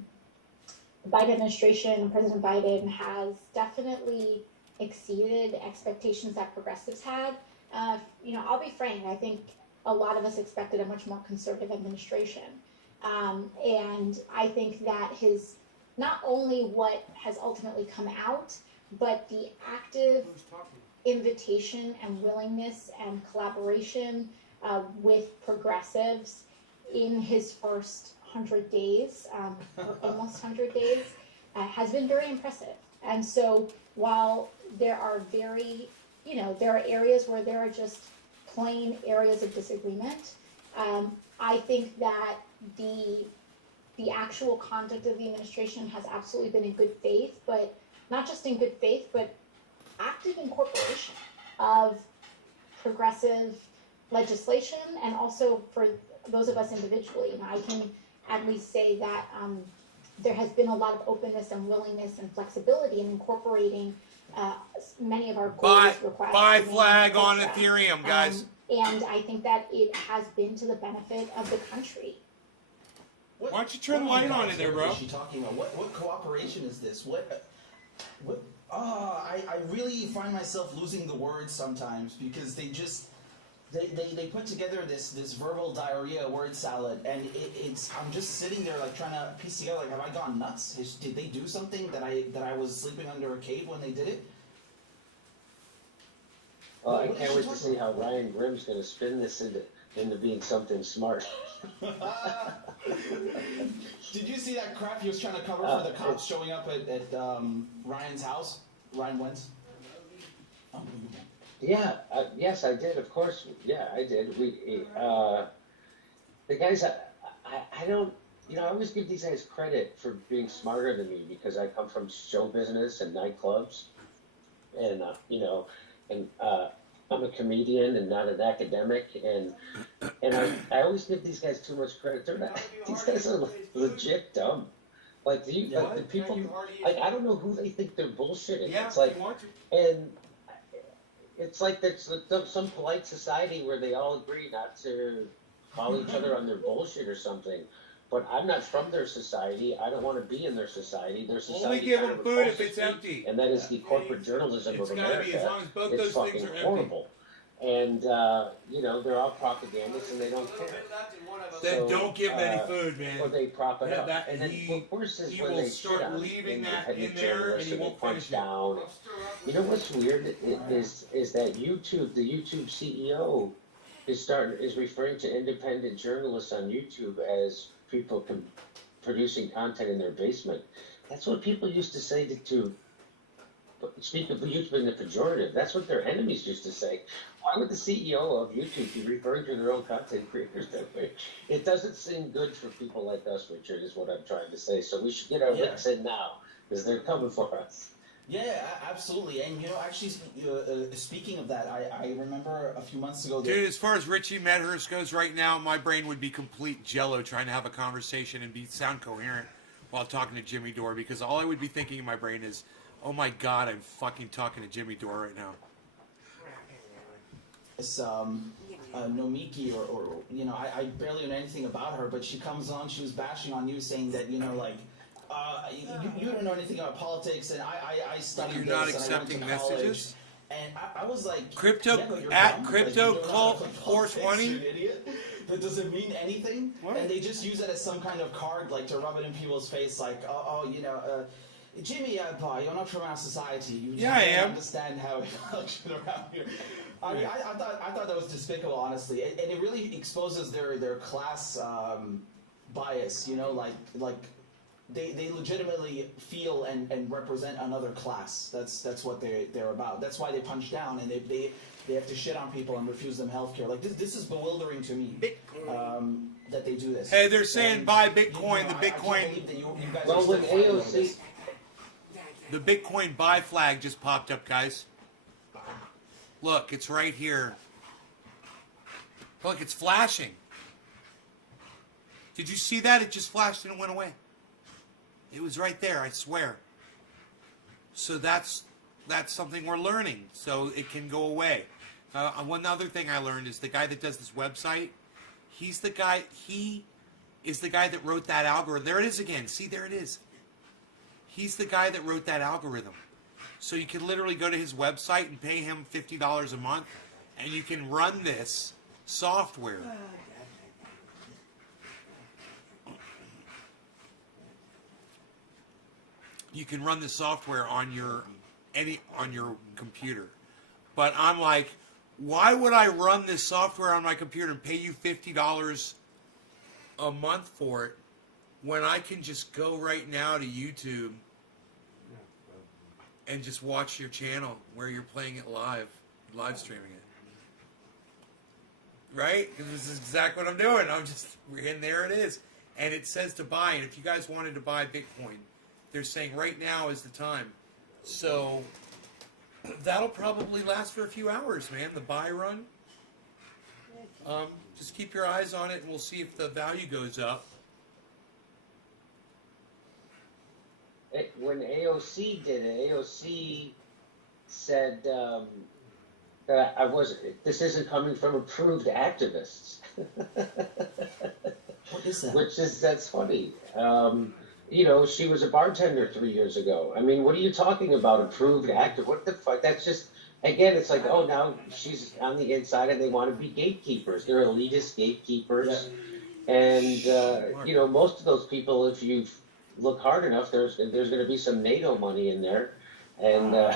Biden administration, President Biden, has definitely exceeded expectations that progressives had. I'll be frank, I think a lot of us expected a much more conservative administration. And I think that not only what has ultimately come out, but the active invitation and willingness and collaboration with progressives in his first 100 days, or almost 100 days, has been very impressive. And so while there are there are areas where there are just plain areas of disagreement, I think that the actual conduct of the administration has absolutely been in good faith, but not just in good faith, but active incorporation of progressive legislation, and also for those of us individually. And I can at least say that there has been a lot of openness and willingness and flexibility in incorporating many of our goals, requests. Buy flag on et cetera. Ethereum, guys. And I think that it has been to the benefit of the country. Why don't you turn the light on in there, bro? What is she talking about? What cooperation is this? I really find myself losing the words sometimes because they put together this verbal diarrhea word salad, and I'm just sitting there like trying to piece together, like, have I gone nuts? Did they do something that I was sleeping under a cave when they did it? I can't wait to see how Ryan Grimm's going to spin this into being something smart. Did you see that crap he was trying to cover for the cops showing up at Ryan's house? Ryan Wentz? Unbelievable. Yeah, yes, I did. Of course, yeah, I did. The guys, I don't, I always give these guys credit for being smarter than me because I come from show business and nightclubs, and I'm a comedian and not an academic, and And I always give these guys too much credit. They're not. These guys are legit dumb. Like like the people. Like I don't know who they think they're bullshitting. It's like, and it's like there's some polite society where they all agree not to call each other on their bullshit or something. But I'm not from their society. I don't want to be in their society. Their society Only give kind them of food if repulses it's me, empty. and that is the corporate journalism It's of gotta America. be as long as both It's those fucking things are empty. horrible. And you know, they're all propagandists and they don't care. Then So, don't give them any food, Or man. they prop it Yeah, up. that- And then he- worse is he when will they start shit on leaving that independent in there, and journalists he and they won't punch finish it. down. You know what's weird is that YouTube, the YouTube CEO, is referring to independent journalists on YouTube as people producing content in their basement. That's what people used to say to speak of YouTube in the pejorative. That's what their enemies used to say. Why would the CEO of YouTube be referring to their own content creators that way? It doesn't seem good for people like us, Richard, is what I'm trying to say. So we should get our licks in now, because they're coming for us. Yeah, absolutely. And you know, actually, speaking of that, I remember a few months ago. Dude, as far as Richie Medhurst goes right now, my brain would be complete jello trying to have a conversation and sound coherent while talking to Jimmy Dore, because all I would be thinking in my brain is, oh my God, I'm fucking talking to Jimmy Dore right now. This Nomiki, or you know, I barely know anything about her, but she comes on, she was bashing on you, saying that, you know, like, you don't know anything about politics, and I studied You're this, not and accepting I went to college. messages? And I was like, Crypto yeah, but you're at dumb, Crypto because you don't know Cult how to play 420? politics, you idiot. That doesn't mean anything, What? and they just use it as some kind of card, like to rub it in people's face, like, you know, Jimmy, you're not from our society. You Yeah, I don't am. understand how it functions around here. I mean, I thought that was despicable, honestly, and it really exposes their class bias. You know, like they legitimately feel and represent another class. That's what they're about. That's why they punch down and they have to shit on people and refuse them healthcare. Like this is bewildering to me. That they do this. Hey, they're saying And, buy you Bitcoin. know, The I can't Bitcoin, believe that you guys Well, are still when fighting over AOC this. the Bitcoin buy flag just popped up, guys. Look, it's right here. Look, it's flashing. Did you see that? It just flashed and it went away. It was right there, I swear. So that's something we're learning. So it can go away. One other thing I learned is the guy that does this website, he is the guy that wrote that algorithm. There it is again. See, there it is. He's the guy that wrote that algorithm. So you can literally go to his website and pay him $50 a month, and you can run this software. You can run the software on your computer. But I'm like, why would I run this software on my computer and pay you $50 a month for it when I can just go right now to YouTube and just watch your channel where you're playing it live streaming it? Right? Because this is exactly what I'm doing. And there it is. And it says to buy. And if you guys wanted to buy Bitcoin, they're saying right now is the time. So that'll probably last for a few hours, man. The buy run. Just keep your eyes on it, and we'll see if the value goes up. When AOC did it, AOC said that this isn't coming from approved activists. What is that? That's funny. You know, she was a bartender 3 years ago. I mean, what are you talking about, approved active? What the fuck? That's just, again, it's like, oh, now she's on the inside and they want to be gatekeepers. They're elitist gatekeepers. Yeah. And, you know, most of those people, if you look hard enough, there's going to be some NATO money in there. And,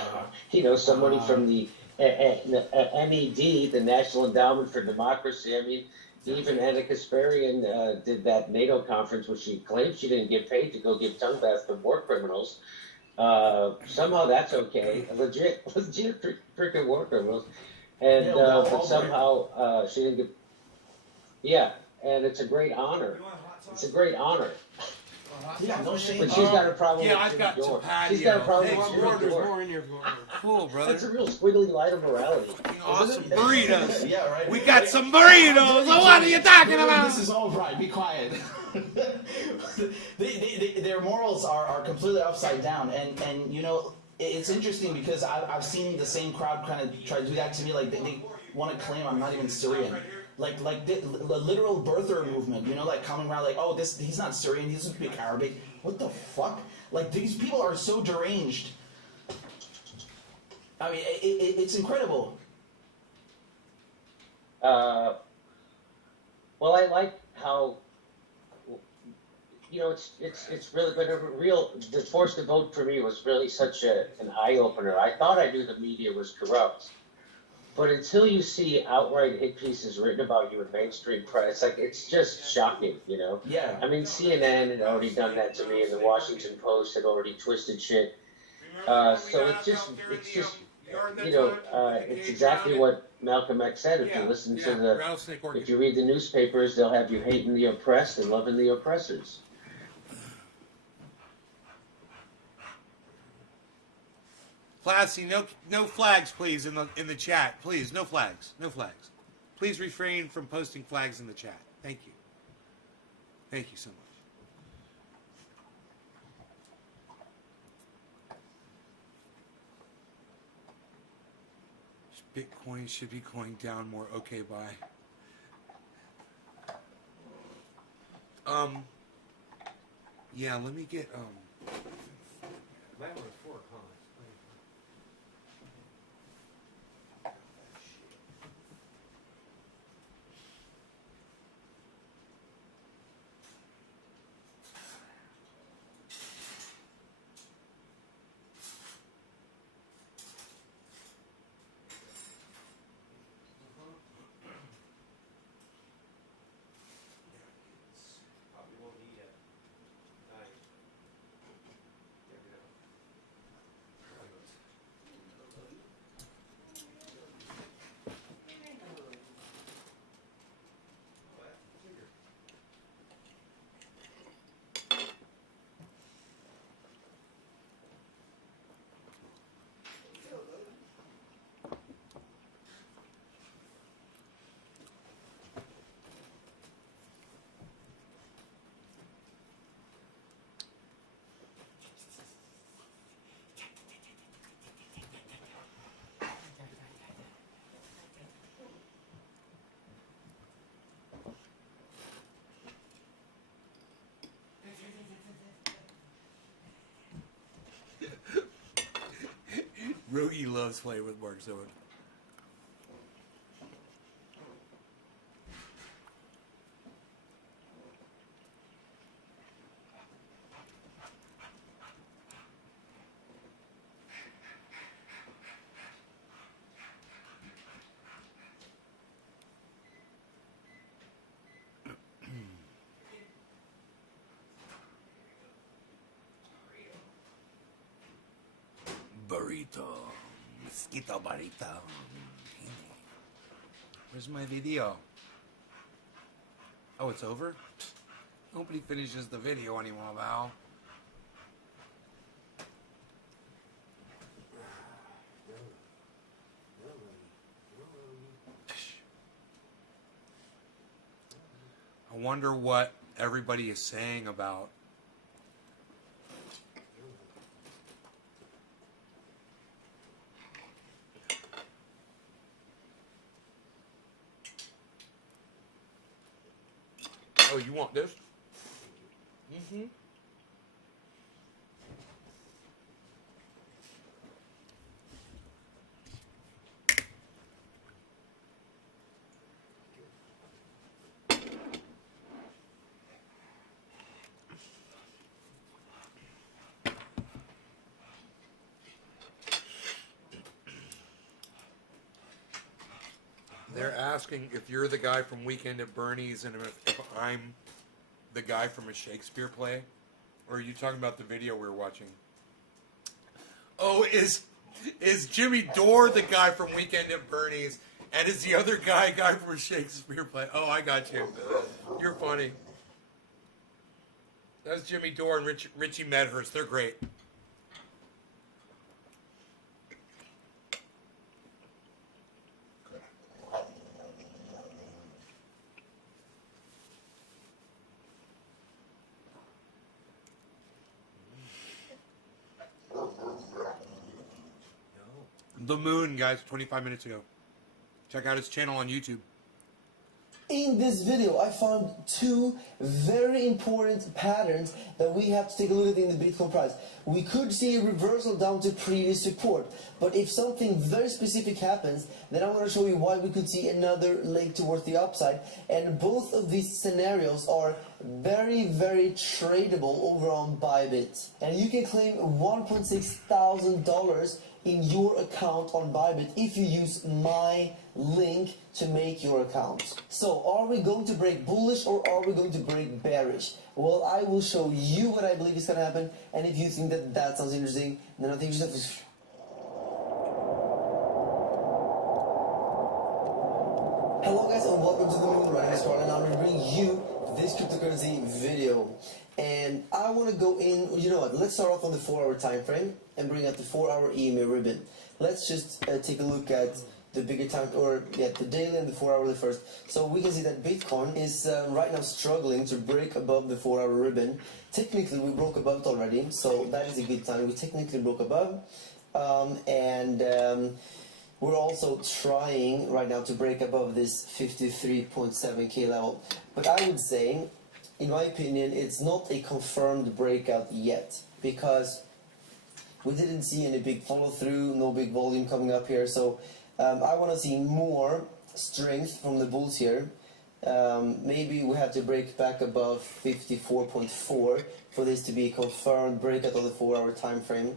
you know, some money from the NED, the National Endowment for Democracy. I mean, even Anna Kasparian did that NATO conference, which she claimed she didn't get paid to go give tongue baths to war criminals. Somehow that's okay, legit freaking war criminals, and but somehow she didn't get. Yeah, and it's a great honor. It's a great honor. Yeah, no shame. But she's got a problem Yeah, with I've Jimmy got Dore. some She's got a patio. problem Hey, with more, Jimmy There's Dore. more in here. Cool, brother. That's a real squiggly light of morality. Awesome burritos. Yeah, right. We got some burritos. What are you talking about? This is all right. Be quiet. Their morals are completely upside down, and you know it's interesting because I've seen the same crowd kind of try to do that to me. Like they want to claim I'm not even Syrian. Like the literal birther movement, you know, like coming around like, oh, he's not Syrian, he doesn't speak Arabic. What the fuck? Like these people are so deranged. I mean, it's incredible. Well, I like how, you know, it's really been a real. The Force to Vote for me was really such an eye opener. I thought I knew the media was corrupt, but until you see outright hit pieces written about you in mainstream press, like it's just shocking, you know. Yeah. I mean, CNN had already done that to me, and the Washington Post had already twisted shit. So it's just, you know, it's exactly what Malcolm X said. If you listen to rattlesnake organ. if you read the newspapers, they'll have you hating the oppressed and loving the oppressors. Classy, no flags, please, in the chat. Please, no flags. No flags. Please refrain from posting flags in the chat. Thank you. Thank you so much. Bitcoin should be going down more. Okay, bye. Yeah, let me get Rogie loves playing with Mark Zone. Burrito. Mosquito burrito. Where's my video? Oh, it's over? Nobody finishes the video anymore, Val. I wonder what everybody is saying about Oh, you want this? Mm-hmm. They're asking if you're the guy from Weekend at Bernie's and if I'm the guy from a Shakespeare play. Or are you talking about the video we were watching? Oh, is Jimmy Dore the guy from Weekend at Bernie's? And is the other guy from a Shakespeare play? Oh, I got you. You're funny. That's Jimmy Dore and Richie Medhurst. They're great. The Moon, guys, 25 minutes ago. Check out his channel on YouTube. In this video, I found two very important patterns that we have to take a look at in the Bitcoin price. We could see a reversal down to previous support, but if something very specific happens, then I want to show you why we could see another leg towards the upside. And both of these scenarios are very, very tradable over on Bybit. And you can claim $1.6 thousand in your account on Bybit if you use my link to make your account. So are we going to break bullish or are we going to break bearish? Well, I will show you what I believe is going to happen, and if you think that that sounds interesting, then I think you should have to... Hello guys, and welcome to the Moon. My name is Carl, and I'm going to bring you this cryptocurrency video. And I want to go in, you know what, let's start off on the 4-hour time frame and bring out the 4-hour EMA ribbon. Let's just take a look at the bigger time, or yeah, the daily and the 4-hourly first. So we can see that Bitcoin is right now struggling to break above the 4-hour ribbon. Technically we broke above it already, so that is a good sign. We technically broke above, we're also trying right now to break above this 53.7k level. But I would say, in my opinion, it's not a confirmed breakout yet, because we didn't see any big follow through, no big volume coming up here. So I want to see more strength from the bulls here. Maybe we have to break back above 54.4 for this to be a confirmed breakout on the 4-hour time frame,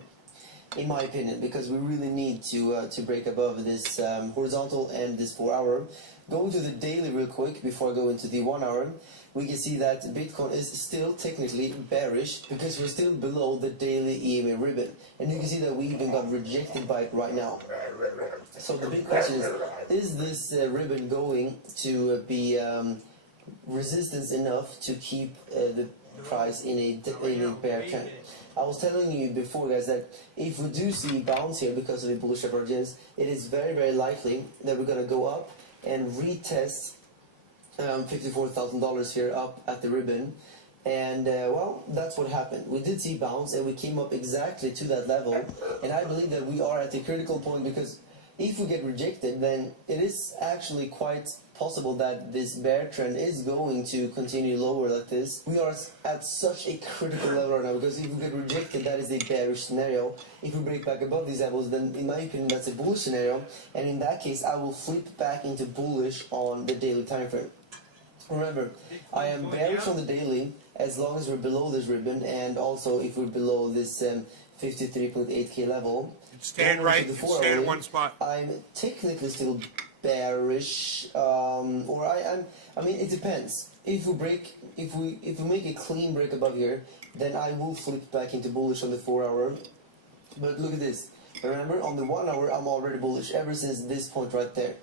in my opinion, because we really need to break above this horizontal and this 4-hour. Going to the daily real quick before I go into the 1-hour, we can see that Bitcoin is still technically bearish because we're still below the daily EMA ribbon. And you can see that we even got rejected by it right now. So the big question is this ribbon going to be resistance enough to keep the price in a bear trend? I was telling you before, guys, that if we do see bounce here because of the bullish divergence, it is very, very likely that we're going to go up and retest $54,000 here up at the ribbon. And well, that's what happened. We did see bounce and we came up exactly to that level, and I believe that we are at the critical point, because if we get rejected, then it is actually quite possible that this bear trend is going to continue lower like this. We are at such a critical level right now, because if we get rejected, that is a bearish scenario. If we break back above these levels, then in my opinion that's a bullish scenario, and in that case I will flip back into bullish on the daily time frame. Remember, I am bearish on the daily as long as we're below this ribbon, and also if we're below this 53.8k level. Stand right, stand in one spot. I'm technically still bearish, or I mean it depends. If we make a clean break above here, then I will flip back into bullish on the 4-hour. But look at this. Remember, on the 1-hour I'm already bullish ever since this point right there.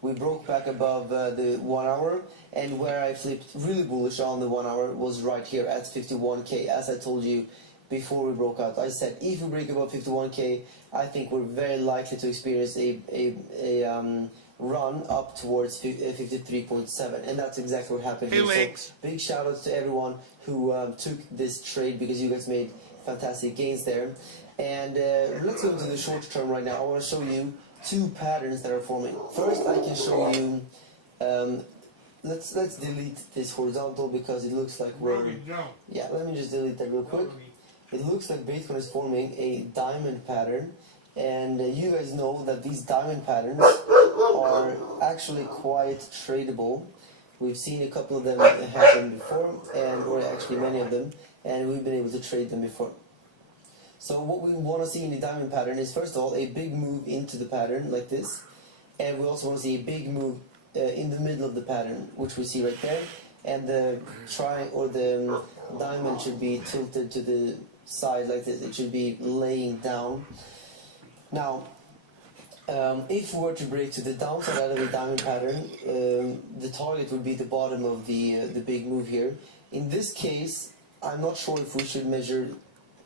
We broke back above the 1-hour, and where I flipped really bullish on the 1-hour was right here at 51k. As I told you before we broke out, I said if we break above 51k, I think we're very likely to experience a run up towards 53.7, and that's exactly what happened. Hey, here. Legs. So big shout outs to everyone who took this trade, because you guys made fantastic gains there. And let's go into the short term right now. I want to show you two patterns that are forming. First, I can show you. Let's delete this horizontal because it looks like we're. Yeah, let me just delete that real quick. It looks like Bitcoin is forming a diamond pattern, and you guys know that these diamond patterns are actually quite tradable. We've seen a couple of them happen before, or actually many of them, and we've been able to trade them before. So what we want to see in the diamond pattern is, first of all, a big move into the pattern like this, and we also want to see a big move in the middle of the pattern, which we see right there, and the the diamond should be tilted to the side like this. It should be laying down. Now, if we were to break to the downside out of the diamond pattern, the target would be the bottom of the big move here. In this case, I'm not sure if we should measure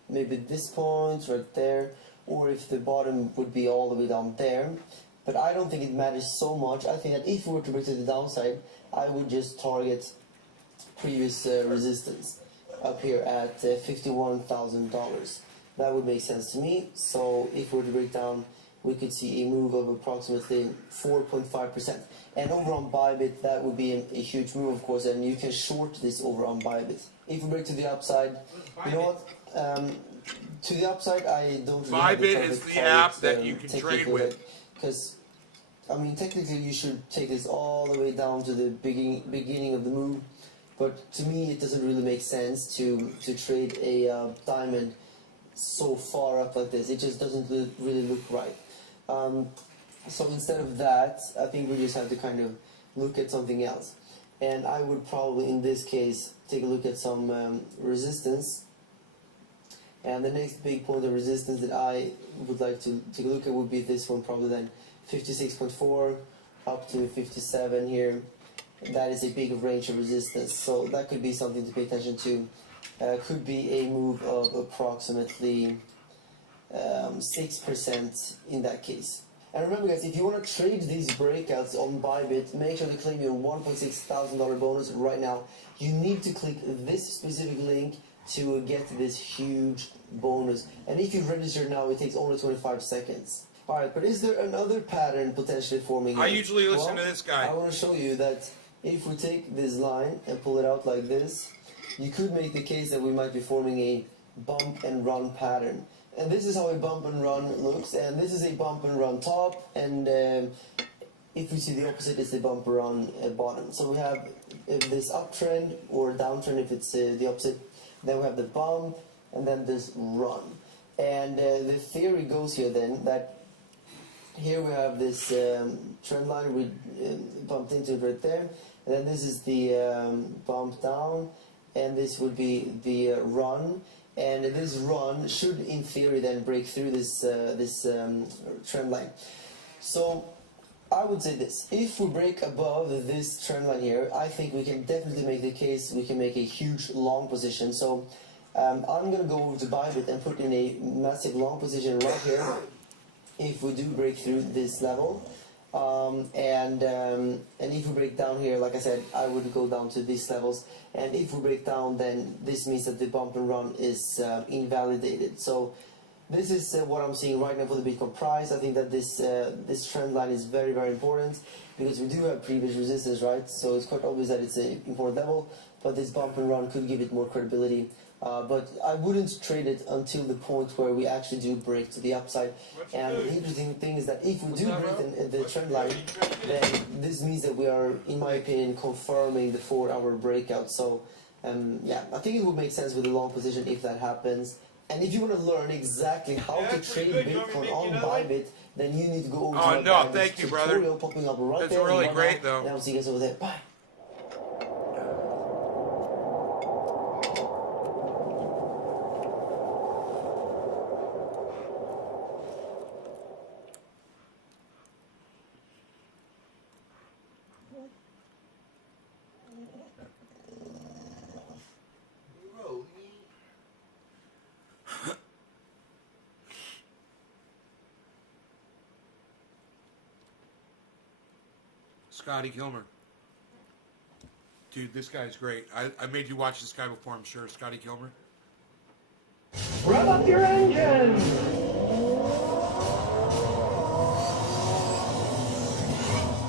maybe this point right there, or if the bottom would be all the way down there. But I don't think it matters so much. I think that if we were to break to the downside, I would just target previous resistance up here at $51,000. That would make sense to me. So if we were to break down, we could see a move of approximately 4.5%. And over on Bybit, that would be a huge move, of course, and you can short this over on Bybit. If we break to the upside, you know what? To the upside, I don't really have Bybit the is perfect the app target, that you can take a trade look with. at, because I mean, technically you should take this all the way down to the beginning of the move, but to me it doesn't really make sense to trade a diamond so far up like this. It just doesn't really look right. So instead of that, I think we just have to kind of look at something else. And I would probably, in this case, take a look at some resistance. And the next big point of resistance that I would like to take a look at would be this one, probably then 56.4 up to 57 here. That is a big range of resistance, so that could be something to pay attention to. Could be a move of approximately 6% in that case. And remember guys, if you want to trade these breakouts on Bybit, make sure to claim your $1,600 bonus right now. You need to click this specific link to get this huge bonus. And if you register now, it takes only 25 seconds. Alright, but is there another pattern potentially forming here? I usually listen to this guy. I want to show you that if we take this line and pull it out like this, you could make the case that we might be forming a bump and run pattern. And this is how a bump and run looks, and this is a bump and run top, and if we see the opposite, it's the bump and run bottom. So we have this uptrend or downtrend if it's the opposite. Then we have the bump, and then this run. And the theory goes here then that here we have this trend line we bumped into it right there, and then this is the bump down, and this would be the run. And this run should, in theory, then break through this trend line. So I would say this: if we break above this trend line here, I think we can definitely make the case we can make a huge long position. So I'm going to go over to Bybit and put in a massive long position right here. If we do break through this level, and if we break down here, like I said, I would go down to these levels. And if we break down, then this means that the bump and run is invalidated. So this is what I'm seeing right now for the Bitcoin price. I think that this trend line is very, very important because we do have previous resistance, right? So it's quite obvious that it's an important level, but this bump and run could give it more credibility. But I wouldn't trade it until the point where we actually do break to the upside. And the interesting thing is that if we do break the trend line, then this means that we are, in my opinion, confirming the 4-hour breakout. So yeah, I think it would make sense with a long position if that happens. And if you want to learn exactly how to trade Bitcoin on Bybit, then you need to go over to my Bybit thank you, brother. tutorial popping up right That's there. really great, though. And I'll see you guys over there. Bye. Scotty Kilmer. Dude, this guy's great. I made you watch this guy before, I'm sure. Scotty Kilmer. Rev up your engine!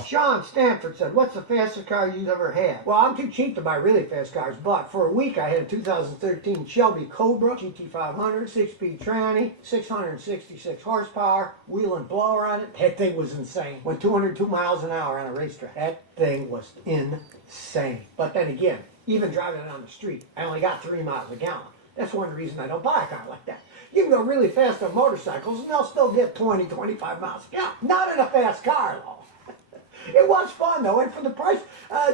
Sean Stanford said, what's the fastest car you've ever had? Well, I'm too cheap to buy really fast cars, but for a week I had a 2013 Shelby Cobra GT500, 6-speed tranny, 666 horsepower, wheel and blower on it. That thing was insane. Went 202 miles an hour on a racetrack. That thing was insane. But then again, even driving it on the street, I only got 3 miles a gallon. That's one reason I don't buy a car like that. You can go really fast on motorcycles and they'll still get 20, 25 miles a gallon. Not in a fast car, though. It was fun, though, and for the price,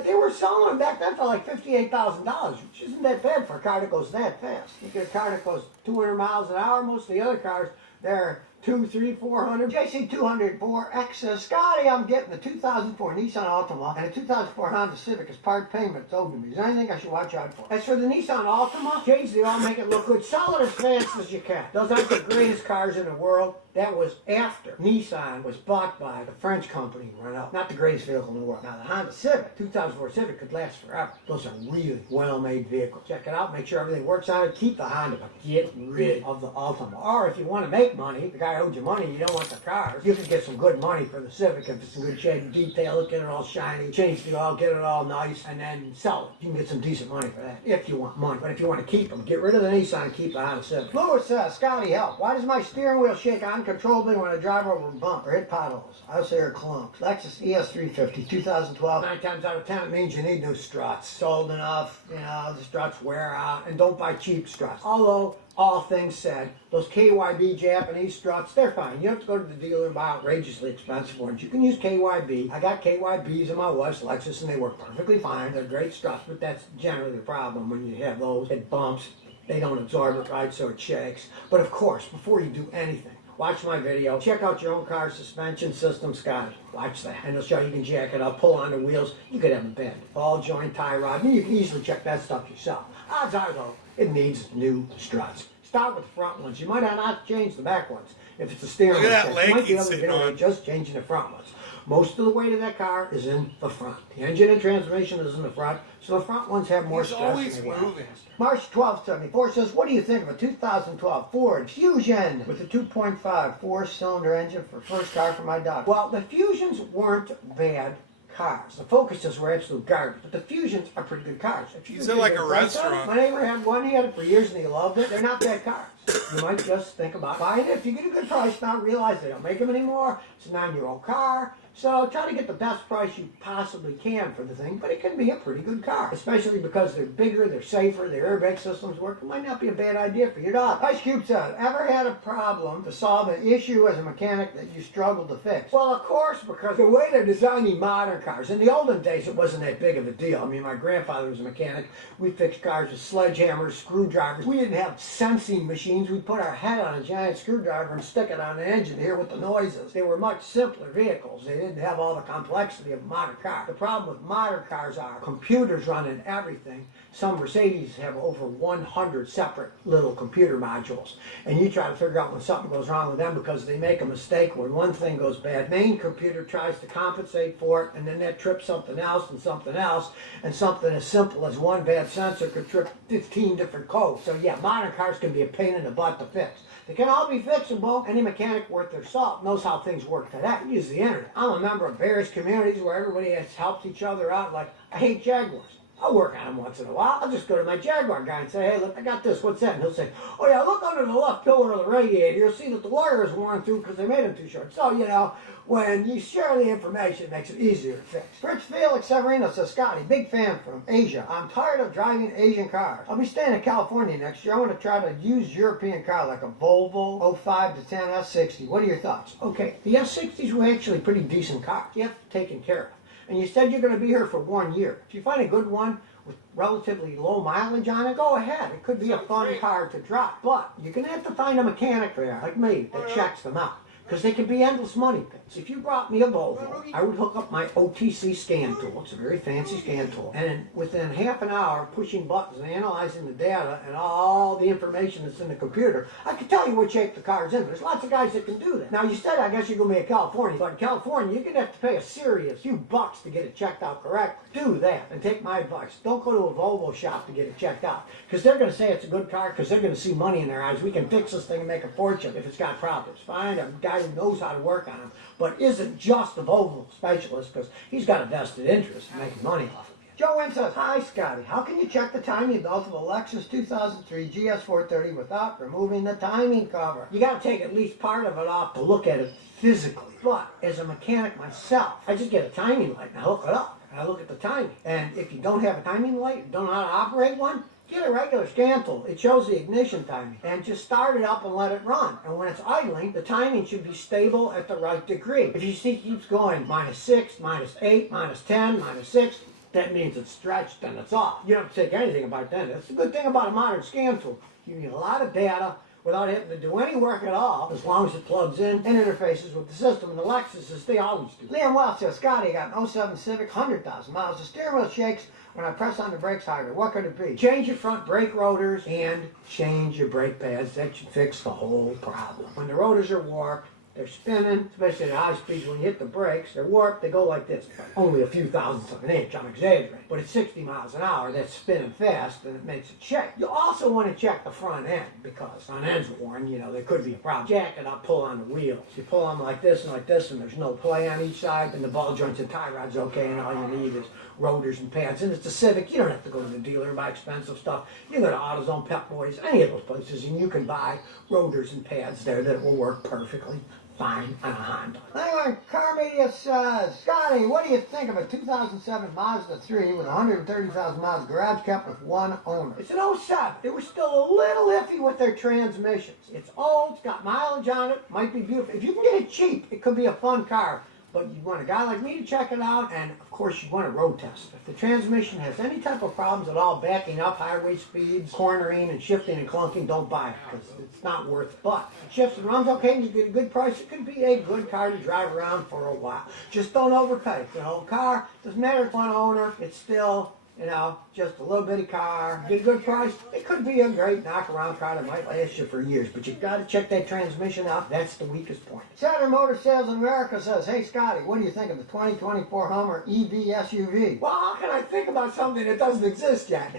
they were selling them back then for like $58,000, which isn't that bad for a car that goes that fast. You get a car that goes 200 miles an hour. Most of the other cars, they're 200, 300, 400. JC 204 X says, Scotty, I'm getting the 2004 Nissan Altima and a 2004 Honda Civic as part payment owed to me. Is there anything I should watch out for? As for the Nissan Altima, J's, they all make it look good. Sell it as fast as you can. Those aren't the greatest cars in the world. That was after Nissan was bought by the French company Renault. Not the greatest vehicle in the world. Now, the Honda Civic, 2004 Civic, could last forever. Those are really well-made vehicles. Check it out. Make sure everything works on it. Keep the Honda, but get rid of the Altima. Or if you want to make money, the guy owed you money, you don't want the cars, you can get some good money for the Civic if it's in good shape, detail it, get it all shiny, change the oil, get it all nice, and then sell it. You can get some decent money for that if you want money. But if you want to keep them, get rid of the Nissan and keep the Honda Civic. Lewis says, Scotty, help. Why does my steering wheel shake uncontrollably when I drive over a bump or hit potholes? I also hear clumps. Lexus ES350, 2012. 9 times out of 10 it means you need new struts. Sold enough, the struts wear out, and don't buy cheap struts. Although, all things said, those KYB Japanese struts, they're fine. You don't have to go to the dealer and buy outrageously expensive ones. You can use KYB. I got KYBs in my wife's Lexus and they work perfectly fine. They're great struts, but that's generally the problem when you have those. It bumps, they don't absorb it right, so it shakes. But of course, before you do anything, watch my video. Check out your own car's suspension system, Scotty. Watch that. And it'll show you can jack it up, pull on the wheels. You could have a bend. Ball joint, tie rod. You can easily check that stuff yourself. Odds are, though, it needs new struts. Start with the front ones. You might not change the back ones. If it's a steering wheel, Look at that you leg might be he's able to sitting get away on. just changing the front ones. Most of the weight of that car is in the front. The engine and transmission is in the front, so the front ones have more He's stress always than they moving. March 1274 says, what do you think of a 2012 Ford Fusion with a 2.5 four-cylinder engine for first car for my daughter? Well, the Fusions weren't bad cars. The Focuses were absolute garbage, but the Fusions are pretty good cars. If you Is can it like get a price on it, restaurant? my neighbor had one, he had it for years and he loved it. They're not bad cars. You might just think about buying it. If you get a good price, now realize they don't make them anymore. It's a 9-year-old car. So try to get the best price you possibly can for the thing, but it can be a pretty good car, especially because they're bigger, they're safer, their airbag systems work. It might not be a bad idea for your dog. Ice Cube said, ever had a problem to solve an issue as a mechanic that you struggled to fix? Well, of course, because the way they're designing modern cars, in the olden days it wasn't that big of a deal. I mean, my grandfather was a mechanic. We fixed cars with sledgehammers, screwdrivers. We didn't have sensing machines. We'd put our head on a giant screwdriver and stick it on the engine to hear what the noise is. They were much simpler vehicles. They didn't have all the complexity of a modern car. The problem with modern cars are computers running everything. Some Mercedes have over 100 separate little computer modules. And you try to figure out when something goes wrong with them because they make a mistake when one thing goes bad. Main computer tries to compensate for it, and then that trips something else and something else. And something as simple as one bad sensor could trip 15 different codes. So yeah, modern cars can be a pain in the butt to fix. They can all be fixable. Any mechanic worth their salt knows how things work today. Use the internet. I'm a member of various communities where everybody has helped each other out. Like, I hate Jaguars. I'll work on them once in a while. I'll just go to my Jaguar guy and say, hey, look, I got this. What's that? And he'll say, oh, yeah, look under the left pillar of the radiator. You'll see that the wire is worn through because they made them too short. So, when you share the information, it makes it easier to fix. Rich Felix Severino says, Scotty, big fan from Asia. I'm tired of driving Asian cars. I'll be staying in California next year. I want to try to use European car like a Volvo 05 to 10 S60. What are your thoughts? Okay, the S60s were actually pretty decent cars. You have to take care of. And you said you're going to be here for 1 year. If you find a good one with relatively low mileage on it, go ahead. It could be a fun car to drive. But you're going to have to find a mechanic there, like me, that checks them out. Because they can be endless money pits. If you brought me a Volvo, I would hook up my OTC scan tool. It's a very fancy scan tool. And within half an hour, pushing buttons and analyzing the data and all the information that's in the computer, I can tell you what shape the car's in. There's lots of guys that can do that. Now, you said, I guess you're going to be in California. But in California, you're going to have to pay a few bucks to get it checked out correctly. Do that and take my advice. Don't go to a Volvo shop to get it checked out. Because they're going to say it's a good car because they're going to see money in their eyes. We can fix this thing and make a fortune if it's got problems. Find a guy who knows how to work on them, but isn't just a Volvo specialist because he's got a vested interest in making money off of you. Joe Wynn says, hi Scotty, how can you check the timing belt of a Lexus 2003 GS430 without removing the timing cover? You got to take at least part of it off to look at it physically. But as a mechanic myself, I just get a timing light and I hook it up and I look at the timing. And if you don't have a timing light, don't know how to operate one, get a regular scan tool. It shows the ignition timing. And just start it up and let it run. And when it's idling, the timing should be stable at the right degree. If you see it keeps going -6, -8, -10, -6, that means it's stretched and it's off. You don't have to take anything about that. That's the good thing about a modern scan tool. giving you a lot of data without having to do any work at all, as long as it plugs in and interfaces with the system. And the Lexuses, they always do. Liam Welch says, Scotty, I got an 07 Civic, 100,000 miles. The steering wheel shakes when I press on the brakes harder. What could it be? Change your front brake rotors and change your brake pads. That should fix the whole problem. When the rotors are warped, they're spinning, especially at high speeds. When you hit the brakes, they're warped. They go like this, only a few thousandths of an inch. I'm exaggerating. But at 60 miles an hour, that's spinning fast, and it makes it shake. You also want to check the front end, because front end's worn, you know, there could be a problem. Jack it up, pull on the wheels. You pull on like this, and there's no play on each side, and the ball joints and tie rod's okay, and all you need is rotors and pads. And it's a Civic. You don't have to go to the dealer and buy expensive stuff. You can go to AutoZone, Pep Boys, any of those places, and you can buy rotors and pads there that will work perfectly fine on a Honda. Anyway, Car Media says, Scotty, what do you think of a 2007 Mazda 3 with 130,000 miles garage kept with one owner? It's an 07. They were still a little iffy with their transmissions. It's old, it's got mileage on it, might be beautiful. If you can get it cheap, it could be a fun car. But you want a guy like me to check it out, and of course you want to road test it. If the transmission has any type of problems at all, backing up, highway speeds, cornering and shifting and clunking, don't buy it, because it's not worth it. But if it shifts and runs okay and you get a good price, it can be a good car to drive around for a while. Just don't overpay. It's an old car, doesn't matter if it's one owner, it's still, you know, just a little bitty car. Get a good price, it could be a great knock-around car that might last you for years. But you've got to check that transmission out. That's the weakest point. Saturn Motor Sales in America says, hey, Scotty, what do you think of the 2024 Hummer EV SUV? Well, how can I think about something that doesn't exist yet?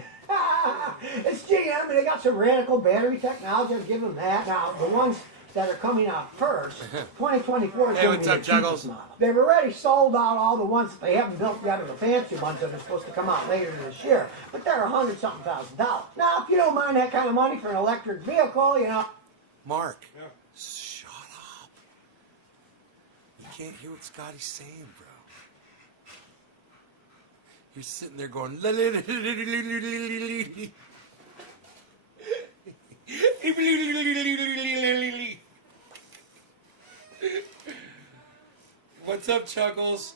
It's GM, and they got some radical battery technology. I'll give them that. Now, the ones that are coming out first, 2024 is Hey, going what's to up, be the Juggles? cheapest model. They've already sold out all the ones that they haven't built yet, or the fancy ones that are supposed to come out later this year. But they're $100-something thousand. Now, if you don't mind that kind of money for an electric vehicle, you know. Mark, shut up. You can't hear what Scotty's saying, bro. You're sitting there going, what's up, Chuckles?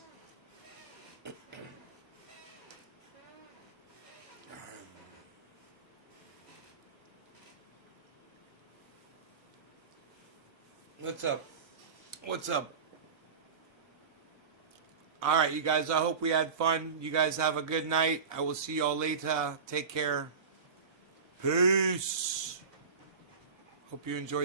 What's up? What's up? All right, you guys, I hope we had fun. You guys have a good night. I will see y'all later. Take care. Peace. Hope you enjoyed